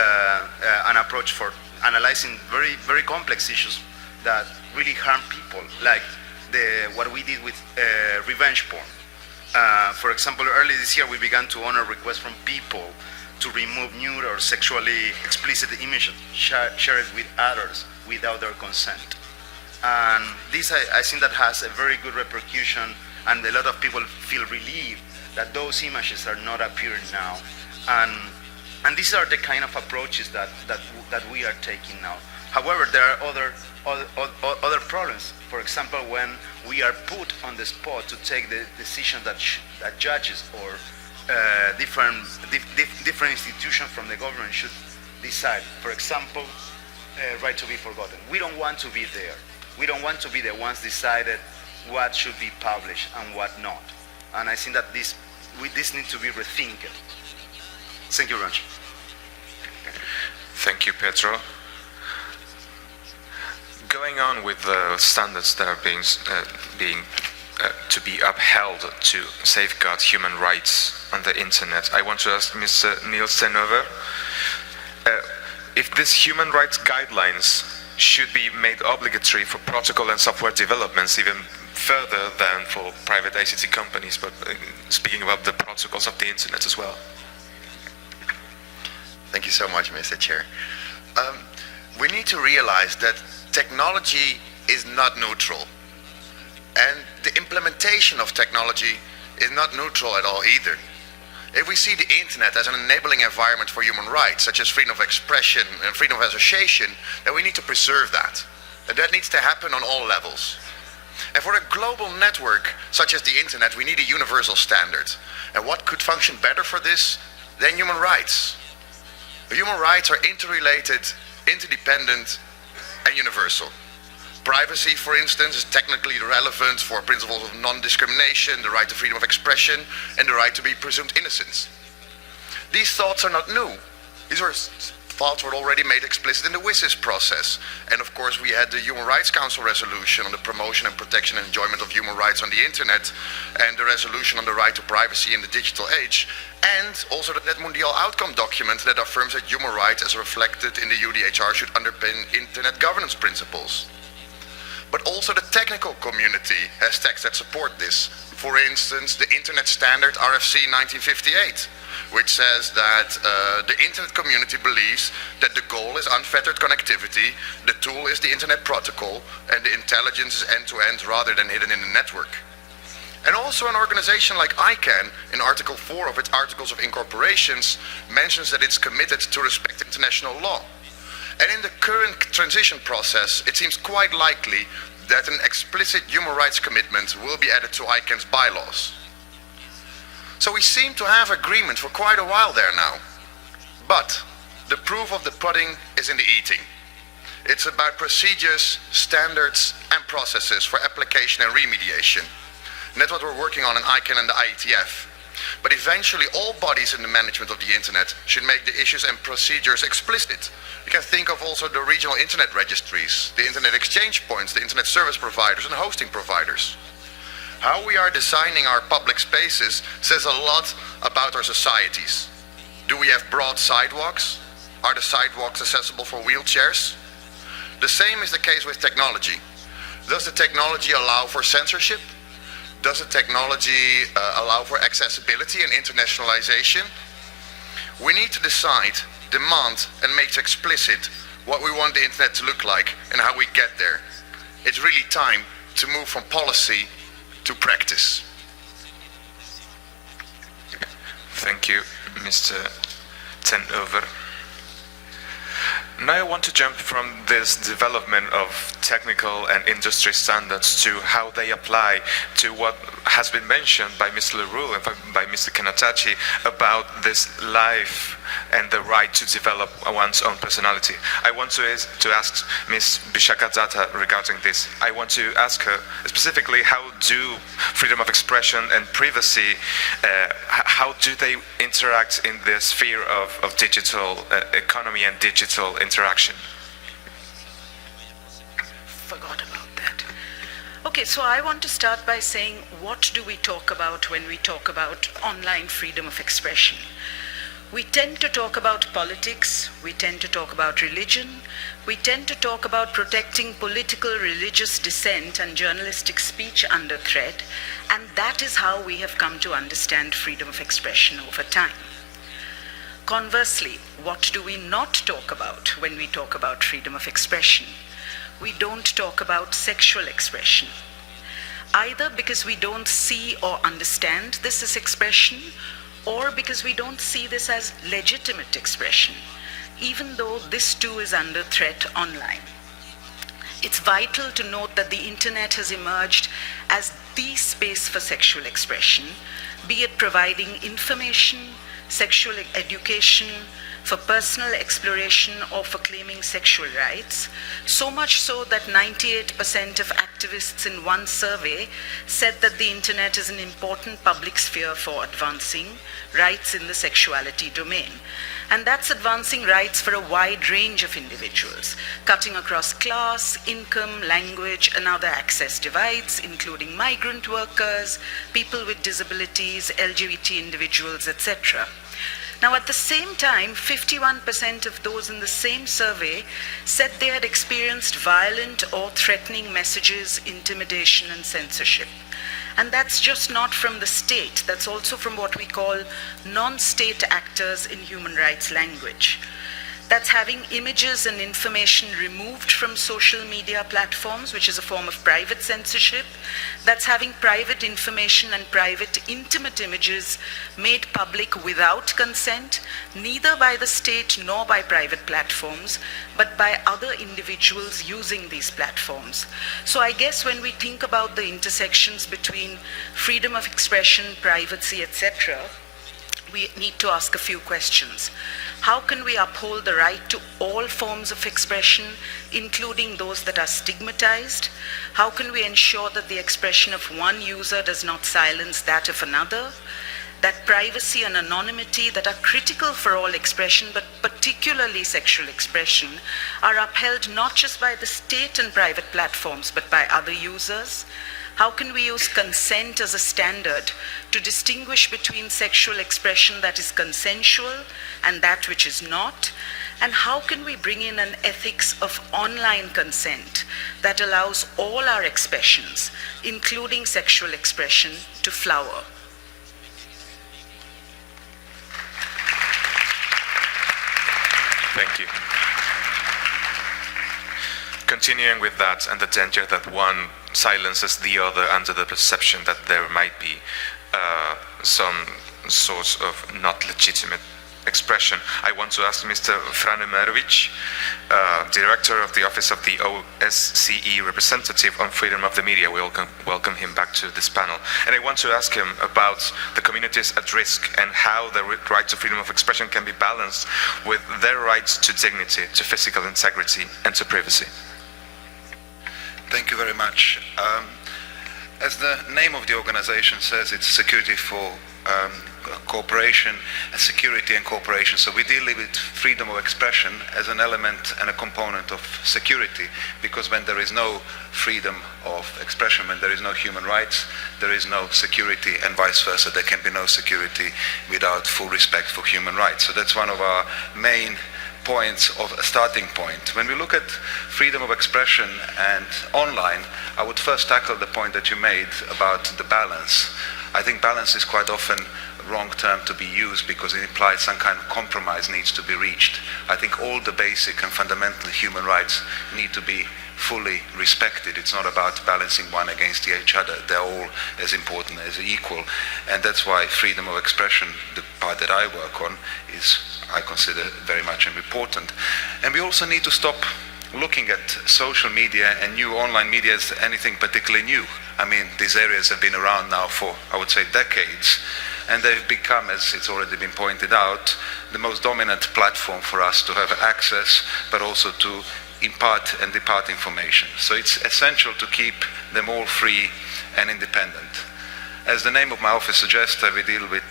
an approach for analyzing very, very complex issues that really harm people, like what we did with revenge porn. For example, early this year we began to honor requests from people to remove nude or sexually explicit images shared with others without their consent. And this, I think that has a very good repercussion, and a lot of people feel relieved that those images are not appearing now. And these are the kind of approaches that we are taking now. However, there are other problems. For example, when we are put on the spot to take the decision that judges or different institutions from the government should decide. For example, right to be forgotten. We don't want to be there. We don't want to be the ones decided what should be published and what not. And I think that this needs to be rethinked. Thank you very much. Thank you, Pedro. Going on with the standards that are being to be upheld to safeguard human rights on the internet, I want to ask Mr. Niels Tenöver if these human rights guidelines should be made obligatory for protocol and software developments even further than for private ICT companies, but speaking about the protocols of the internet as well. Thank you so much, Mr. Chair. We need to realize that technology is not neutral, and the implementation of technology is not neutral at all either. If we see the internet as an enabling environment for human rights, such as freedom of expression and freedom of association, then we need to preserve that. And that needs to happen on all levels. And for a global network such as the internet, we need a universal standard. And what could function better for this than human rights? Human rights are interrelated, interdependent, and universal. Privacy, for instance, is technically relevant for principles of non-discrimination, the right to freedom of expression, and the right to be presumed innocent. These thoughts are not new. These thoughts were already made explicit in the WSIS process. And of course, we had the Human Rights Council resolution on the promotion and protection and enjoyment of human rights on the internet, and the resolution on the right to privacy in the digital age, and also the Net Mundial outcome document that affirms that human rights as reflected in the UDHR should underpin internet governance principles. But also the technical community has texts that support this. For instance, the Internet Standard RFC 1958, which says that the Internet community believes that the goal is unfettered connectivity, the tool is the Internet protocol, and the intelligence is end-to-end rather than hidden in the network. And also an organization like ICANN, in Article 4 of its Articles of Incorporations, mentions that it's committed to respect international law. And in the current transition process, it seems quite likely that an explicit human rights commitment will be added to ICANN's bylaws. So we seem to have agreement for quite a while there now. But the proof of the pudding is in the eating. It's about procedures, standards, and processes for application and remediation. And that's what we're working on in ICANN and the IETF. But eventually all bodies in the management of the internet should make the issues and procedures explicit. You can think of also the regional internet registries, the internet exchange points, the internet service providers and hosting providers. How we are designing our public spaces says a lot about our societies. Do we have broad sidewalks? Are the sidewalks accessible for wheelchairs? The same is the case with technology. Does the technology allow for censorship? Does the technology allow for accessibility and internationalization? We need to decide, demand, and make explicit what we want the internet to look like and how we get there. It's really time to move from policy to practice. Thank you, Mr. Tenöver. Now I want to jump from this development of technical and industry standards to how they apply to what has been mentioned by Mr. Leroux and by Mr. Kanatachi about this life and the right to develop one's own personality. I want to ask Ms. Bishakadzata regarding this. I want to ask her specifically, how do freedom of expression and privacy, how do they interact in the sphere of digital economy and digital interaction? Forgot about that. Okay, so I want to start by saying, what do we talk about when we talk about online freedom of expression? We tend to talk about politics, we tend to talk about religion, we tend to talk about protecting political, religious dissent and journalistic speech under threat, and that is how we have come to understand freedom of expression over time. Conversely, what do we not talk about when we talk about freedom of expression? We don't talk about sexual expression, either because we don't see or understand this as expression, or because we don't see this as legitimate expression, even though this too is under threat online. It's vital to note that the internet has emerged as the space for sexual expression, be it providing information, sexual education, for personal exploration, or for claiming sexual rights, so much so that 98% of activists in one survey said that the internet is an important public sphere for advancing rights in the sexuality domain. And that's advancing rights for a wide range of individuals, cutting across class, income, language, and other access divides, including migrant workers, people with disabilities, LGBT individuals, etc. Now, at the same time, 51% of those in the same survey said they had experienced violent or threatening messages, intimidation, and censorship. And that's just not from the state, that's also from what we call non-state actors in human rights language. That's having images and information removed from social media platforms, which is a form of private censorship. That's having private information and private intimate images made public without consent, neither by the state nor by private platforms, but by other individuals using these platforms. So I guess when we think about the intersections between freedom of expression, privacy, etc., we need to ask a few questions. How can we uphold the right to all forms of expression, including those that are stigmatized? How can we ensure that the expression of one user does not silence that of another? That privacy and anonymity that are critical for all expression, but particularly sexual expression, are upheld not just by the state and private platforms, but by other users? How can we use consent as a standard to distinguish between sexual expression that is consensual and that which is not? And how can we bring in an ethics of online consent that allows all our expressions, including sexual expression, to flower? Thank you. Continuing with that and the danger that one silences the other under the perception that there might be some source of not legitimate expression, I want to ask Mr. Frane Merovic, Director of the Office of the OSCE Representative on Freedom of the Media. We welcome him back to this panel. And I want to ask him about the communities at risk and how the right to freedom of expression can be balanced with their rights to dignity, to physical integrity, and to privacy. Thank you very much. As the name of the organization says, it's Security for Cooperation, Security and Cooperation. So we deal with freedom of expression as an element and a component of security, because when there is no freedom of expression, when there is no human rights, there is no security, and vice versa. There can be no security without full respect for human rights. So that's one of our main points of a starting point. When we look at freedom of expression and online, I would first tackle the point that you made about the balance. I think balance is quite often a wrong term to be used because it implies some kind of compromise needs to be reached. I think all the basic and fundamental human rights need to be fully respected. It's not about balancing one against each other. They're all as important, as equal. And that's why freedom of expression, the part that I work on, is, I consider, very much important. And we also need to stop looking at social media and new online media as anything particularly new. I mean, these areas have been around now for, I would say, decades. And they've become, as it's already been pointed out, the most dominant platform for us to have access, but also to impart and depart information. So it's essential to keep them all free and independent. As the name of my office suggests, we deal with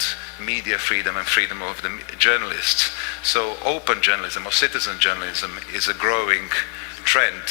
media freedom and freedom of the journalists. So open journalism or citizen journalism is a growing trend.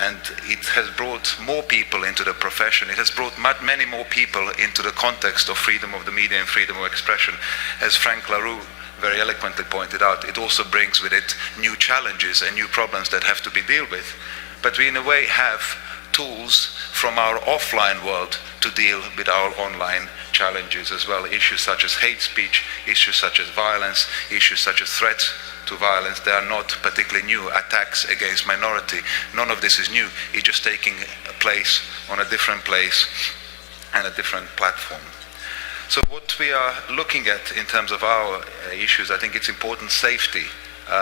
And it has brought more people into the profession. It has brought many more people into the context of freedom of the media and freedom of expression. As Frank LaRue very eloquently pointed out, it also brings with it new challenges and new problems that have to be dealt with. But we in a way have tools from our offline world to deal with our online challenges as well. Issues such as hate speech, issues such as violence, issues such as threats to violence. They are not particularly new. Attacks against minority, none of this is new. It's just taking place on a different place and a different platform. So what we are looking at in terms of our issues, I think it's important safety.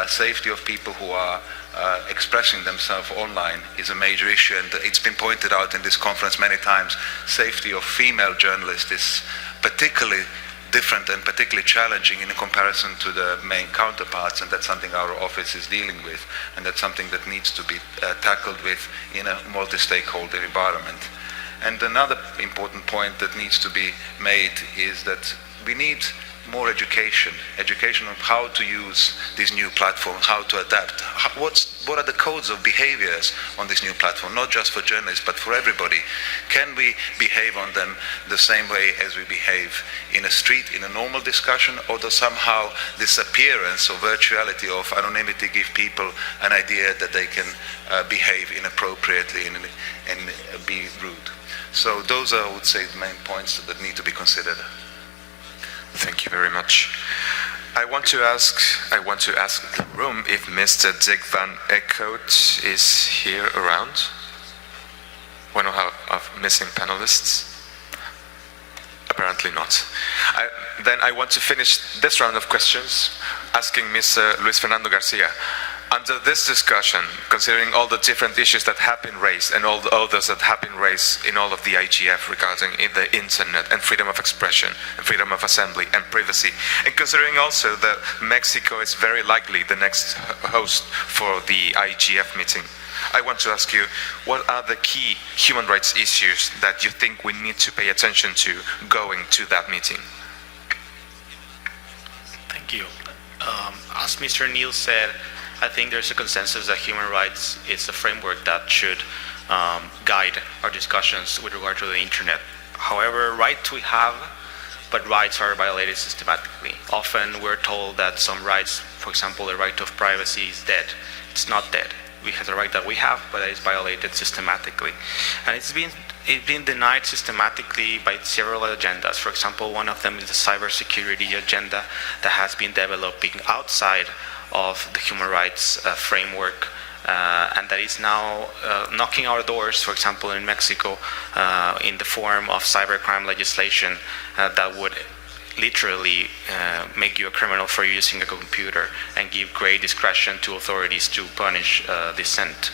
Safety of people who are expressing themselves online is a major issue, and it's been pointed out in this conference many times. Safety of female journalists is particularly different and particularly challenging in comparison to the main counterparts, and that's something our office is dealing with, and that's something that needs to be tackled with in a multi-stakeholder environment. And another important point that needs to be made is that we need more education on how to use these new platforms, how to adapt. What are the codes of behaviors on this new platform, not just for journalists, but for everybody? Can we behave on them the same way as we behave in a street, in a normal discussion, or does somehow this appearance of virtuality, of anonymity, give people an idea that they can behave inappropriately and be rude? So those are, I would say, the main points that need to be considered. Thank you very much. I want to ask the room if Mr. Dick Van Eekhout is here around. One of our missing panelists. Apparently not. Then I want to finish this round of questions asking Mr. Luis Fernando Garcia. Under this discussion, considering all the different issues that have been raised and all the others that have been raised in all of the IGF regarding the internet and freedom of expression and freedom of assembly and privacy, and considering also that Mexico is very likely the next host for the IGF meeting, I want to ask you, what are the key human rights issues that you think we need to pay attention to going to that meeting? Thank you. As Mr. Neal said, I think there's a consensus that human rights is the framework that should guide our discussions with regard to the internet. However, rights we have, but rights are violated systematically. Often we're told that some rights, for example, the right of privacy is dead. It's not dead. We have the right that we have, but it is violated systematically. And it's been denied systematically by several agendas. For example, one of them is the cybersecurity agenda that has been developing outside of the human rights framework, and that is now knocking our doors, for example, in Mexico, in the form of cybercrime legislation that would literally make you a criminal for using a computer and give great discretion to authorities to punish dissent.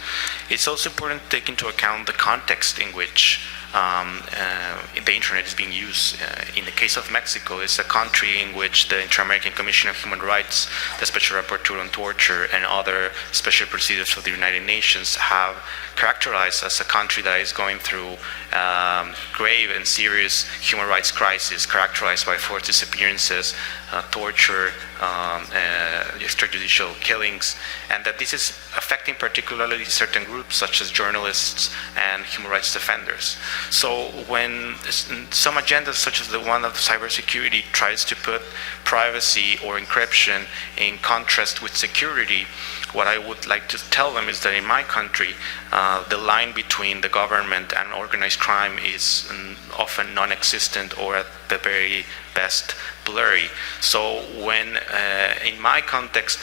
It's also important to take into account the context in which the internet is being used. In the case of Mexico, it's a country in which the Inter-American Commission of Human Rights, the Special Rapporteur on Torture, and other special procedures of the United Nations have characterized as a country that is going through grave and serious human rights crisis, characterized by forced disappearances, torture, extrajudicial killings, and that this is affecting particularly certain groups such as journalists and human rights defenders. So when some agendas such as the one of cybersecurity tries to put privacy or encryption in contrast with security, what I would like to tell them is that in my country, the line between the government and organized crime is often non-existent, or at the very best blurry. So when, in my context,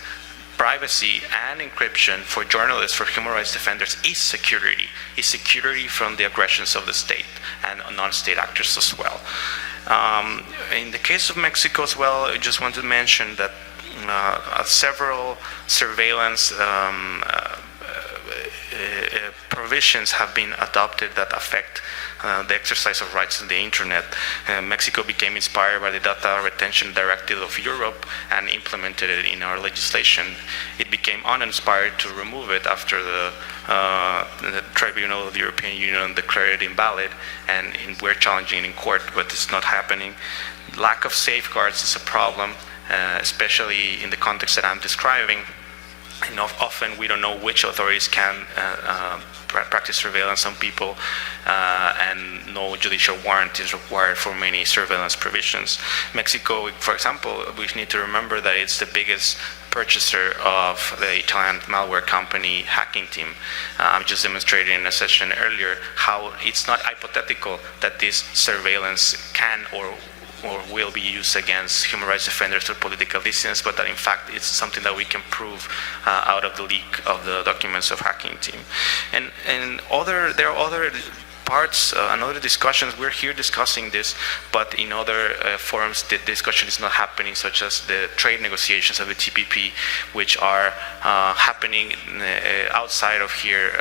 privacy and encryption for journalists, for human rights defenders, is security from the aggressions of the state and non-state actors as well. In the case of Mexico as well, I just want to mention that several surveillance provisions have been adopted that affect the exercise of rights on the internet. Mexico became inspired by the Data Retention Directive of Europe and implemented it in our legislation. It became uninspired to remove it after the Tribunal of the European Union declared it invalid, and we're challenging it in court, but it's not happening. Lack of safeguards is a problem, especially in the context that I'm describing. and often we don't know which authorities can practice surveillance on people, and no judicial warrant is required for many surveillance provisions. Mexico, for example, we need to remember that it's the biggest purchaser of the Italian malware company Hacking Team. I just demonstrated in a session earlier how it's not hypothetical that this surveillance can or will be used against human rights defenders or political dissidents, but that in fact it's something that we can prove out of the leak of the documents of Hacking Team. And there are other parts and other discussions. We're here discussing this, but in other forums the discussion is not happening, such as the trade negotiations of the TPP, which are happening outside of here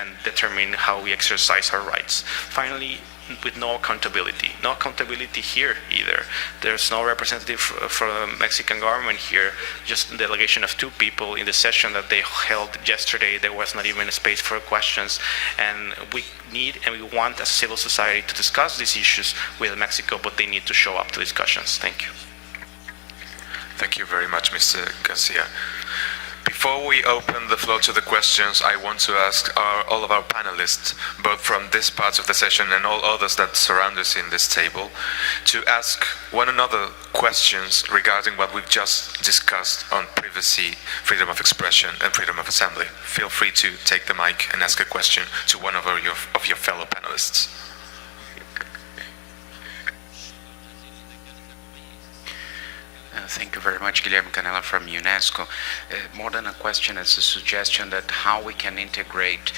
and determine how we exercise our rights. Finally, with no accountability here either. There's no representative from the Mexican government here, just a delegation of 2 people. In the session that they held yesterday, there was not even a space for questions, and we need and we want as civil society to discuss these issues with Mexico, but they need to show up to discussions. Thank you. Thank you very much, Mr. Garcia. Before we open the floor to the questions, I want to ask all of our panelists, both from this part of the session and all others that surround us in this table, to ask one another questions regarding what we've just discussed on privacy, freedom of expression, and freedom of assembly. Feel free to take the mic and ask a question to one of your fellow panelists. Thank you very much, Guilherme Canella from UNESCO. More than a question, it's a suggestion that how we can integrate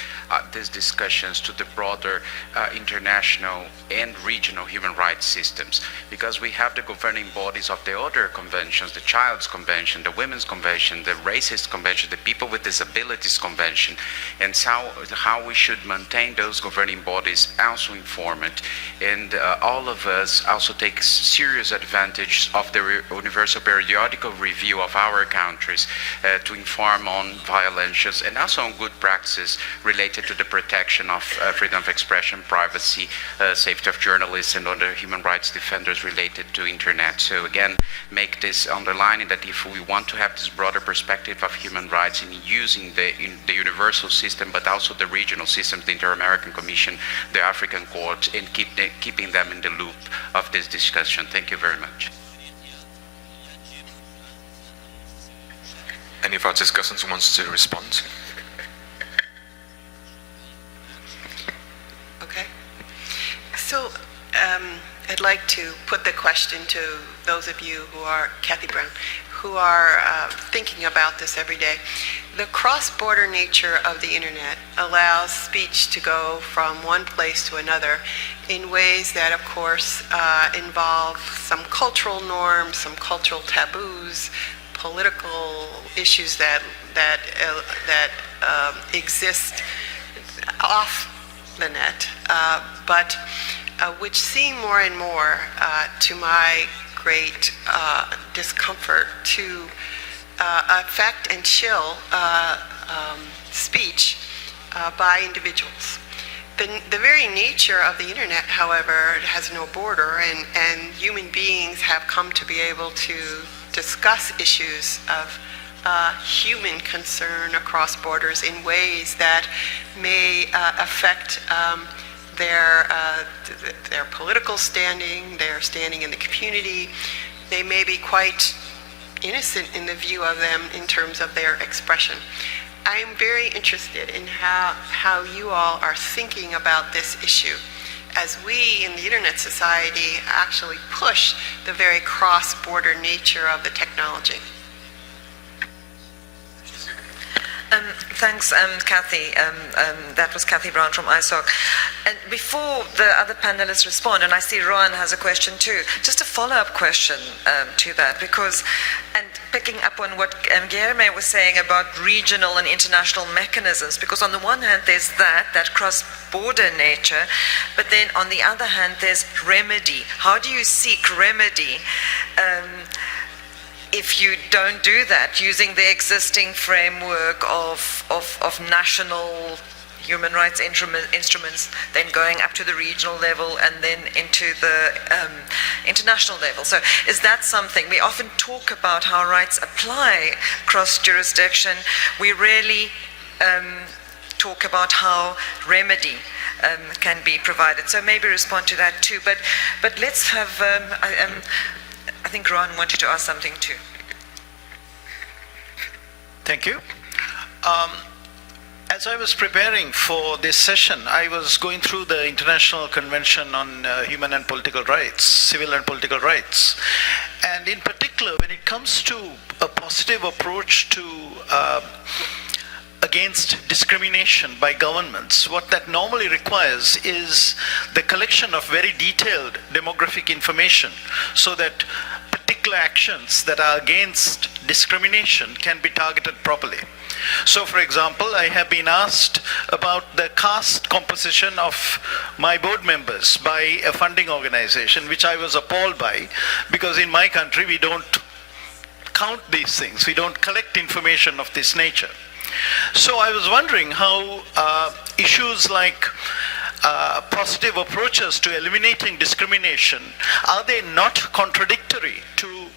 these discussions to the broader international and regional human rights systems, because we have the governing bodies of the other conventions, the Child's Convention, the Women's Convention, the Racist Convention, the People with Disabilities Convention, and how we should maintain those governing bodies also informed, and all of us also take serious advantage of the universal periodical review of our countries to inform on violations and also on good practices related to the protection of freedom of expression, privacy, safety of journalists and other human rights defenders related to internet. So again, make this underlining that if we want to have this broader perspective of human rights in using the universal system, but also the regional systems, the Inter-American Commission, the African Court, and keeping them in the loop of this discussion. Thank you very much. Any of our discussants wants to respond? Okay. So I'd like to put the question to those of you who are, Kathy Brown, who are thinking about this every day. The cross-border nature of the internet allows speech to go from one place to another in ways that, of course, involve some cultural norms, some cultural taboos, political issues that exist off the net, but which seem more and more, to my great discomfort, to affect and chill speech by individuals. The very nature of the internet, however, has no border, and human beings have come to be able to discuss issues of human concern across borders in ways that may affect their political standing, their standing in the community. They may be quite innocent in the view of them in terms of their expression. I'm very interested in how you all are thinking about this issue as we in the Internet Society actually push the very cross-border nature of the technology. Thanks, Kathy. That was Kathy Brown from ISOC. And before the other panelists respond, and I see Rowan has a question too, just a follow-up question to that, because, and picking up on what Guilherme was saying about regional and international mechanisms, because on the one hand there's that cross-border nature, but then on the other hand there's remedy. How do you seek remedy if you don't do that using the existing framework of national human rights instruments, then going up to the regional level and then into the international level. So is that something, we often talk about how rights apply across jurisdiction, we rarely talk about how remedy can be provided. So maybe respond to that too. But let's have, I think Ron wanted to ask something too. Thank you. As I was preparing for this session, I was going through the International Convention on Human and Political Rights, Civil and Political Rights. And in particular, when it comes to a positive approach to against discrimination by governments, what that normally requires is the collection of very detailed demographic information so that particular actions that are against discrimination can be targeted properly. So, for example, I have been asked about the caste composition of my board members by a funding organization, which I was appalled by, because in my country we don't count these things, we don't collect information of this nature. So I was wondering how issues like positive approaches to eliminating discrimination, are they not contradictory to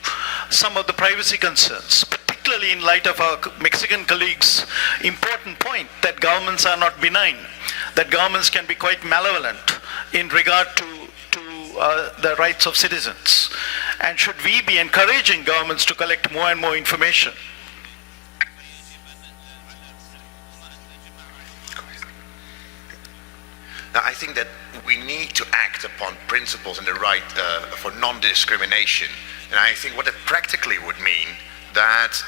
some of the privacy concerns, particularly in light of our Mexican colleagues' important point that governments are not benign, that governments can be quite malevolent in regard to the rights of citizens? And should we be encouraging governments to collect more and more information? Now, I think that we need to act upon principles and the right for non-discrimination. And I think what it practically would mean that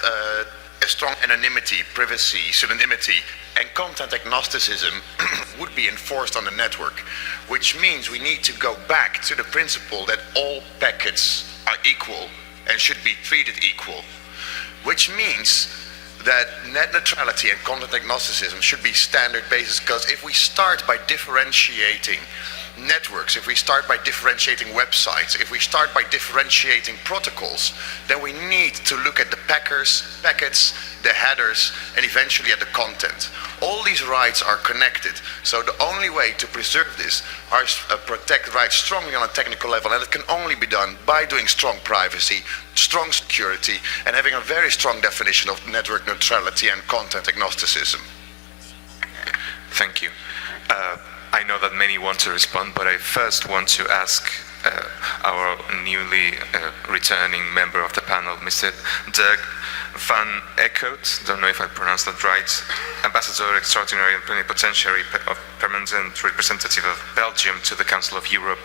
a strong anonymity, privacy, pseudonymity, and content agnosticism would be enforced on the network, which means we need to go back to the principle that all packets are equal and should be treated equal, which means that net neutrality and content agnosticism should be standard basis, because if we start by differentiating networks, if we start by differentiating websites, if we start by differentiating protocols, then we need to look at the packets, the headers, and eventually at the content. All these rights are connected. So the only way to preserve this are protect rights strongly on a technical level, and it can only be done by doing strong privacy, strong security, and having a very strong definition of network neutrality and content agnosticism. Thank you. I know that many want to respond, but I first want to ask our newly returning member of the panel, Mr. Dirk van Eekhout, don't know if I pronounced that right, Ambassador Extraordinary and Plenipotentiary of Permanent Representative of Belgium to the Council of Europe.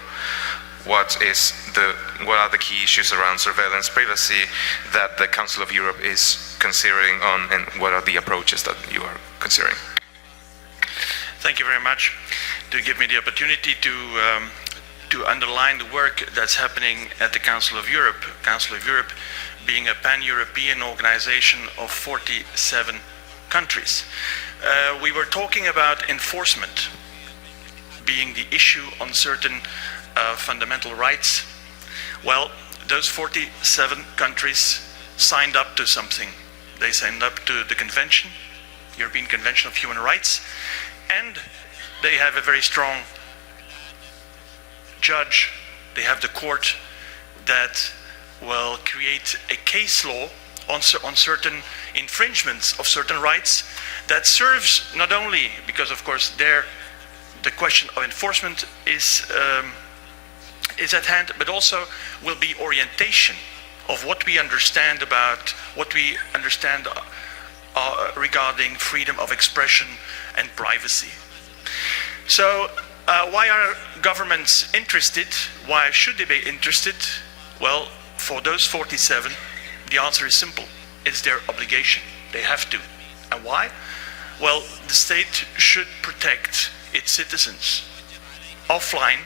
What are the key issues around surveillance privacy that the Council of Europe is considering on, and what are the approaches that you are considering? Thank you very much to give me the opportunity to underline the work that's happening at the Council of Europe. Council of Europe being a pan-European organization of 47 countries. We were talking about enforcement being the issue on certain fundamental rights. Well, those 47 countries signed up to something. They signed up to the Convention, European Convention of Human Rights, and they have a very strong judge. They have the court that will create a case law on certain infringements of certain rights that serves not only because, of course, the question of enforcement is at hand, but also will be orientation of what we understand regarding freedom of expression and privacy. So why are governments interested? Why should they be interested? Well, for those 47, the answer is simple. It's their obligation. They have to. And why? Well, the state should protect its citizens offline,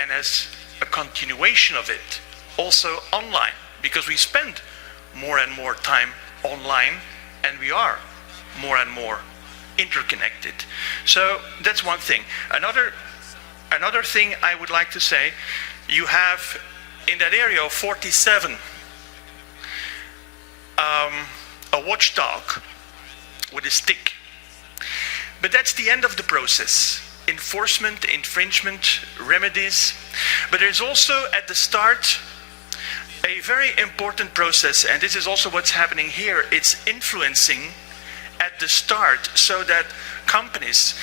and as a continuation of it, also online, because we spend more and more time online, and we are more and more interconnected. So that's one thing. Another thing I would like to say, you have in that area of 47 a watchdog with a stick. But that's the end of the process. Enforcement, infringement, remedies. But there's also at the start a very important process, and this is also what's happening here. It's influencing at the start so that companies,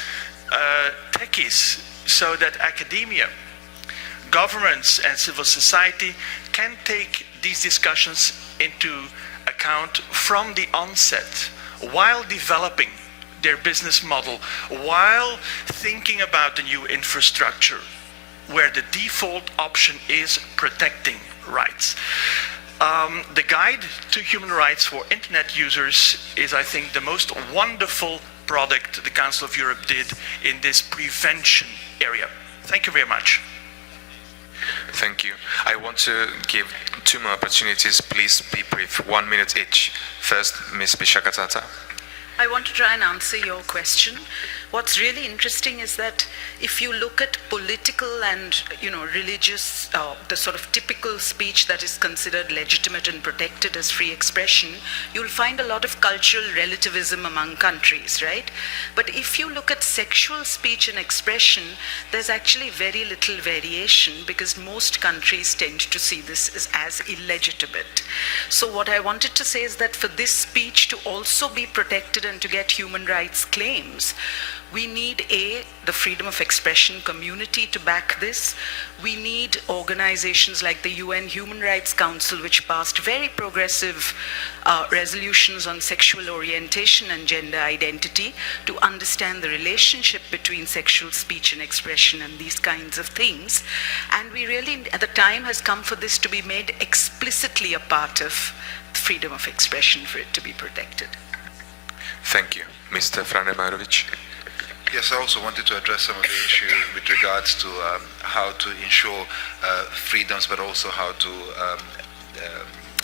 techies, so that academia, governments and civil society can take these discussions into account from the onset while developing their business model, while thinking about the new infrastructure, where the default option is protecting rights. The Guide to Human Rights for Internet Users is, I think, the most wonderful product the Council of Europe did in this prevention area. Thank you very much. Thank you. I want to give 2 more opportunities. Please be brief, 1 minute each. First, Ms. Bishakatata. I want to try and answer your question. What's really interesting is that if you look at political and religious, the sort of typical speech that is considered legitimate and protected as free expression, you'll find a lot of cultural relativism among countries, right? But if you look at sexual speech and expression, there's actually very little variation because most countries tend to see this as illegitimate. So what I wanted to say is that for this speech to also be protected and to get human rights claims, we need the freedom of expression community to back this. We need organizations like the UN Human Rights Council, which passed very progressive resolutions on sexual orientation and gender identity to understand the relationship between sexual speech and expression and these kinds of things. And we really, the time has come for this to be made explicitly a part of freedom of expression for it to be protected. Thank you. Mr. Franemarovic. Yes, I also wanted to address some of the issues with regards to how to ensure freedoms, but also how to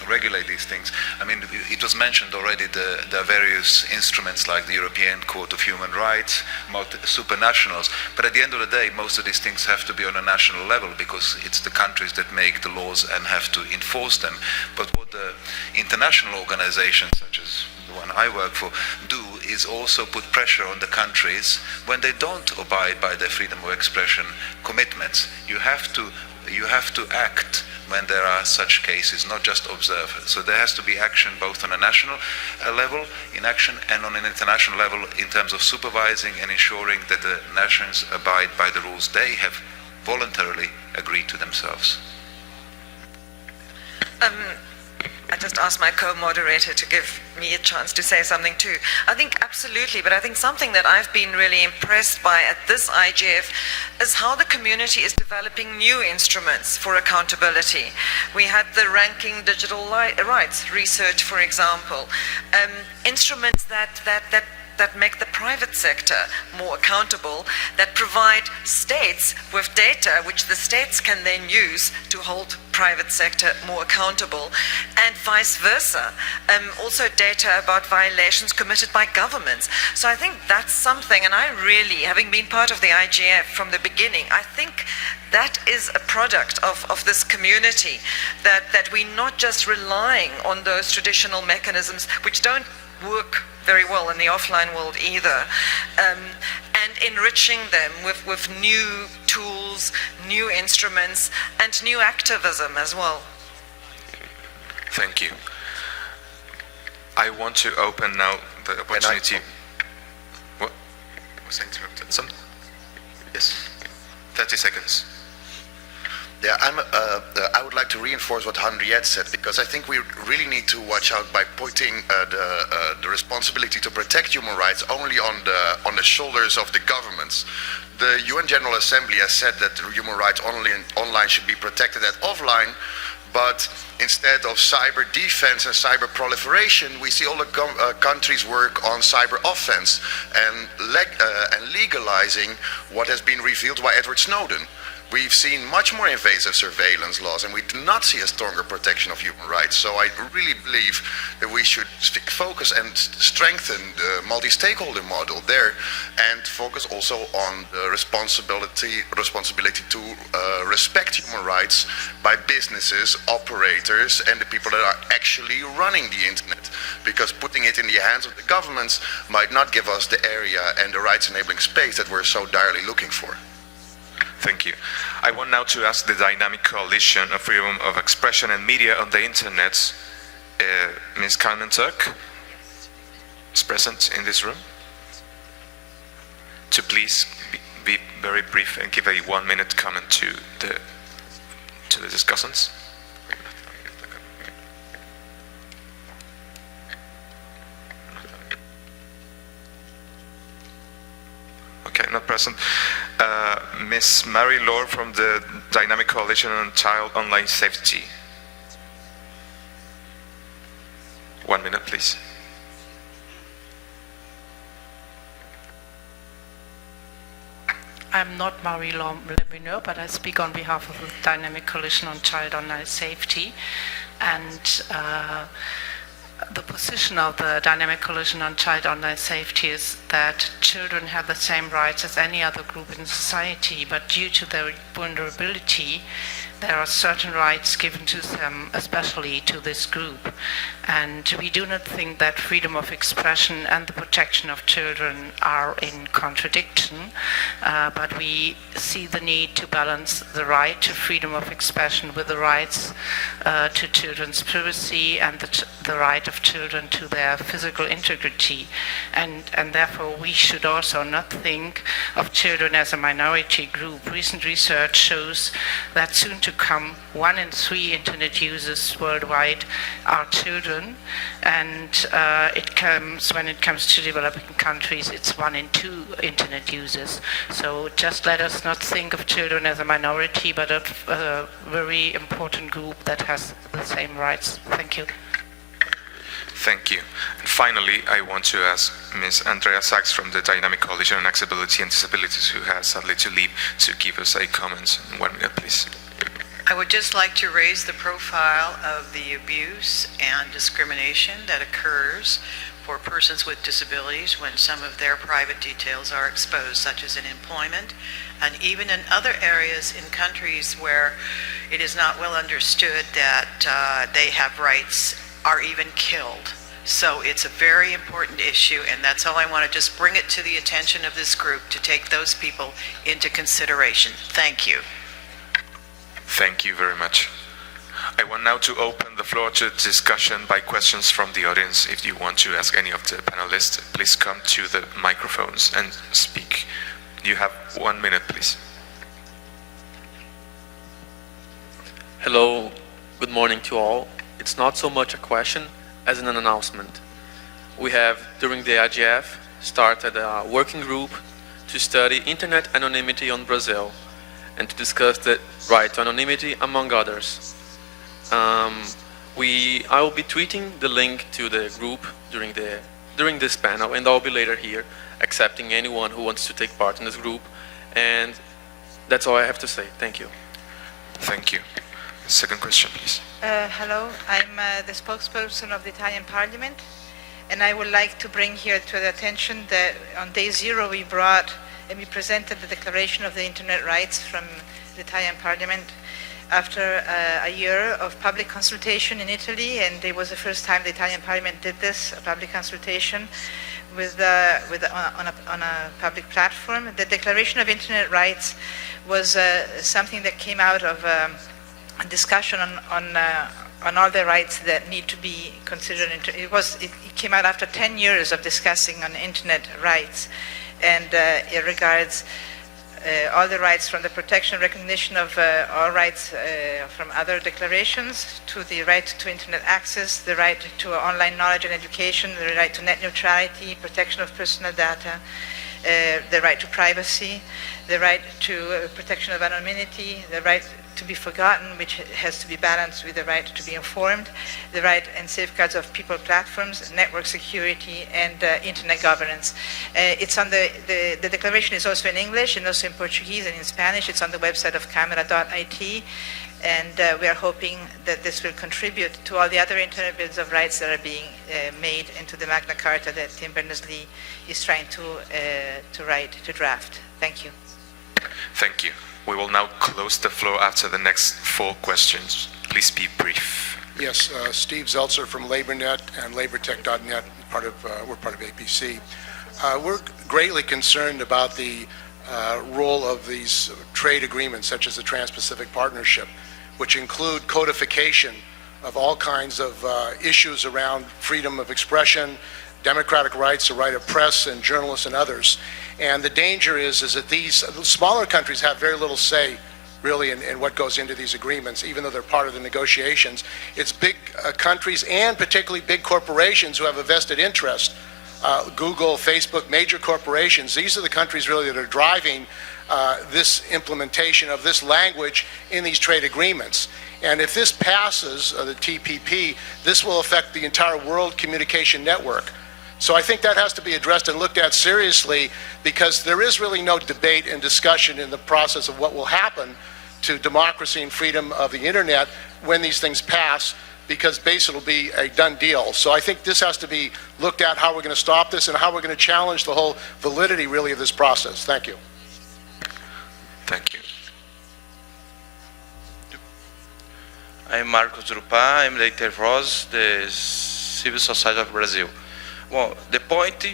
regulate these things. I mean, it was mentioned already, there are various instruments like the European Court of Human Rights, supranationals, but at the end of the day, most of these things have to be on a national level because it's the countries that make the laws and have to enforce them. But what the international organizations, such as the one I work for, do is also put pressure on the countries when they don't abide by their freedom of expression commitments. You have to act when there are such cases, not just observe. So there has to be action both on a national level in action and on an international level in terms of supervising and ensuring that the nations abide by the rules they have voluntarily agreed to themselves. I just asked my co-moderator to give me a chance to say something too. I think absolutely, but I think something that I've been really impressed by at this IGF is how the community is developing new instruments for accountability. We had the ranking digital rights research, for example, instruments that make the private sector more accountable, that provide states with data which the states can then use to hold private sector more accountable, and vice versa. Also data about violations committed by governments. So I think that's something, and I really, having been part of the IGF from the beginning, I think that is a product of this community, that we're not just relying on those traditional mechanisms which don't work very well in the offline world either, and enriching them with new tools, new instruments, and new activism as well. Thank you. I want to open now the opportunity. What? Was I interrupted? Yes. 30 seconds. Yeah, I would like to reinforce what Henriette said, because I think we really need to watch out by putting the responsibility to protect human rights only on the shoulders of the governments. The UN General Assembly has said that human rights online should be protected as offline, but instead of cyber defense and cyber proliferation, we see all the countries work on cyber offense and legalizing what has been revealed by Edward Snowden. we've seen much more invasive surveillance laws, and we do not see a stronger protection of human rights. So I really believe that we should focus and strengthen the multi-stakeholder model there, and focus also on the responsibility to respect human rights by businesses, operators, and the people that are actually running the internet. Because putting it in the hands of the governments might not give us the area and the rights-enabling space that we're so direly looking for. Thank you. I want now to ask the Dynamic Coalition of Freedom of Expression and Media on the Internet, Ms. Carmen Turk is present in this room, to please be very brief and give a 1-minute comment to the discussants. Okay, not present. Ms. Mary Lord from the Dynamic Coalition on Child Online Safety. 1 minute, please. I'm not Marie Lemineur, but I speak on behalf of the Dynamic Coalition on Child Online Safety. And the position of the Dynamic Coalition on Child Online Safety is that children have the same rights as any other group in society, but due to their vulnerability, there are certain rights given to them, especially to this group. And we do not think that freedom of expression and the protection of children are in contradiction, but we see the need to balance the right to freedom of expression with the rights to children's privacy and the right of children to their physical integrity. And therefore we should also not think of children as a minority group. Recent research shows that soon to come 1 in 3 internet users worldwide are children, and when it comes to developing countries, it's 1 in 2 internet users. So just let us not think of children as a minority, but a very important group that has the same rights. Thank you. Thank you. And finally, I want to ask Ms. Andrea Sachs from the Dynamic Coalition on Accessibility and Disabilities, who has sadly to leave, to give us a comment in 1 minute, please. I would just like to raise the profile of the abuse and discrimination that occurs for persons with disabilities when some of their private details are exposed, such as in employment, and even in other areas in countries where it is not well understood that they have rights, are even killed. So it's a very important issue, and that's all I want to just bring it to the attention of this group to take those people into consideration. Thank you. Thank you very much. I want now to open the floor to discussion by questions from the audience. If you want to ask any of the panelists, please come to the microphones and speak. You have 1 minute, please. Hello, good morning to all. It's not so much a question as an announcement. We have, during the IGF, started a working group to study internet anonymity on Brazil and to discuss the right to anonymity, among others. I will be tweeting the link to the group during this panel, and I'll be later here, accepting anyone who wants to take part in this group. And that's all I have to say. Thank you. Thank you. Second question, please. Hello, I'm the spokesperson of the Italian Parliament, and I would like to bring here to the attention that on day 0 we brought and we presented the Declaration of the Internet Rights from the Italian Parliament after a year of public consultation in Italy, and it was the first time the Italian Parliament did this, a public consultation on a public platform. The Declaration of Internet Rights was something that came out of a discussion on all the rights that need to be considered. It came out after 10 years of discussing on internet rights, and it regards all the rights from the protection and recognition of all rights from other declarations to the right to internet access, the right to online knowledge and education, the right to net neutrality, protection of personal data, the right to privacy, the right to protection of anonymity, the right to be forgotten, which has to be balanced with the right to be informed, the right and safeguards of people platforms, network security, and internet governance. It's on the declaration is also in English and also in Portuguese and in Spanish. It's on the website of camera.it. And we are hoping that this will contribute to all the other Internet Bills of Rights that are being made into the Magna Carta that Tim Berners-Lee is trying to draft. Thank you. Thank you. We will now close the floor after the next 4 questions. Please be brief. Yes, Steve Zeltzer from LaborNet and LaborTech.net, we're part of APC. We're greatly concerned about the role of these trade agreements, such as the Trans-Pacific Partnership, which include codification of all kinds of issues around freedom of expression, democratic rights, the right of press and journalists and others. And the danger is that these smaller countries have very little say really in what goes into these agreements, even though they're part of the negotiations. It's big countries and particularly big corporations who have a vested interest. Google, Facebook, major corporations, these are the countries really that are driving this implementation of this language in these trade agreements. And if this passes, the TPP, this will affect the entire world communication network. So I think that has to be addressed and looked at seriously, because there is really no debate and discussion in the process of what will happen to democracy and freedom of the internet when these things pass, because basically it'll be a done deal. So I think this has to be looked at, how we're going to stop this and how we're going to challenge the whole validity really of this process. Thank you. Thank you. I'm Marcos Drupá. I'm the Intervoz, the Civil Society of Brazil. Well, the point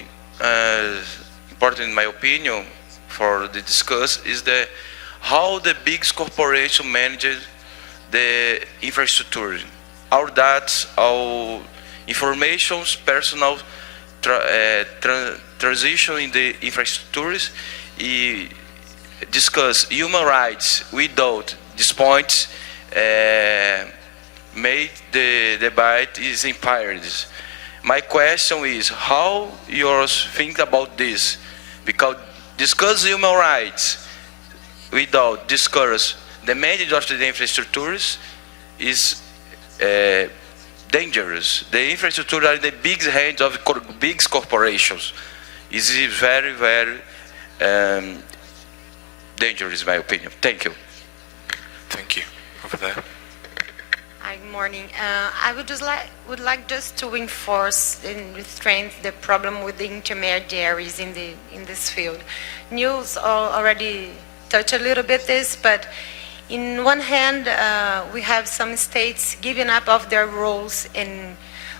important in my opinion for the discuss is how the big corporation manages the infrastructure. Our data, our information, personal transition in the infrastructures, discuss human rights without this point made the debate is impaired. My question is how you think about this, because discuss human rights without discuss the management of the infrastructures is dangerous. The infrastructure are in the big hands of big corporations. It is very, very dangerous, in my opinion. Thank you. Thank you. Over there. Hi, good morning. I would like just to enforce and restrain the problem with the intermediaries in this field. News already touched a little bit this, but in one hand, we have some states giving up of their roles in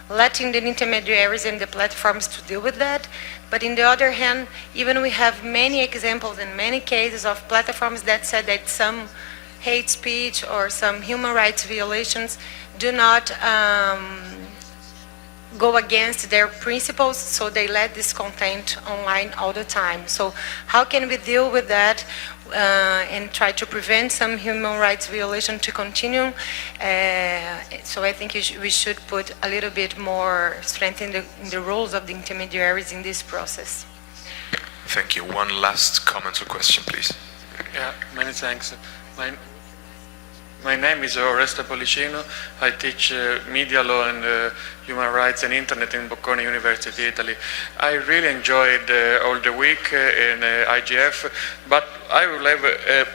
letting the intermediaries and the platforms to deal with that. But in the other hand, even we have many examples and many cases of platforms that said that some hate speech or some human rights violations do not go against their principles, so they let this content online all the time. So how can we deal with that and try to prevent some human rights violation to continue? So I think we should put a little bit more strength in the roles of the intermediaries in this process. Thank you. One last comment or question, please. Yeah, many thanks. My name is Oreste Pollicino. I teach media law and human rights and internet in Bocconi University, Italy. I really enjoyed all the week in IGF, but I will have a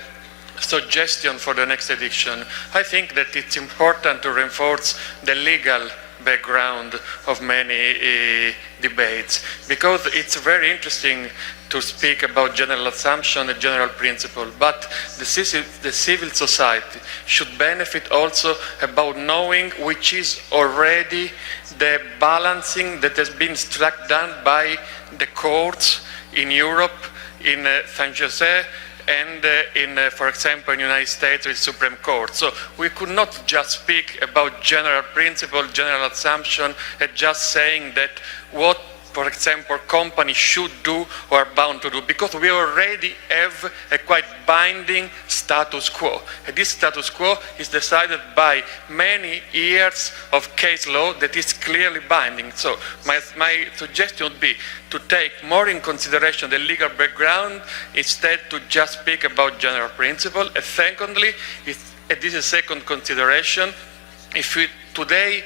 suggestion for the next edition. I think that it's important to reinforce the legal background of many debates, because it's very interesting to speak about general assumption and general principle, but the civil society should benefit also about knowing which is already the balancing that has been struck down by the courts in Europe, in San Jose, and for example, in the United States with Supreme Court. So we could not just speak about general principle, general assumption, and just saying that what, for example, companies should do or are bound to do, because we already have a quite binding status quo. And this status quo is decided by many years of case law that is clearly binding. So my suggestion would be to take more in consideration the legal background instead to just speak about general principle. And secondly, it's and this is a second consideration, if we today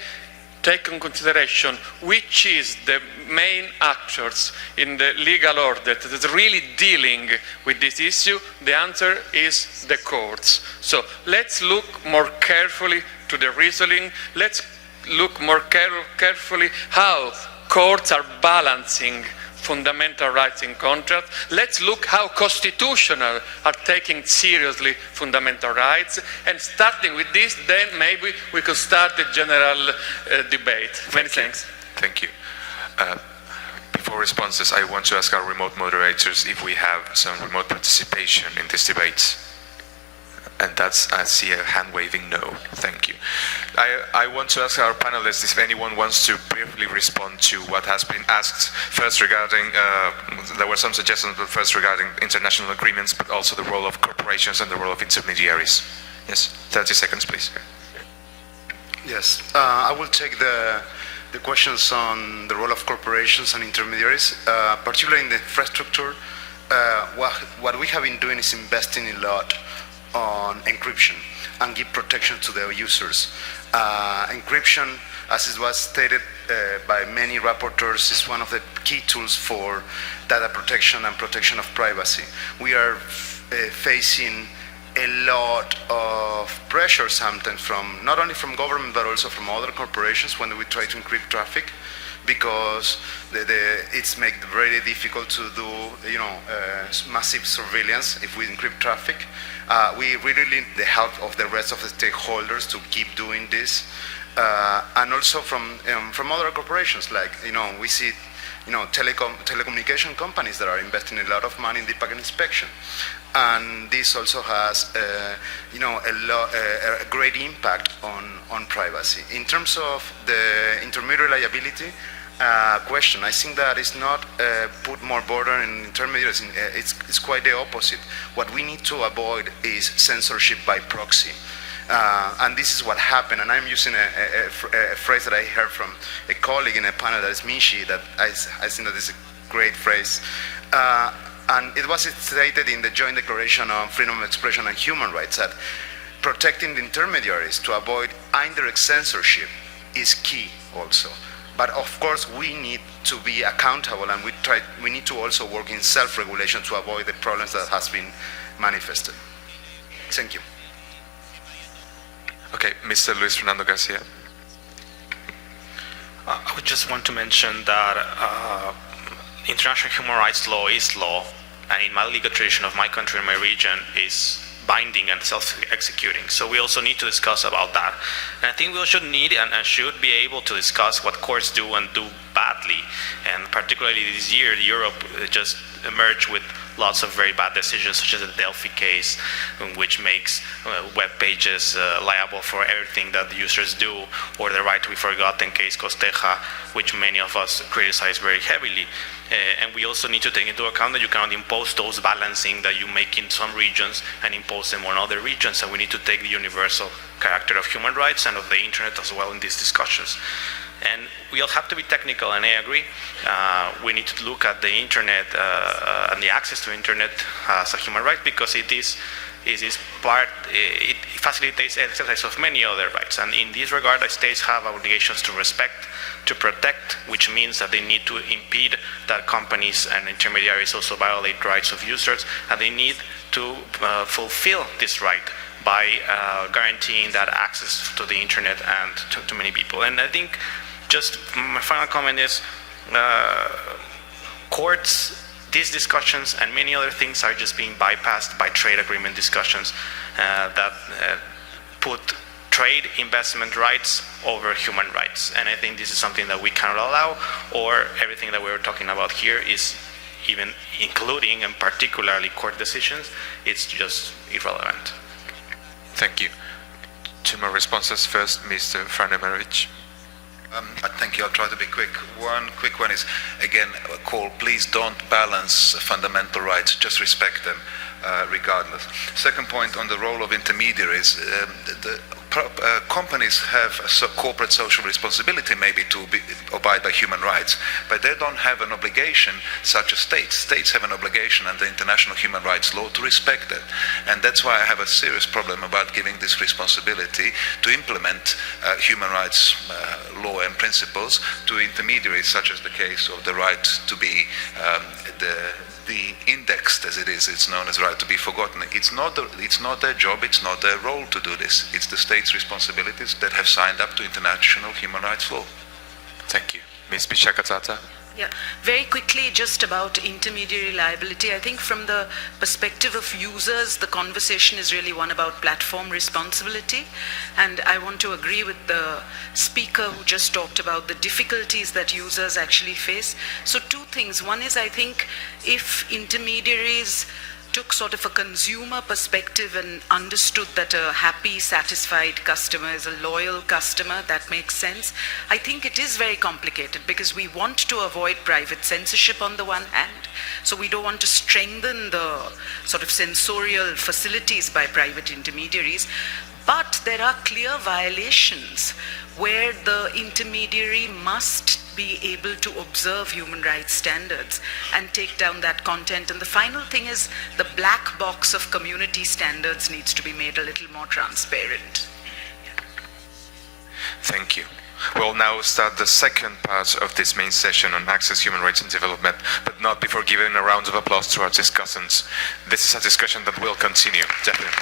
take in consideration which is the main actors in the legal order that is really dealing with this issue, the answer is the courts. So let's look more carefully to the reasoning. Let's look more carefully how courts are balancing fundamental rights in contract. Let's look how constitutional are taking seriously fundamental rights, and starting with this, then maybe we could start a general debate. Many thanks. Thank you. Before responses, I want to ask our remote moderators if we have some remote participation in this debate. And that's, I see a hand waving no. Thank you. I want to ask our panelists if anyone wants to briefly respond to what has been asked. First regarding, there were some suggestions, but first regarding international agreements, but also the role of corporations and the role of intermediaries. Yes, 30 seconds, please. Yes, I will take the questions on the role of corporations and intermediaries, particularly in the infrastructure. What we have been doing is investing a lot on encryption and give protection to the users. Encryption, as it was stated by many rapporteurs, is one of the key tools for data protection and protection of privacy. We are facing a lot of pressure sometimes from, not only from government, but also from other corporations when we try to encrypt traffic, because it's made very difficult to do, massive surveillance if we encrypt traffic. We really need the help of the rest of the stakeholders to keep doing this, and also from other corporations, like we see telecommunication companies that are investing a lot of money in deep packet inspection, and this also has a great impact on privacy. In terms of the intermediary liability question, I think that is not put more burden in intermediaries. It's quite the opposite. What we need to avoid is censorship by proxy. And this is what happened, and I'm using a phrase that I heard from a colleague in a panel, that is Mishi, that I think that is a great phrase. And it was stated in the Joint Declaration on Freedom of Expression and Human Rights that protecting the intermediaries to avoid indirect censorship is key also. But of course, we need to be accountable, and we need to also work in self-regulation to avoid the problems that has been manifested. Thank you. Okay, Mr. Luis Fernando Garcia. I would just want to mention that international human rights law is law, and in my legal tradition of my country and my region is binding and self-executing. So we also need to discuss about that. And I think we should need and should be able to discuss what courts do and do badly. And particularly this year, Europe just emerged with lots of very bad decisions, such as the Delphi case, which makes web pages liable for everything that the users do, or the right to be forgotten case, Costeja, which many of us criticize very heavily. And we also need to take into account that you cannot impose those balancing that you make in some regions and impose them on other regions. And we need to take the universal character of human rights and of the internet as well in these discussions. And we all have to be technical, and I agree. We need to look at the internet and the access to internet as a human right, because it facilitates exercise of many other rights. And in this regard, the states have obligations to respect, to protect, which means that they need to impede that companies and intermediaries also violate rights of users, and they need to fulfill this right by guaranteeing that access to the internet and to many people. And I think just my final comment is courts, these discussions and many other things are just being bypassed by trade agreement discussions that put trade investment rights over human rights. And I think this is something that we cannot allow, or everything that we're talking about here is, even including and particularly court decisions, it's just irrelevant. Thank you. Two more responses. First, Mr. Franemovich. Thank you. I'll try to be quick. One quick one is, again, a call, please don't balance fundamental rights, just respect them regardless. Second point on the role of intermediaries, the companies have a corporate social responsibility maybe to abide by human rights, but they don't have an obligation such as states. States have an obligation under international human rights law to respect that. And that's why I have a serious problem about giving this responsibility to implement human rights law and principles to intermediaries, such as the case of the right to be the indexed, as it is. It's known as right to be forgotten. It's not their job, it's not their role to do this. It's the state's responsibilities that have signed up to international human rights law. Thank you. Ms. Bishakatsata? Yeah, very quickly, just about intermediary liability. I think from the perspective of users, the conversation is really one about platform responsibility. And I want to agree with the speaker who just talked about the difficulties that users actually face. So two things. One is, I think, if intermediaries took sort of a consumer perspective and understood that a happy, satisfied customer is a loyal customer, that makes sense. I think it is very complicated because we want to avoid private censorship on the one hand, so we don't want to strengthen the sort of sensorial facilities by private intermediaries, but there are clear violations where the intermediary must be able to observe human rights standards and take down that content. And the final thing is the black box of community standards needs to be made a little more transparent. Thank you. We'll now start the second part of this main session on access, human rights and development, but not before giving a round of applause to our discussants. This is a discussion that will continue, definitely.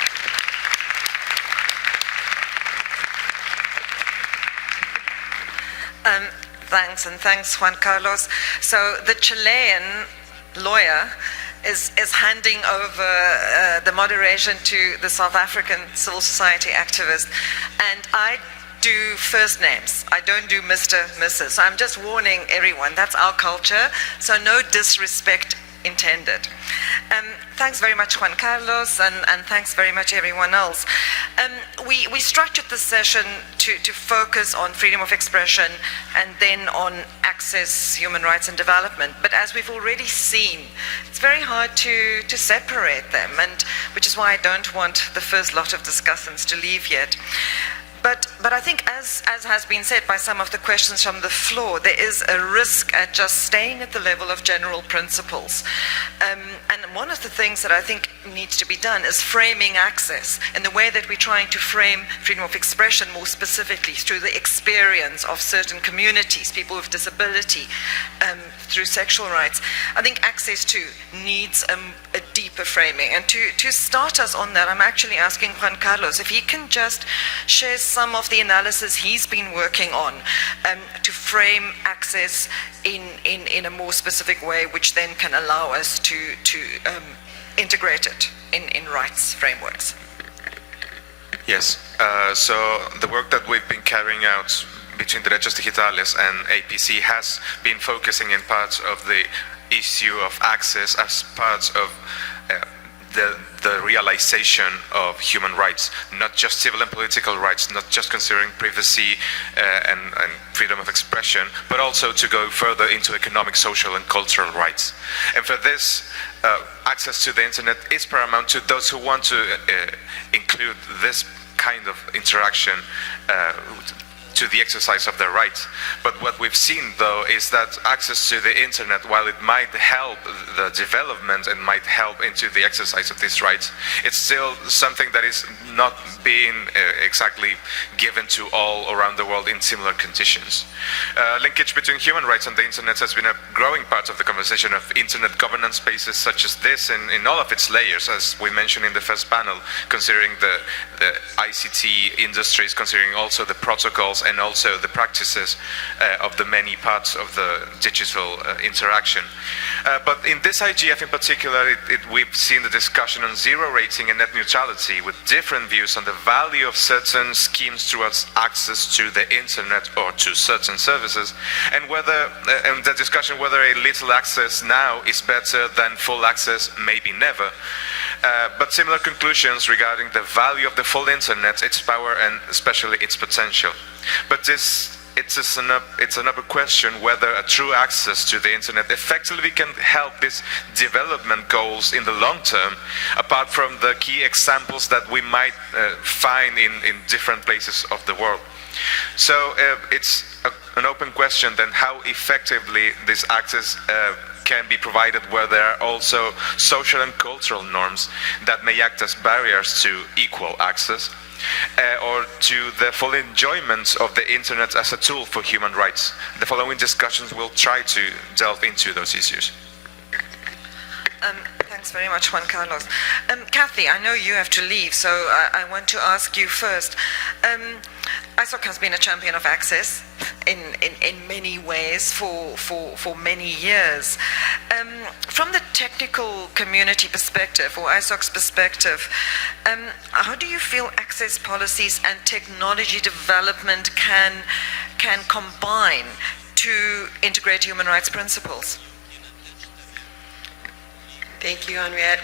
Thanks, and thanks, Juan Carlos. So the Chilean lawyer is handing over the moderation to the South African civil society activist, and I do first names. I don't do Mr., Mrs. So I'm just warning everyone, that's our culture, so no disrespect intended. Thanks very much, Juan Carlos, and thanks very much, everyone else. We structured this session to focus on freedom of expression and then on access, human rights, and development. But as we've already seen, it's very hard to separate them, and which is why I don't want the first lot of discussants to leave yet. But I think, as has been said by some of the questions from the floor, there is a risk at just staying at the level of general principles. And one of the things that I think needs to be done is framing access in the way that we're trying to frame freedom of expression more specifically through the experience of certain communities, people with disability, through sexual rights. I think access to needs a deeper framing. And to start us on that, I'm actually asking Juan Carlos if he can just share some of the analysis he's been working on to frame access in a more specific way, which then can allow us to integrate it in rights frameworks. Yes, so the work that we've been carrying out between Derechos Digitales and APC has been focusing in parts of the issue of access as parts of the realization of human rights, not just civil and political rights, not just considering privacy and freedom of expression, but also to go further into economic, social, and cultural rights. And for this, access to the internet is paramount to those who want to include this kind of interaction to the exercise of their rights. But what we've seen, though, is that access to the internet, while it might help the development and might help into the exercise of these rights, it's still something that is not being exactly given to all around the world in similar conditions. Linkage between human rights and the internet has been a growing part of the conversation of internet governance spaces such as this in all of its layers, as we mentioned in the first panel, considering the ICT industries, considering also the protocols and also the practices of the many parts of the digital interaction. But in this IGF in particular, we've seen the discussion on zero rating and net neutrality, with different views on the value of certain schemes towards access to the internet or to certain services, and the discussion whether a little access now is better than full access, maybe never. But similar conclusions regarding the value of the full internet, its power, and especially its potential. But this it's another question whether a true access to the internet effectively can help these development goals in the long term, apart from the key examples that we might find in different places of the world. So it's an open question then how effectively this access can be provided, where there are also social and cultural norms that may act as barriers to equal access or to the full enjoyment of the internet as a tool for human rights. The following discussions will try to delve into those issues. Thanks very much, Juan Carlos. Kathy, I know you have to leave, so I want to ask you first. ISOC has been a champion of access in many ways for many years. From the technical community perspective, or ISOC's perspective, how do you feel access policies and technology development can combine to integrate human rights principles? Thank you, Henriette.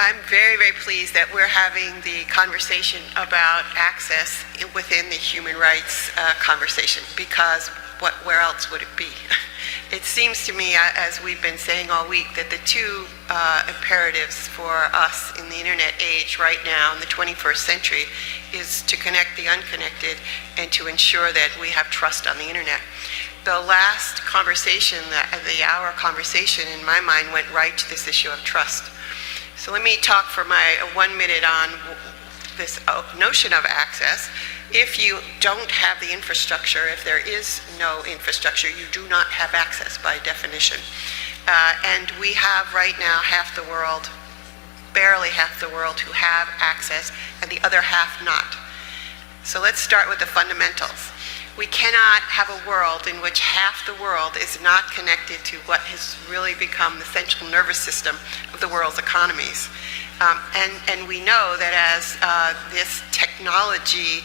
I'm very, very pleased that we're having the conversation about access within the human rights conversation, because where else would it be? It seems to me, as we've been saying all week, that the two imperatives for us in the internet age right now in the 21st century is to connect the unconnected and to ensure that we have trust on the internet. The last conversation, the hour conversation, in my mind, went right to this issue of trust. So let me talk for my 1 minute on this notion of access. If you don't have the infrastructure, if there is no infrastructure, you do not have access by definition. And we have right now half the world, barely half the world, who have access, and the other half not. So let's start with the fundamentals. We cannot have a world in which half the world is not connected to what has really become the central nervous system of the world's economies. And we know that as this technology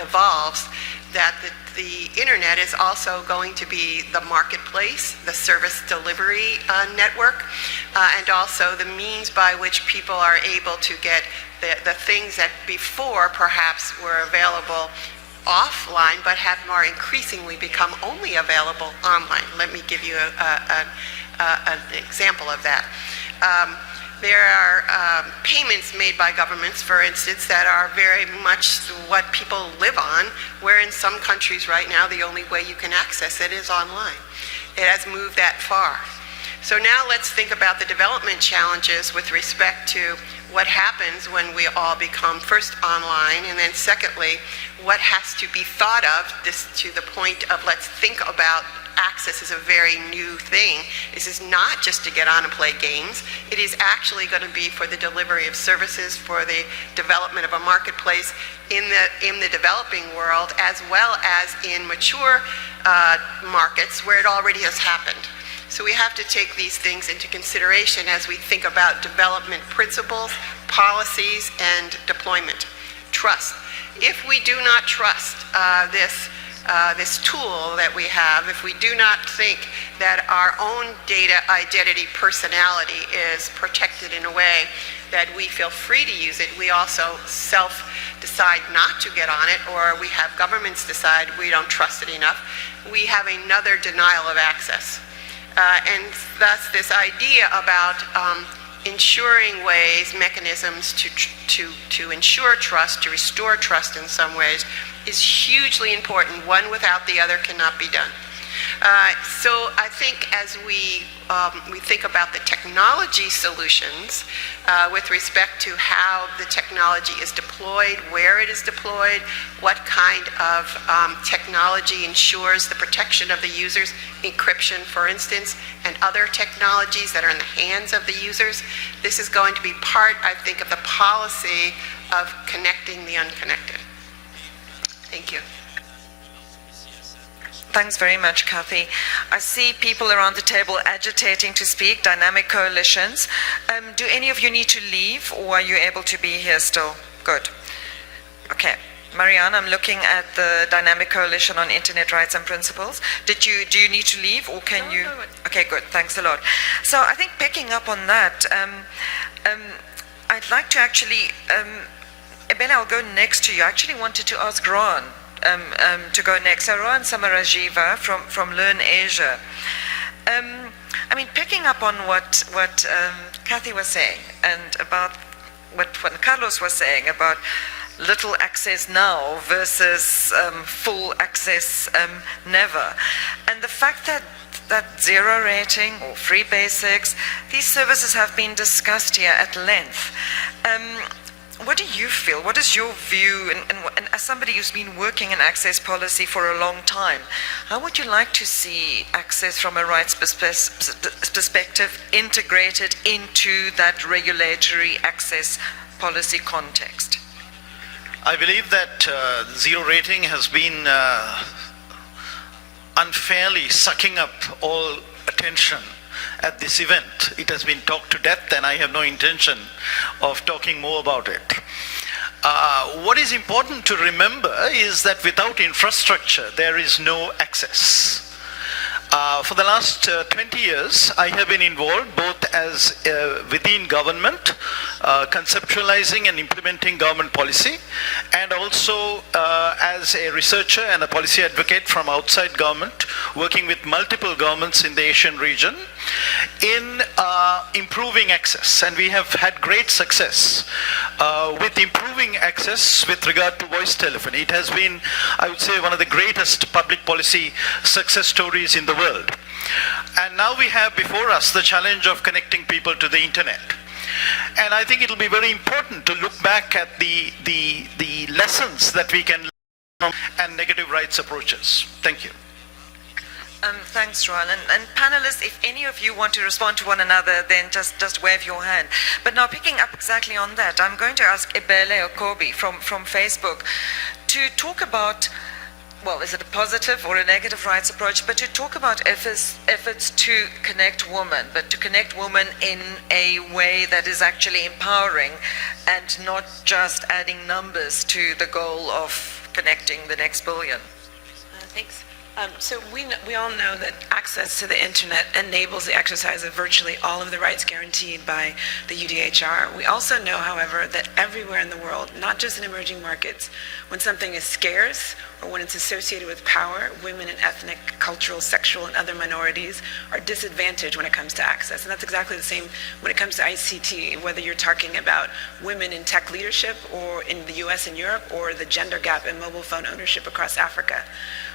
evolves, that the internet is also going to be the marketplace, the service delivery network, and also the means by which people are able to get the things that before perhaps were available offline, but have more increasingly become only available online. Let me give you an example of that. There are payments made by governments, for instance, that are very much what people live on, where in some countries right now the only way you can access it is online. It has moved that far. So now let's think about the development challenges with respect to what happens when we all become first online, and then secondly, what has to be thought of, this to the point of let's think about access as a very new thing. This is not just to get on and play games. It is actually going to be for the delivery of services, for the development of a marketplace in the developing world, as well as in mature markets where it already has happened. So we have to take these things into consideration as we think about development principles, policies, and deployment. Trust. If we do not trust this tool that we have, if we do not think that our own data identity personality is protected in a way that we feel free to use it, we also decide not to get on it, or we have governments decide we don't trust it enough, we have another denial of access. And thus this idea about ensuring ways, mechanisms to ensure trust, to restore trust in some ways, is hugely important. One without the other cannot be done. So I think as we think about the technology solutions with respect to how the technology is deployed, where it is deployed, what kind of technology ensures the protection of the users, encryption, for instance, and other technologies that are in the hands of the users, this is going to be part, I think, of the policy of connecting the unconnected. Thank you. Thanks very much, Kathy. I see people around the table agitating to speak, dynamic coalitions. Do any of you need to leave, or are you able to be here still? Good. Okay. Marianne, I'm looking at the Dynamic Coalition on Internet Rights and Principles. Do you need to leave, or can you? Okay, good. Thanks a lot. So I think picking up on that, I'd like to actually, Ben, I'll go next to you. I actually wanted to ask Ron to go next. So Rohan Samarajiva from Learn Asia. I mean, picking up on what Kathy was saying and about what Carlos was saying about little access now versus full access never. And the fact that zero rating or free basics, these services have been discussed here at length. What do you feel? What is your view? And as somebody who's been working in access policy for a long time, how would you like to see access from a rights perspective integrated into that regulatory access policy context? I believe that zero rating has been unfairly sucking up all attention at this event. It has been talked to death, and I have no intention of talking more about it. What is important to remember is that without infrastructure, there is no access. For the last 20 years, I have been involved both as within government, conceptualizing and implementing government policy, and also as a researcher and a policy advocate from outside government, working with multiple governments in the Asian region in improving access. And we have had great success with improving access with regard to voice telephony. It has been, I would say, one of the greatest public policy success stories in the world. And now we have before us the challenge of connecting people to the internet. And I think it'll be very important to look back at the lessons that we can learn from and negative rights approaches. Thank you. Thanks, Rohan. And panelists, if any of you want to respond to one another, then just wave your hand. But now, picking up exactly on that, I'm going to ask Ebele Okobi from Facebook to talk about, well, is it a positive or a negative rights approach, but to talk about efforts to connect women, but to connect women in a way that is actually empowering and not just adding numbers to the goal of connecting the next billion. Thanks. So we all know that access to the internet enables the exercise of virtually all of the rights guaranteed by the UDHR. We also know, however, that everywhere in the world, not just in emerging markets, when something is scarce or when it's associated with power, women and ethnic, cultural, sexual, and other minorities are disadvantaged when it comes to access. And that's exactly the same when it comes to ICT, whether you're talking about women in tech leadership or in the US and Europe, or the gender gap in mobile phone ownership across Africa.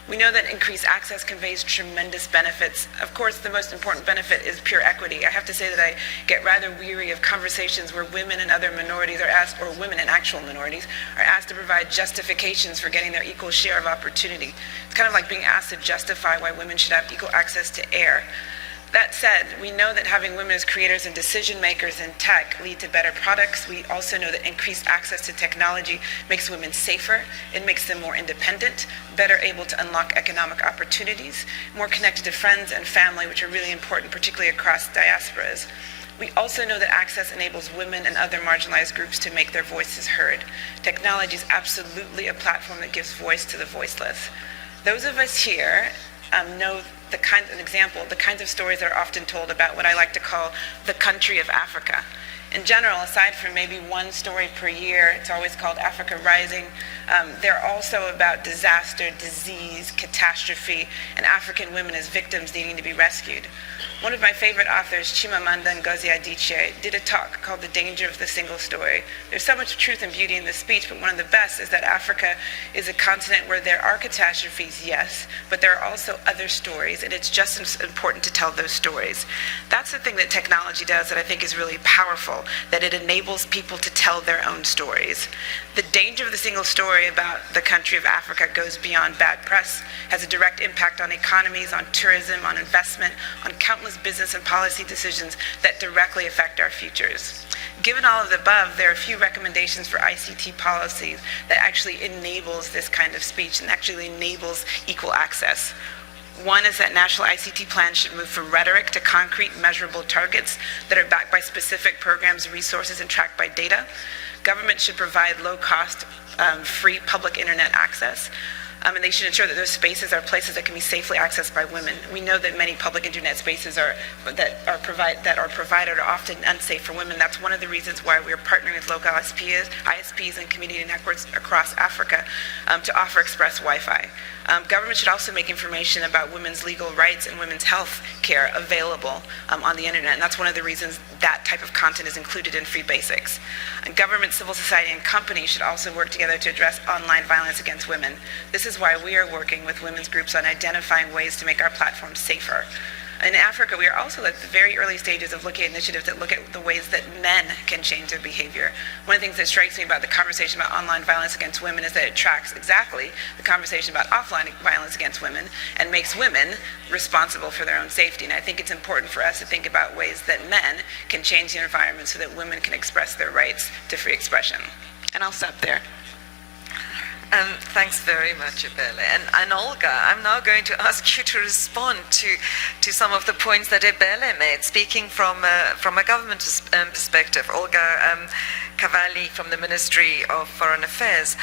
We know that increased access conveys tremendous benefits. Of course, the most important benefit is pure equity. I have to say that I get rather weary of conversations where women and other minorities are asked, or women and actual minorities, are asked to provide justifications for getting their equal share of opportunity. It's kind of like being asked to justify why women should have equal access to air. That said, we know that having women as creators and decision makers in tech lead to better products. We also know that increased access to technology makes women safer. It makes them more independent, better able to unlock economic opportunities, more connected to friends and family, which are really important, particularly across diasporas. We also know that access enables women and other marginalized groups to make their voices heard. Technology is absolutely a platform that gives voice to the voiceless. Those of us here know the kinds of stories that are often told about what I like to call the country of Africa. In general, aside from maybe one story per year, it's always called Africa Rising. They're also about disaster, disease, catastrophe, and African women as victims needing to be rescued. One of my favorite authors, Chimamanda Ngozi Adichie, did a talk called The Danger of the Single Story. There's so much truth and beauty in this speech, but one of the best is that Africa is a continent where there are catastrophes, yes, but there are also other stories, and it's just as important to tell those stories. That's the thing that technology does that I think is really powerful, that it enables people to tell their own stories. The danger of the single story about the country of Africa goes beyond bad press, has a direct impact on economies, on tourism, on investment, on countless business and policy decisions that directly affect our futures. Given all of the above, there are a few recommendations for ICT policies that actually enables this kind of speech and actually enables equal access. One is that national ICT plans should move from rhetoric to concrete, measurable targets that are backed by specific programs, resources, and tracked by data. Government should provide low-cost, free public internet access. and they should ensure that those spaces are places that can be safely accessed by women. We know that many public internet spaces that are provided are often unsafe for women. That's one of the reasons why we're partnering with local ISPs and community networks across Africa to offer express Wi-Fi. Government should also make information about women's legal rights and women's health care available on the internet, and that's one of the reasons that type of content is included in Free Basics. And government, civil society, and companies should also work together to address online violence against women. This is why we are working with women's groups on identifying ways to make our platforms safer. In Africa, we are also at the very early stages of looking at initiatives that look at the ways that men can change their behavior. One of the things that strikes me about the conversation about online violence against women is that it tracks exactly the conversation about offline violence against women and makes women responsible for their own safety. And I think it's important for us to think about ways that men can change the environment so that women can express their rights to free expression. And I'll stop there. Thanks very much, Ebele. And Olga, I'm now going to ask you to respond to some of the points that Ebele made, speaking from a government perspective. Olga Cavalli from the Ministry of Foreign Affairs.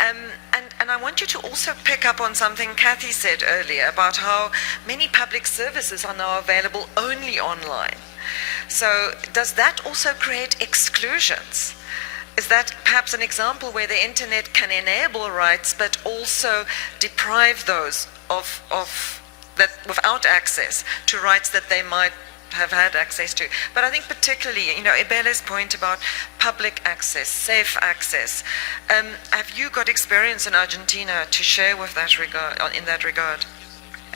And I want you to also pick up on something Kathy said earlier about how many public services are now available only online. So does that also create exclusions? Is that perhaps an example where the internet can enable rights but also deprive those of that without access to rights that they might have had access to? But I think particularly, Ebele's point about public access, safe access. Have you got experience in Argentina to share with that regard, in that regard?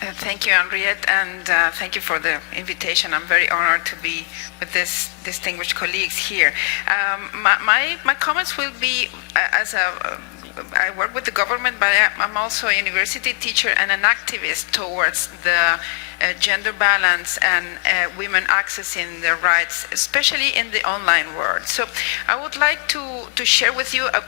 Thank you, Henriette, and thank you for the invitation. I'm very honored to be with this distinguished colleagues here. My comments will be I work with the government, but I'm also a university teacher and an activist towards the gender balance and women accessing their rights, especially in the online world. So I would like to share with you a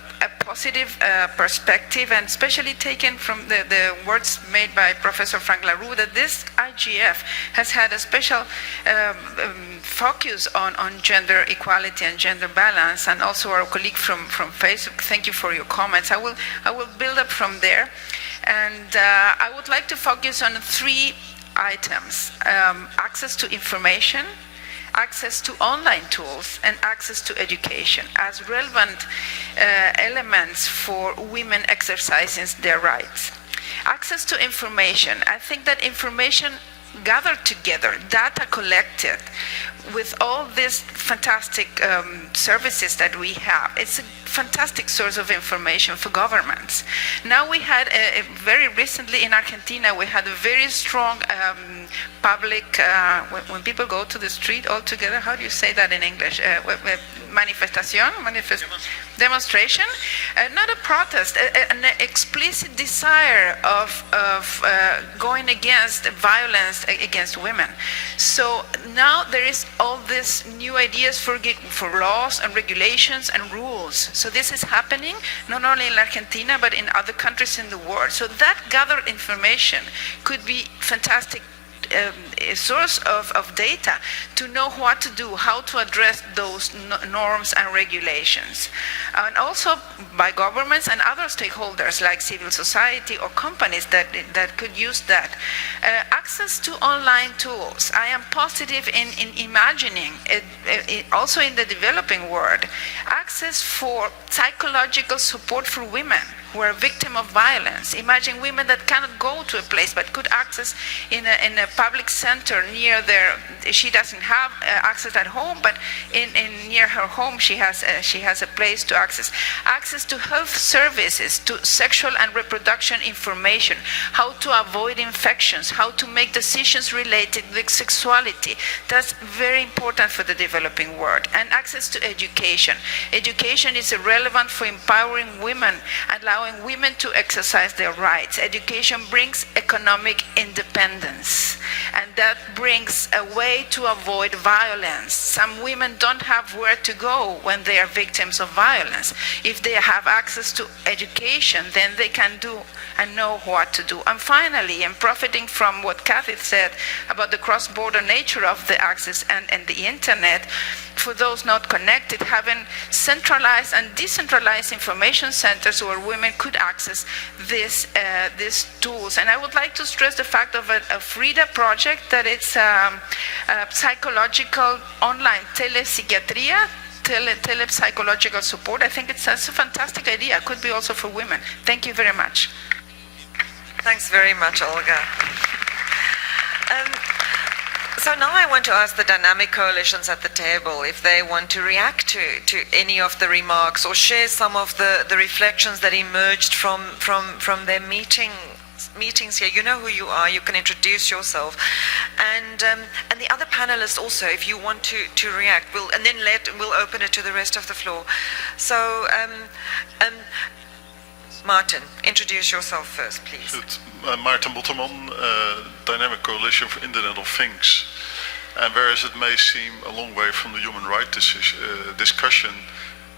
positive perspective, and especially taken from the words made by Professor Frank LaRue, that this IGF has had a special focus on gender equality and gender balance, and also our colleague from Facebook. Thank you for your comments. I will build up from there, and I would like to focus on 3 items: access to information, access to online tools, and access to education as relevant elements for women exercising their rights. Access to information. I think that information gathered together, data collected, with all these fantastic services that we have, it's a fantastic source of information for governments. Now we had very recently in Argentina, we had a very strong public, when people go to the street all together, how do you say that in English? Demonstration, not a protest, an explicit desire of going against violence against women. So now there is all these new ideas for laws and regulations and rules. So this is happening not only in Argentina but in other countries in the world. So that gathered information could be fantastic. A source of data to know what to do, how to address those norms and regulations. And also by governments and other stakeholders like civil society or companies that could use that. Access to online tools. I am positive in imagining, also in the developing world, access for psychological support for women who are victims of violence. Imagine women that cannot go to a place but could access in a public center near their, she doesn't have access at home, but near her home she has a place to access to health services, to sexual and reproduction information, how to avoid infections, how to make decisions related with sexuality. That's very important for the developing world. And access to education. Education is relevant for empowering women, allowing women to exercise their rights. Education brings economic independence. and that brings a way to avoid violence. Some women don't have where to go when they are victims of violence. If they have access to education, then they can do and know what to do. And finally, and profiting from what Kathy said about the cross-border nature of the access and the internet, for those not connected, having centralized and decentralized information centers where women could access these tools. And I would like to stress the fact of a FRIDA project, that it's a psychological online telepsychiatria, telepsychological support. I think it's a fantastic idea. It could be also for women. Thank you very much. Thanks very much, Olga. So now I want to ask the dynamic coalitions at the table if they want to react to any of the remarks or share some of the reflections that emerged from their meetings here. You know who you are, you can introduce yourself. And the other panelists also, if you want to react, we'll open it to the rest of the floor. So, Martin, introduce yourself first, please. Good. Maarten Botterman, Dynamic Coalition for Internet of Things. And whereas it may seem a long way from the human rights discussion,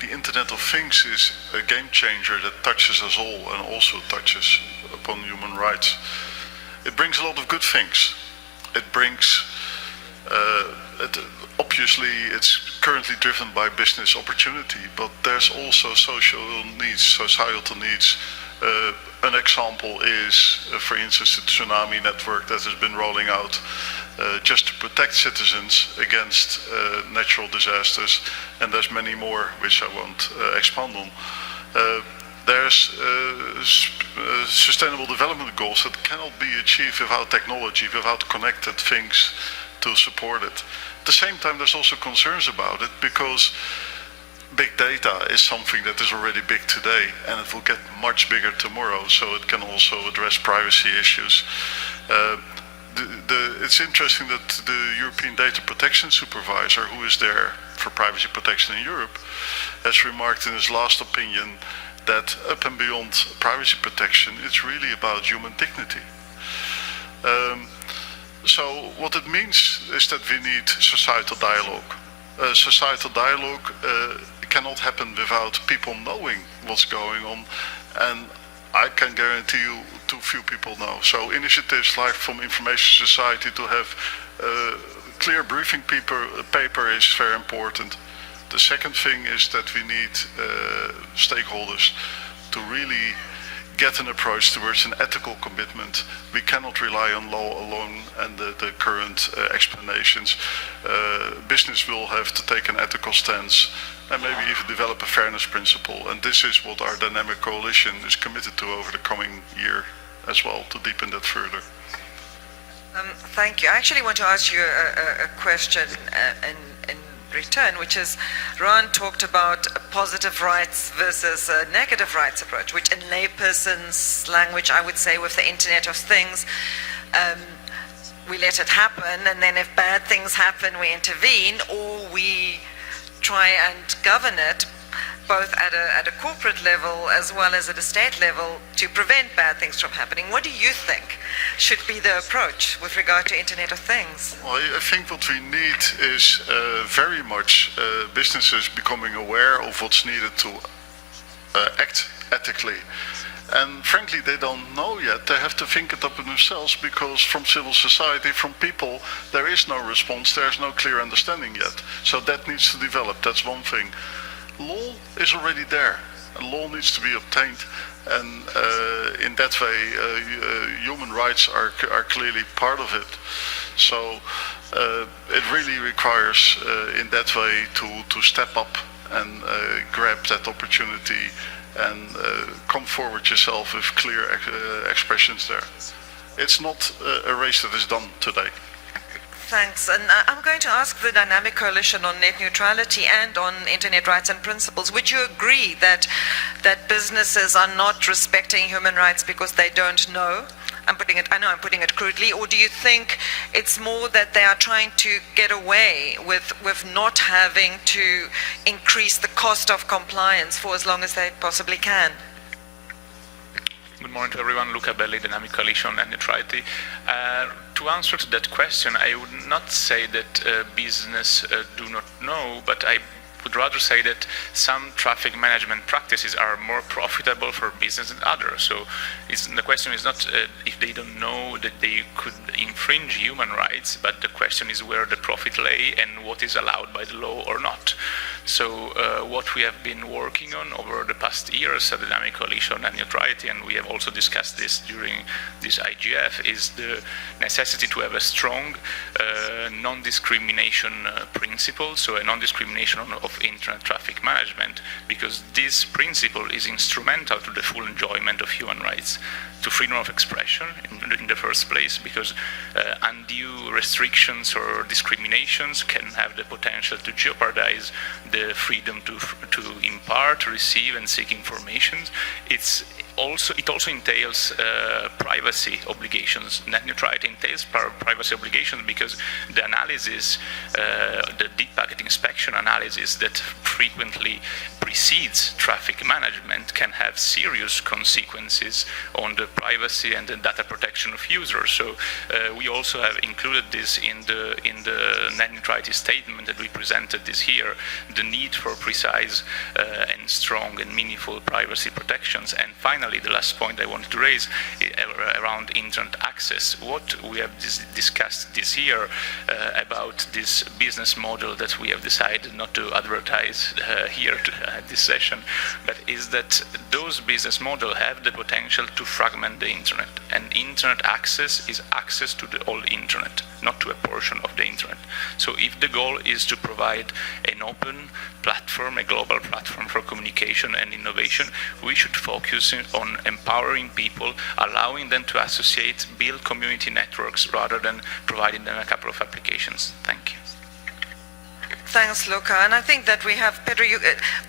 the Internet of Things is a game changer that touches us all and also touches upon human rights. It brings a lot of good things. It brings, obviously it's currently driven by business opportunity, but there's also social needs, societal needs. An example is, for instance, the tsunami network that has been rolling out just to protect citizens against natural disasters, and there's many more which I won't expand on. There's sustainable development goals that cannot be achieved without technology, without connected things to support it. At the same time, there's also concerns about it because big data is something that is already big today and it will get much bigger tomorrow, so it can also address privacy issues. It's interesting that the European Data Protection Supervisor, who is there for privacy protection in Europe, has remarked in his last opinion that up and beyond privacy protection, it's really about human dignity. So what it means is that we need societal dialogue. Societal dialogue cannot happen without people knowing what's going on, and I can guarantee you too few people know. So initiatives like from Information Society to have clear briefing paper is very important. The second thing is that we need stakeholders to really get an approach towards an ethical commitment. We cannot rely on law alone and the current explanations. Business will have to take an ethical stance and maybe even develop a fairness principle. And this is what our dynamic coalition is committed to over the coming year as well, to deepen that further. Thank you. I actually want to ask you a question in return, which is, Ron talked about a positive rights versus a negative rights approach, which in layperson's language, I would say with the Internet of Things, we let it happen, and then if bad things happen, we intervene, or we try and govern it, both at a corporate level as well as at a state level, to prevent bad things from happening. What do you think should be the approach with regard to Internet of Things? Well, I think what we need is very much businesses becoming aware of what's needed to act ethically. And frankly, they don't know yet. They have to think it up in themselves, because from civil society, from people, there is no response, there's no clear understanding yet. So that needs to develop, that's one thing. Law is already there, and law needs to be obtained, and in that way human rights are clearly part of it. So it really requires in that way to step up and grab that opportunity and come forward yourself with clear expressions there. It's not a race that is done today. Thanks. And I'm going to ask the Dynamic Coalition on Net Neutrality and on Internet Rights and Principles. Would you agree that businesses are not respecting human rights because they don't know? I know I'm putting it crudely. Or do you think it's more that they are trying to get away with not having to increase the cost of compliance for as long as they possibly can? Good morning to everyone. Luca Belli, Dynamic Coalition and Neutrality. To answer to that question, I would not say that business do not know, but I would rather say that some traffic management practices are more profitable for business than others. So the question is not if they don't know that they could infringe human rights, but the question is where the profit lay and what is allowed by the law or not. So what we have been working on over the past years at Dynamic Coalition and Neutrality, and we have also discussed this during this IGF, is the necessity to have a strong non-discrimination principle, so a non-discrimination of internet traffic management, because this principle is instrumental to the full enjoyment of human rights, to freedom of expression in the first place, because undue restrictions or discriminations can have the potential to jeopardize the freedom to impart, receive, and seek information. It also entails privacy obligations. Net neutrality entails privacy obligations because the analysis, the deep packet inspection analysis that frequently precedes traffic management can have serious consequences on the privacy and the data protection of users. So we also have included this in the net neutrality statement that we presented this year, the need for precise and strong and meaningful privacy protections. And finally, the last point I wanted to raise around internet access. What we have discussed this year about this business model that we have decided not to advertise here at this session, but is that those business models have the potential to fragment the internet, and internet access is access to the whole internet, not to a portion of the internet. So if the goal is to provide an open platform, a global platform for communication and innovation, we should focus on empowering people, allowing them to associate, build community networks rather than providing them a couple of applications. Thank you. Thanks, Luca. And I think that we have, Pedro,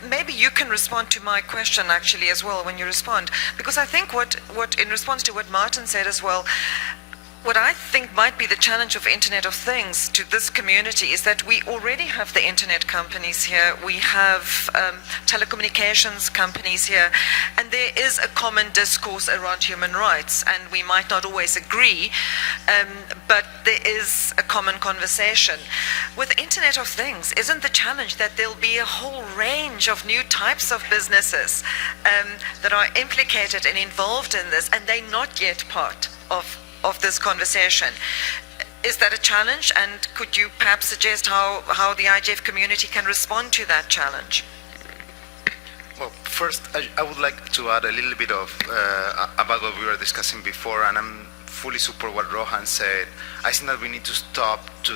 maybe you can respond to my question actually as well when you respond, because I think what in response to what Martin said as well, what I think might be the challenge of Internet of Things to this community is that we already have the internet companies here, we have telecommunications companies here, and there is a common discourse around human rights, and we might not always agree, but there is a common conversation. With Internet of Things, isn't the challenge that there'll be a whole range of new types of businesses that are implicated and involved in this, and they're not yet part of this conversation? Is that a challenge, and could you perhaps suggest how the IGF community can respond to that challenge? Well, first, I would like to add a little bit of about what we were discussing before, and I'm fully support what Rohan said. I think that we need to stop to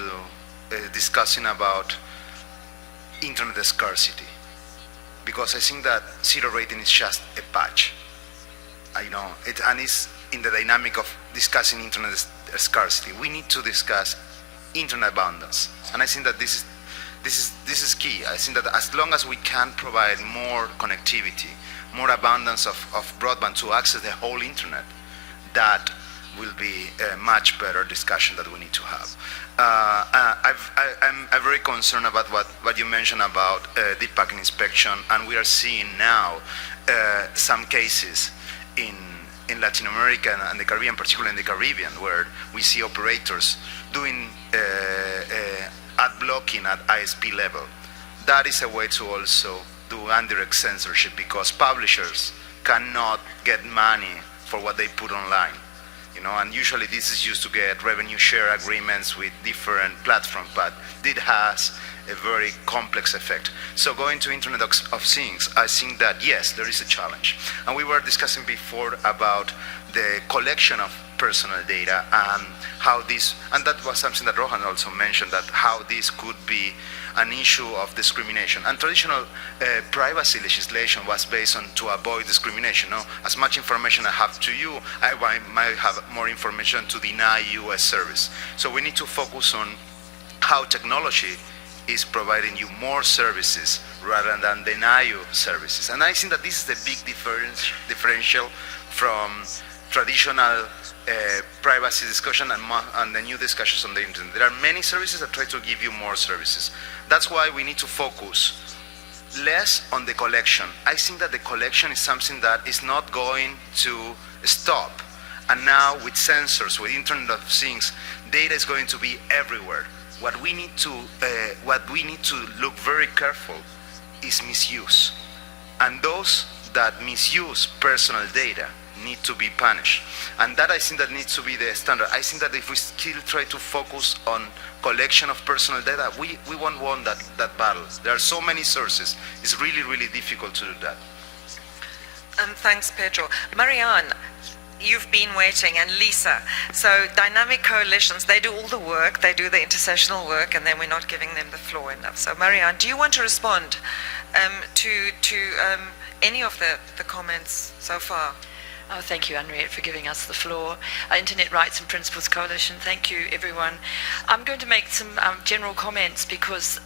discussing about internet scarcity, because I think that zero rating is just a patch. And it's in the dynamic of discussing internet scarcity. We need to discuss internet abundance, and I think that this is key. I think that as long as we can provide more connectivity, more abundance of broadband to access the whole internet, that will be a much better discussion that we need to have. I'm very concerned about what you mentioned about deep packet inspection, and we are seeing now some cases in Latin America and the Caribbean, particularly in the Caribbean, where we see operators doing ad blocking at ISP level. That is a way to also do indirect censorship, because publishers cannot get money for what they put online. And usually this is used to get revenue share agreements with different platforms, but it has a very complex effect. So going to Internet of Things, I think that yes, there is a challenge. And we were discussing before about the collection of personal data and how this, and that was something that Rohan also mentioned, that how this could be an issue of discrimination. And traditional privacy legislation was based on to avoid discrimination. As much information I have to you, I might have more information to deny you a service. So we need to focus on how technology is providing you more services rather than deny you services. And I think that this is a big differential from traditional privacy discussion and the new discussions on the internet. There are many services that try to give you more services. That's why we need to focus less on the collection. I think that the collection is something that is not going to stop. And now with sensors, with Internet of Things, data is going to be everywhere. What we need to look very careful is misuse. And those that misuse personal data need to be punished. And that I think that needs to be the standard. I think that if we still try to focus on collection of personal data, we won't win that battle. There are so many sources. It's really, really difficult to do that. Thanks, Pedro. Marianne, you've been waiting, and Lisa. So dynamic coalitions, they do all the work, they do the intercessional work, and then we're not giving them the floor enough. So Marianne, do you want to respond to any of the comments so far? Oh, thank you, Henriette, for giving us the floor. Internet Rights and Principles Coalition, thank you, everyone. I'm going to make some general comments because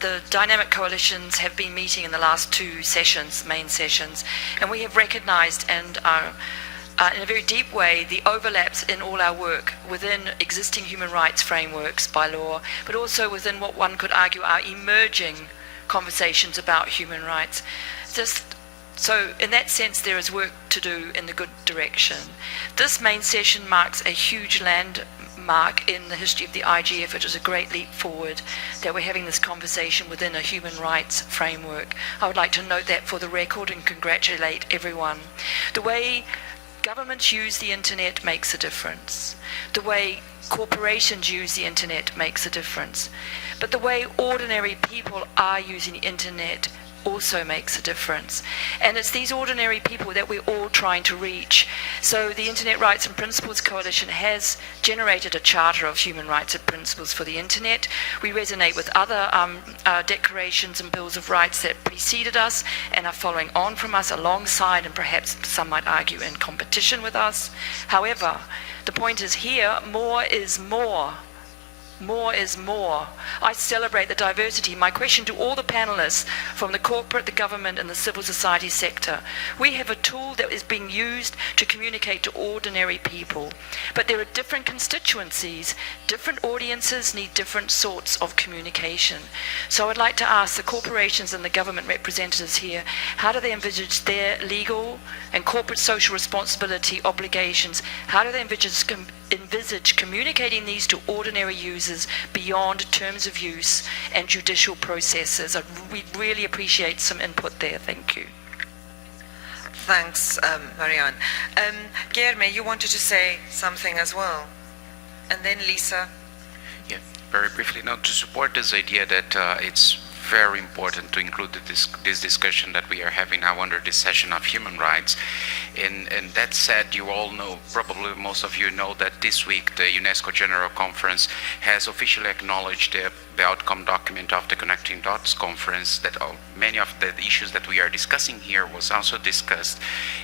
the dynamic coalitions have been meeting in the last two sessions, main sessions, and we have recognized and in a very deep way the overlaps in all our work within existing human rights frameworks by law, but also within what one could argue are emerging conversations about human rights. So in that sense, there is work to do in the good direction. This main session marks a huge landmark in the history of the IGF. It is a great leap forward that we're having this conversation within a human rights framework. I would like to note that for the record and congratulate everyone. The way governments use the internet makes a difference. The way corporations use the internet makes a difference. But the way ordinary people are using the internet also makes a difference. And it's these ordinary people that we're all trying to reach. So the Internet Rights and Principles Coalition has generated a charter of human rights and principles for the internet. We resonate with other declarations and bills of rights that preceded us and are following on from us alongside, and perhaps some might argue in competition with us. However, the point is here, more is more. More is more. I celebrate the diversity. My question to all the panelists from the corporate, the government, and the civil society sector: we have a tool that is being used to communicate to ordinary people, but there are different constituencies. Different audiences need different sorts of communication. So I'd like to ask the corporations and the government representatives here, how do they envisage their legal and corporate social responsibility obligations? How do they envisage communicating these to ordinary users beyond terms of use and judicial processes? We really appreciate some input there. Thank you. Thanks, Marianne. Guilherme, you wanted to say something as well. And then Lisa. Yeah, very briefly. Now, to support this idea that it's very important to include this discussion that we are having now under this session of human rights. And that said, you all know, probably most of you know, that this week the UNESCO General Conference has officially acknowledged the outcome document of the Connecting Dots Conference, that many of the issues that we are discussing here was also discussed,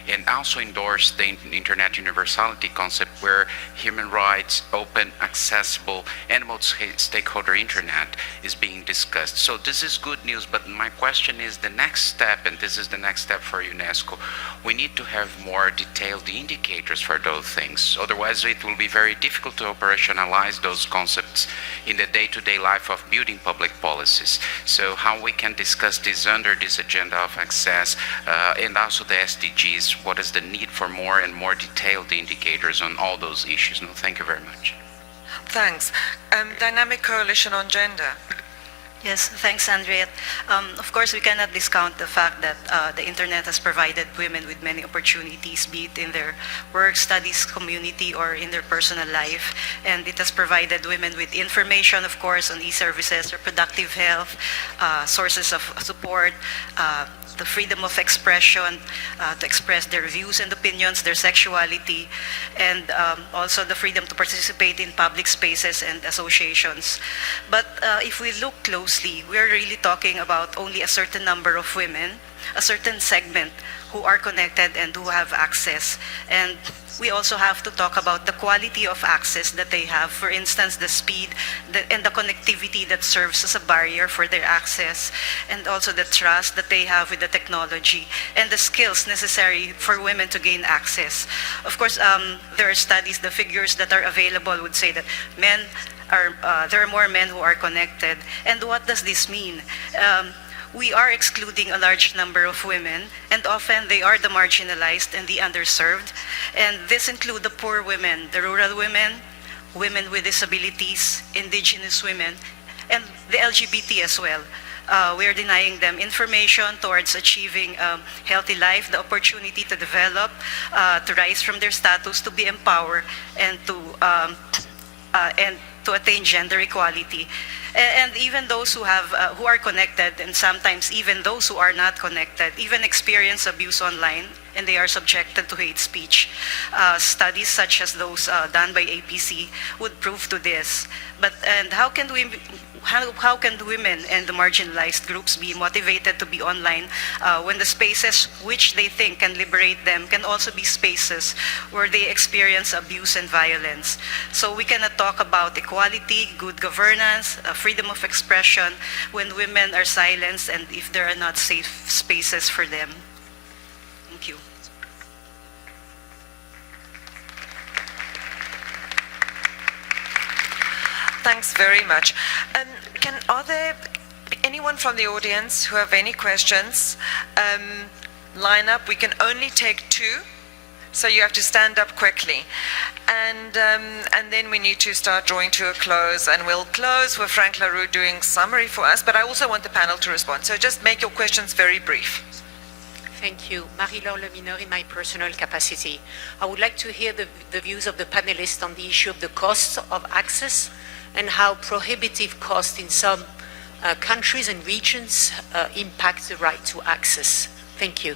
and also endorsed the Internet universality concept, where human rights, open, accessible, and multi-stakeholder internet is being discussed. So this is good news, but my question is the next step, and this is the next step for UNESCO. We need to have more detailed indicators for those things. Otherwise, it will be very difficult to operationalize those concepts in the day-to-day life of building public policies. So how we can discuss this under this agenda of access and also the SDGs, what is the need for more and more detailed indicators on all those issues. No, thank you very much. Thanks. Dynamic Coalition on Gender. Yes, thanks, Henriette. Of course, we cannot discount the fact that the internet has provided women with many opportunities, be it in their work, studies, community, or in their personal life. And it has provided women with information, of course, on e-services, reproductive health, sources of support, the freedom of expression, to express their views and opinions, their sexuality, and also the freedom to participate in public spaces and associations. But if we look closely, we are really talking about only a certain number of women, a certain segment who are connected and who have access. And we also have to talk about the quality of access that they have. For instance, the speed and the connectivity that serves as a barrier for their access, and also the trust that they have with the technology, and the skills necessary for women to gain access. Of course, there are studies, the figures that are available would say that there are more men who are connected. And what does this mean? we are excluding a large number of women, and often they are the marginalized and the underserved. And this include the poor women, the rural women, women with disabilities, indigenous women, and the LGBT as well. We are denying them information towards achieving a healthy life, the opportunity to develop, to rise from their status, to be empowered, and to attain gender equality. And even those who are connected, and sometimes even those who are not connected, even experience abuse online, and they are subjected to hate speech. Studies such as those done by APC would prove to this. And how can women and the marginalized groups be motivated to be online when the spaces which they think can liberate them can also be spaces where they experience abuse and violence? So we cannot talk about equality, good governance, freedom of expression when women are silenced and if there are not safe spaces for them. Thank you. Thanks very much. Are there anyone from the audience who have any questions? Line up. We can only take 2, so you have to stand up quickly. And then we need to start drawing to a close, and we'll close with Frank LaRue doing summary for us, but I also want the panel to respond. So just make your questions very brief. Thank you. Marie-Laure Lemineur in my personal capacity. I would like to hear the views of the panelists on the issue of the costs of access and how prohibitive costs in some countries and regions impact the right to access. Thank you.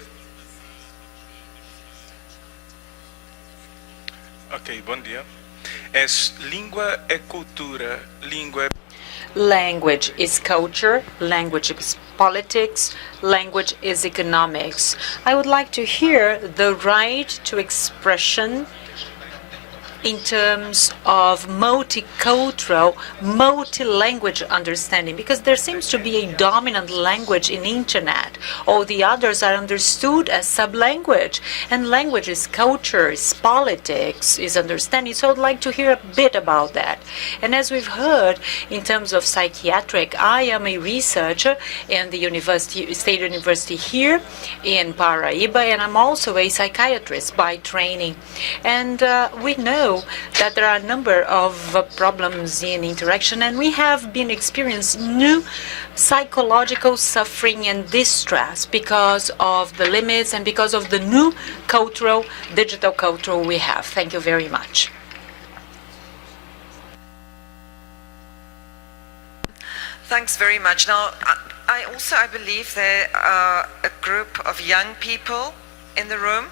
Ok, bom dia. Língua é cultura, língua é... Language is culture, language is politics, language is economics. I would like to hear the right to expression in terms of multicultural, multi-language understanding, because there seems to be a dominant language in internet. All the others are understood as sub-language, and language is culture, is politics, is understanding. So I'd like to hear a bit about that. And as we've heard, in terms of psychiatric, I am a researcher in the State University here in Paraíba, and I'm also a psychiatrist by training. And we know that there are a number of problems in interaction, and we have been experiencing new psychological suffering and distress because of the limits and because of the new digital culture we have. Thank you very much. Thanks very much. Now, I believe there are a group of young people in the room.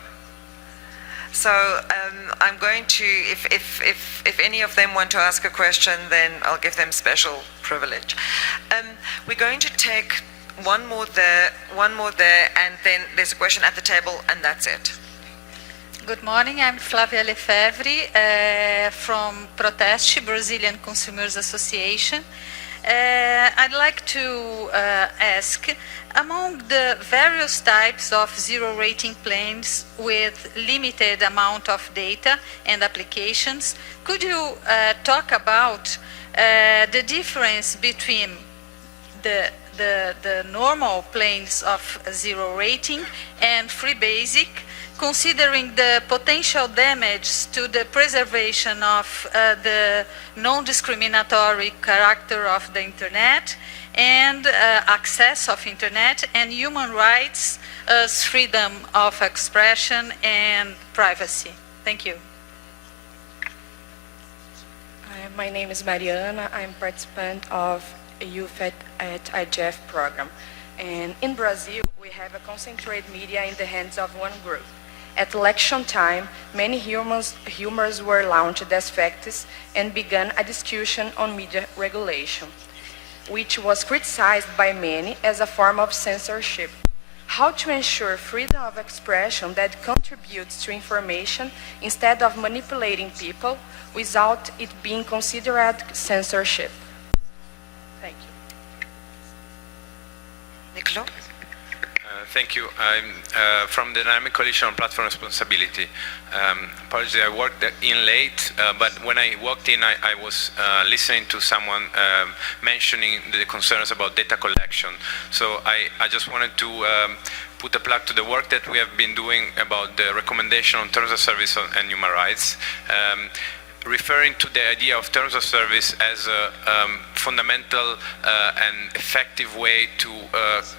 So I'm going to, if any of them want to ask a question, then I'll give them special privilege. We're going to take one more there, and then there's a question at the table, and that's it. Good morning, I'm Flavia Lefebvre from Proteste, Brazilian Consumers Association. I'd like to ask, among the various types of zero rating plans with limited amount of data and applications, could you talk about the difference between the normal planes of zero rating and free basic, considering the potential damage to the preservation of the non-discriminatory character of the internet and access of internet and human rights as freedom of expression and privacy? Thank you. My name is Mariana. I'm participant of a youth at IGF program. And in Brazil, we have a concentrated media in the hands of one group. At election time, many humors were launched as facts and began a discussion on media regulation, which was criticized by many as a form of censorship. How to ensure freedom of expression that contributes to information instead of manipulating people without it being considered censorship? Thank you. Nicola? Thank you. I'm from the Dynamic Coalition on Platform Responsibility. Apologies, I worked in late, but when I walked in, I was listening to someone mentioning the concerns about data collection. So I just wanted to put a plug to the work that we have been doing about the recommendation on terms of service and human rights. Referring to the idea of terms of service as a fundamental and effective way to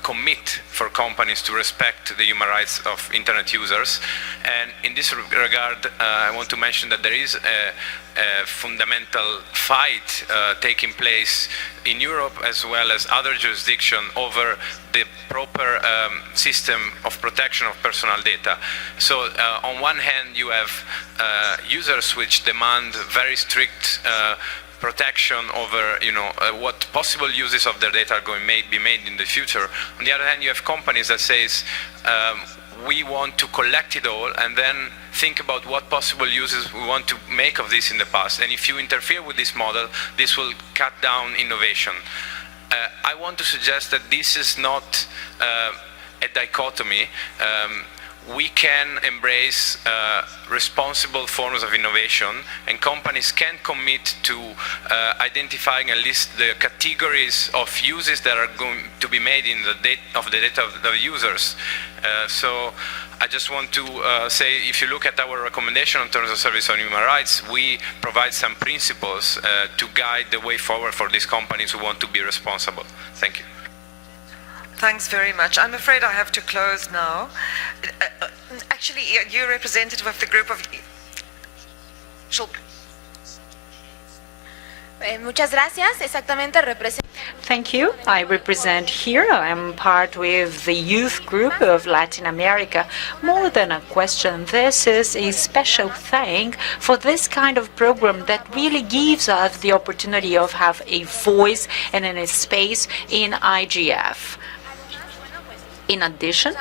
commit for companies to respect the human rights of internet users. And in this regard, I want to mention that there is a fundamental fight taking place in Europe as well as other jurisdictions over the proper system of protection of personal data. So on one hand, you have users which demand very strict protection over, what possible uses of their data are going to be made in the future. On the other hand, you have companies that says, we want to collect it all and then think about what possible uses we want to make of this in the past. And if you interfere with this model, this will cut down innovation. I want to suggest that this is not a dichotomy. We can embrace responsible forms of innovation, and companies can commit to identifying at least the categories of uses that are going to be made in the data of the users. So I just want to say, if you look at our recommendation in terms of service on human rights, we provide some principles to guide the way forward for these companies who want to be responsible. Thank you. Thanks very much. I'm afraid I have to close now. Actually, you're representative of the group of... Muchas gracias. Exactamente representa. Thank you. I represent here, I'm part with the youth group of Latin America. More than a question, this is a special thing for this kind of program that really gives us the opportunity of have a voice and a space in IGF. In addition,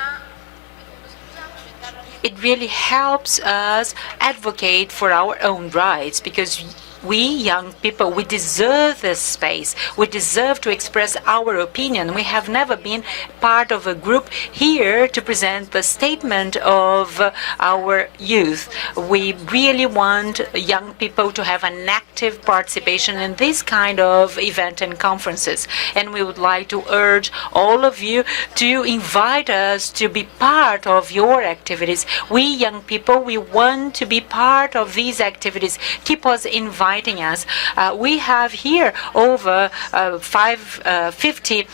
it really helps us advocate for our own rights, because we young people, we deserve this space. We deserve to express our opinion. We have never been part of a group here to present the statement of our youth. We really want young people to have an active participation in this kind of event and conferences. And we would like to urge all of you to invite us to be part of your activities. We young people, we want to be part of these activities. Keep us inviting us. We have here over 50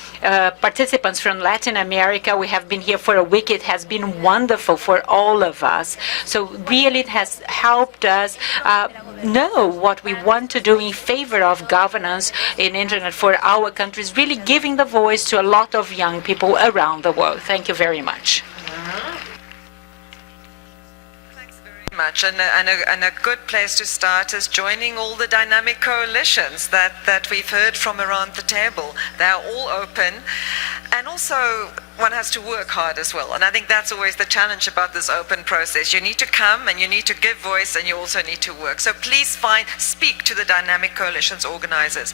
participants from Latin America. We have been here for a week. It has been wonderful for all of us. So really it has helped us know what we want to do in favor of governance in internet for our countries, really giving the voice to a lot of young people around the world. Thank you very much. Much. And a good place to start is joining all the dynamic coalitions that we've heard from around the table. They're all open. And also, one has to work hard as well. And I think that's always the challenge about this open process. You need to come and you need to give voice, and you also need to work. So please speak to the dynamic coalitions organizers.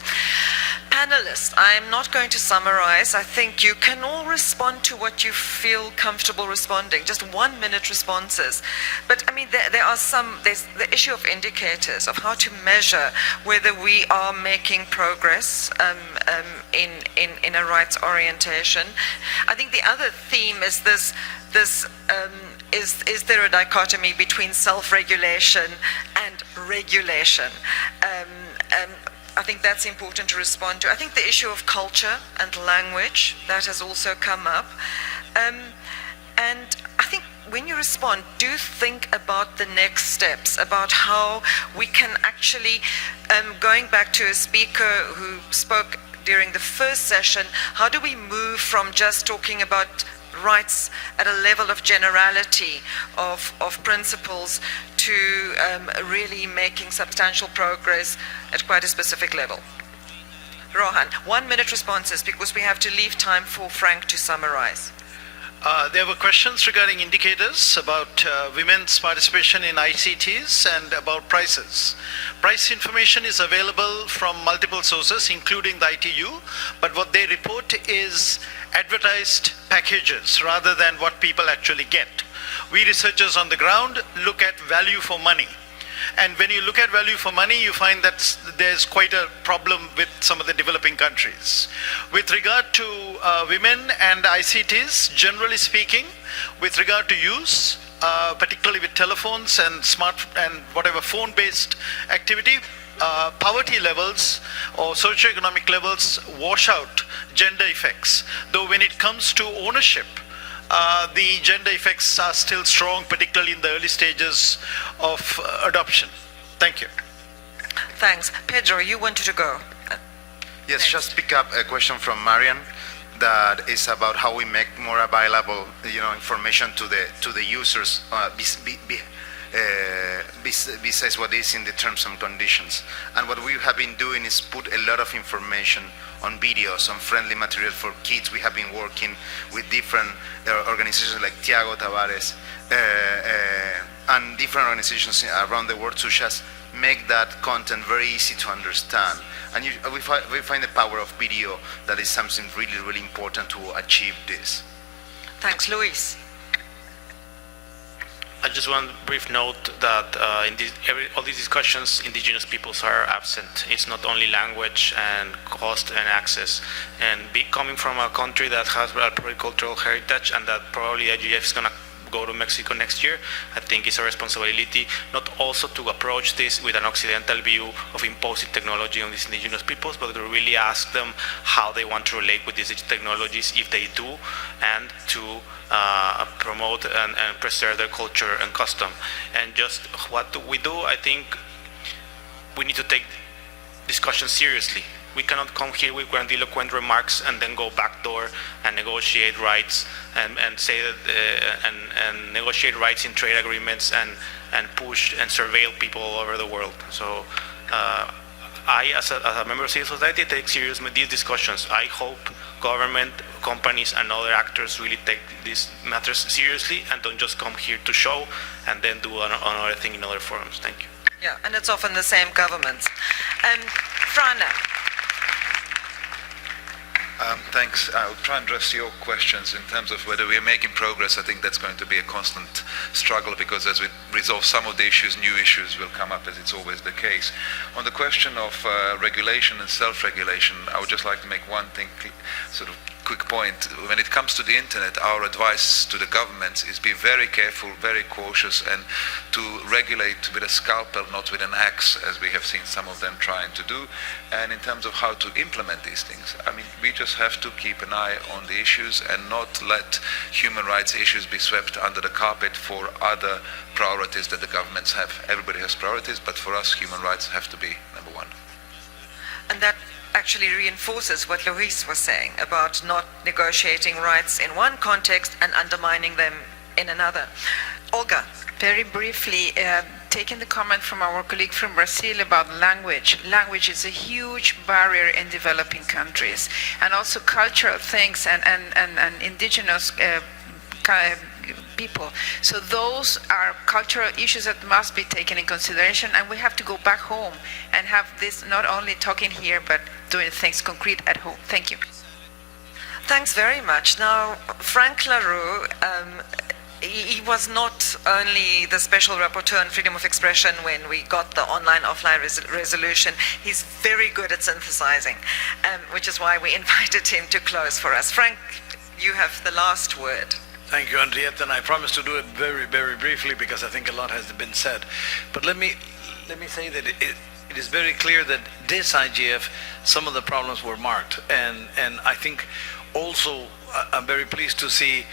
Panelists, I'm not going to summarize. I think you can all respond to what you feel comfortable responding, just 1 minute responses. But I mean, there's the issue of indicators, of how to measure whether we are making progress in a rights orientation. I think the other theme is is there a dichotomy between self-regulation and regulation? I think that's important to respond to. I think the issue of culture and language, that has also come up. And I think when you respond, do think about the next steps, about how we can actually, going back to a speaker who spoke during the first session, how do we move from just talking about rights at a level of generality, of principles, to really making substantial progress at quite a specific level? Rohan, 1 minute responses, because we have to leave time for Frank to summarize. There were questions regarding indicators about women's participation in ICTs and about prices. Price information is available from multiple sources, including the ITU, but what they report is advertised packages rather than what people actually get. We researchers on the ground look at value for money. And when you look at value for money, you find that there's quite a problem with some of the developing countries. With regard to women and ICTs, generally speaking, with regard to use, particularly with telephones and whatever phone-based activity, poverty levels or socioeconomic levels wash out gender effects. Though when it comes to ownership, the gender effects are still strong, particularly in the early stages of adoption. Thank you. Thanks. Pedro, you wanted to go. Yes, just pick up a question from Marian that is about how we make more available, information to the users besides what is in the terms and conditions. And what we have been doing is put a lot of information on videos, on friendly material for kids. We have been working with different organizations like Tiago Tavares and different organizations around the world to just make that content very easy to understand. And we find the power of video that is something really, really important to achieve this. Thanks, Luis. I just want a brief note that in all these discussions, indigenous peoples are absent. It's not only language and cost and access. And coming from a country that has a pluricultural heritage and that probably IGF is going to go to Mexico next year, I think it's a responsibility not also to approach this with an Occidental view of imposing technology on these indigenous peoples, but to really ask them how they want to relate with these technologies, if they do, and to promote and preserve their culture and custom. And just what do we do, I think we need to take discussion seriously. We cannot come here with grandiloquent remarks and then go backdoor and negotiate rights and say that and negotiate rights in trade agreements and push and surveil people all over the world. So I, as a member of civil society, take seriously these discussions. I hope government, companies, and other actors really take these matters seriously and don't just come here to show and then do another thing in other forums. Thank you. Yeah, and it's often the same governments. Frana. Thanks. I'll try and address your questions in terms of whether we are making progress. I think that's going to be a constant struggle because as we resolve some of the issues, new issues will come up, as it's always the case. On the question of regulation and self-regulation, I would just like to make one thing, sort of quick point. When it comes to the internet, our advice to the governments is be very careful, very cautious, and to regulate with a scalpel, not with an axe, as we have seen some of them trying to do. And in terms of how to implement these things, I mean, we just have to keep an eye on the issues and not let human rights issues be swept under the carpet for other priorities that the governments have. Everybody has priorities, but for us, human rights have to be number one. And that actually reinforces what Luis was saying about not negotiating rights in one context and undermining them in another. Olga. Very briefly, taking the comment from our colleague from Brazil about language. Language is a huge barrier in developing countries, and also cultural things and indigenous people. So those are cultural issues that must be taken in consideration, and we have to go back home and have this not only talking here, but doing things concrete at home. Thank you. Thanks very much. Now, Frank LaRue, he was not only the special rapporteur on freedom of expression when we got the online-offline resolution, he's very good at synthesizing, which is why we invited him to close for us. Frank, you have the last word. Thank you, Henriette, and I promise to do it very, very briefly because I think a lot has been said. But let me say that it is very clear that this IGF, some of the problems were marked, and I think also I'm very pleased to see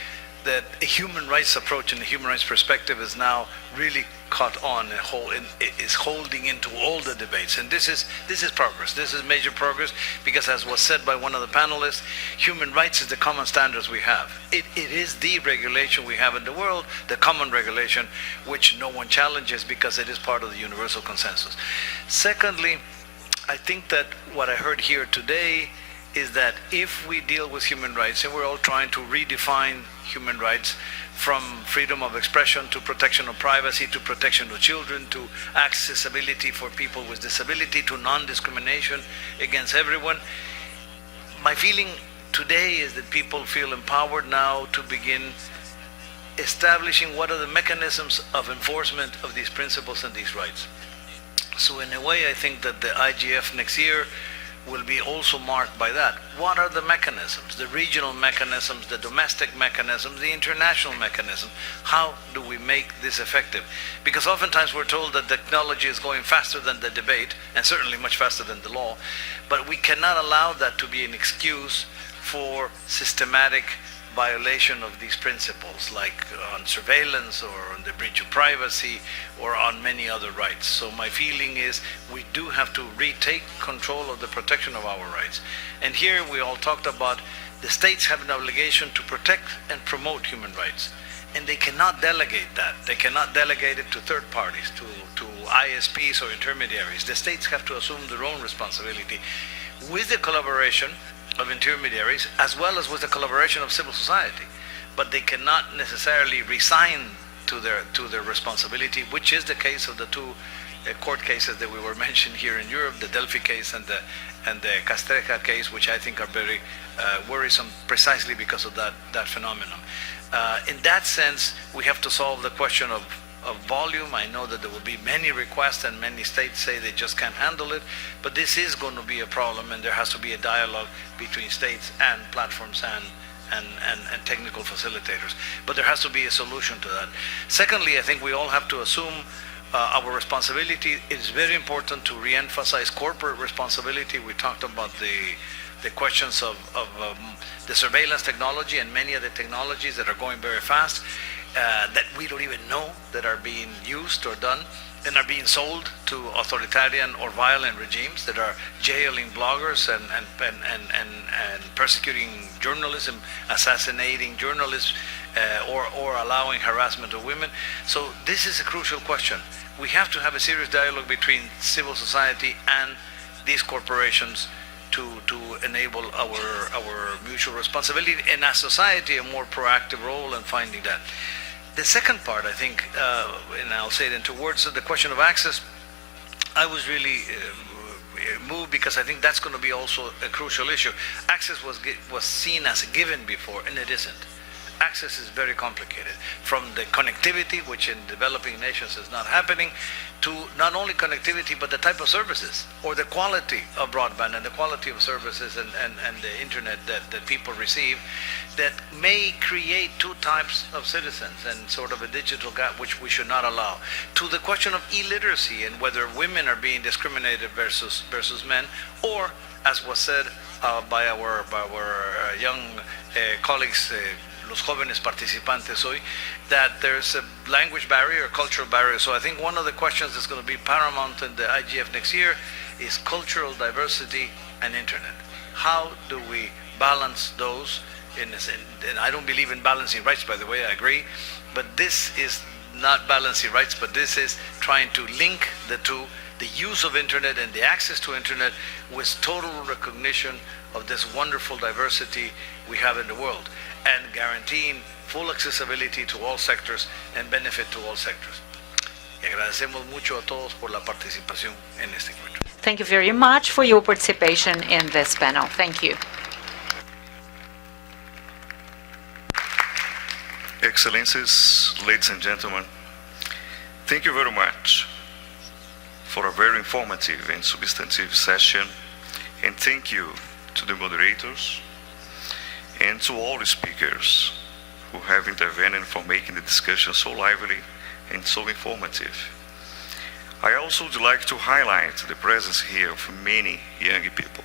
that a human rights approach and a human rights perspective is now really caught on and is holding into all the debates. And this is progress. This is major progress because, as was said by one of the panelists, human rights is the common standards we have. It is the regulation we have in the world, the common regulation, which no one challenges because it is part of the universal consensus. Secondly, I think that what I heard here today is that if we deal with human rights, and we're all trying to redefine human rights from freedom of expression to protection of privacy to protection of children to accessibility for people with disability to non-discrimination against everyone, my feeling today is that people feel empowered now to begin establishing what are the mechanisms of enforcement of these principles and these rights. So in a way, I think that the IGF next year will be also marked by that. What are the mechanisms, the regional mechanisms, the domestic mechanisms, the international mechanism? How do we make this effective? Because oftentimes we're told that technology is going faster than the debate, and certainly much faster than the law, but we cannot allow that to be an excuse for systematic violation of these principles, like on surveillance or on the breach of privacy or on many other rights. So my feeling is we do have to retake control of the protection of our rights. And here we all talked about the states have an obligation to protect and promote human rights. And they cannot delegate that. They cannot delegate it to third parties, to ISPs or intermediaries. The states have to assume their own responsibility with the collaboration of intermediaries as well as with the collaboration of civil society. But they cannot necessarily resign to their responsibility, which is the case of the two court cases that we were mentioned here in Europe, the Delphi case and the Castreja case, which I think are very worrisome precisely because of that phenomenon. In that sense, we have to solve the question of volume. I know that there will be many requests and many states say they just can't handle it, but this is going to be a problem, and there has to be a dialogue between states and platforms and technical facilitators. But there has to be a solution to that. Secondly, I think we all have to assume our responsibility. It is very important to re-emphasize corporate responsibility. We talked about the questions of the surveillance technology and many of the technologies that are going very fast, that we don't even know that are being used or done and are being sold to authoritarian or violent regimes that are jailing bloggers and persecuting journalism, assassinating journalists, or allowing harassment of women. So this is a crucial question. We have to have a serious dialogue between civil society and these corporations to enable our mutual responsibility, and as society a more proactive role in finding that. The second part, I think, and I'll say it in 2 words, the question of access, I was really moved because I think that's going to be also a crucial issue. Access was seen as a given before, and it isn't. Access is very complicated, from the connectivity, which in developing nations is not happening, to not only connectivity, but the type of services, or the quality of broadband and the quality of services and the internet that people receive, that may create 2 types of citizens and sort of a digital gap which we should not allow. To the question of illiteracy and whether women are being discriminated versus men, or as was said by our young colleagues, los jóvenes participantes hoy, that there's a language barrier, a cultural barrier. So I think one of the questions that's going to be paramount in the IGF next year is cultural diversity and internet. How do we balance those? And I don't believe in balancing rights, by the way, I agree, but this is not balancing rights, but this is trying to link the two, the use of internet and the access to internet, with total recognition of this wonderful diversity we have in the world, and guaranteeing full accessibility to all sectors and benefit to all sectors. Y agradecemos mucho a todos por la participación en este encuentro. Thank you very much for your participation in this panel. Thank you. Excellencies, ladies and gentlemen, thank you very much for a very informative and substantive session, and thank you to the moderators and to all the speakers who have intervened for making the discussion so lively and so informative. I also would like to highlight the presence here of many young people.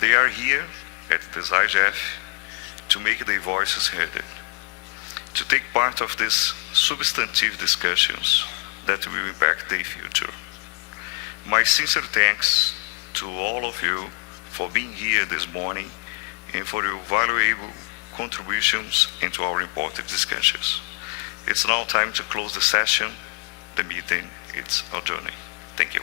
They are here at this IGF to make their voices heard, to take part of these substantive discussions that will impact their future. My sincere thanks to all of you for being here this morning and for your valuable contributions into our important discussions. It's now time to close the session. The meeting is adjourned. Thank you.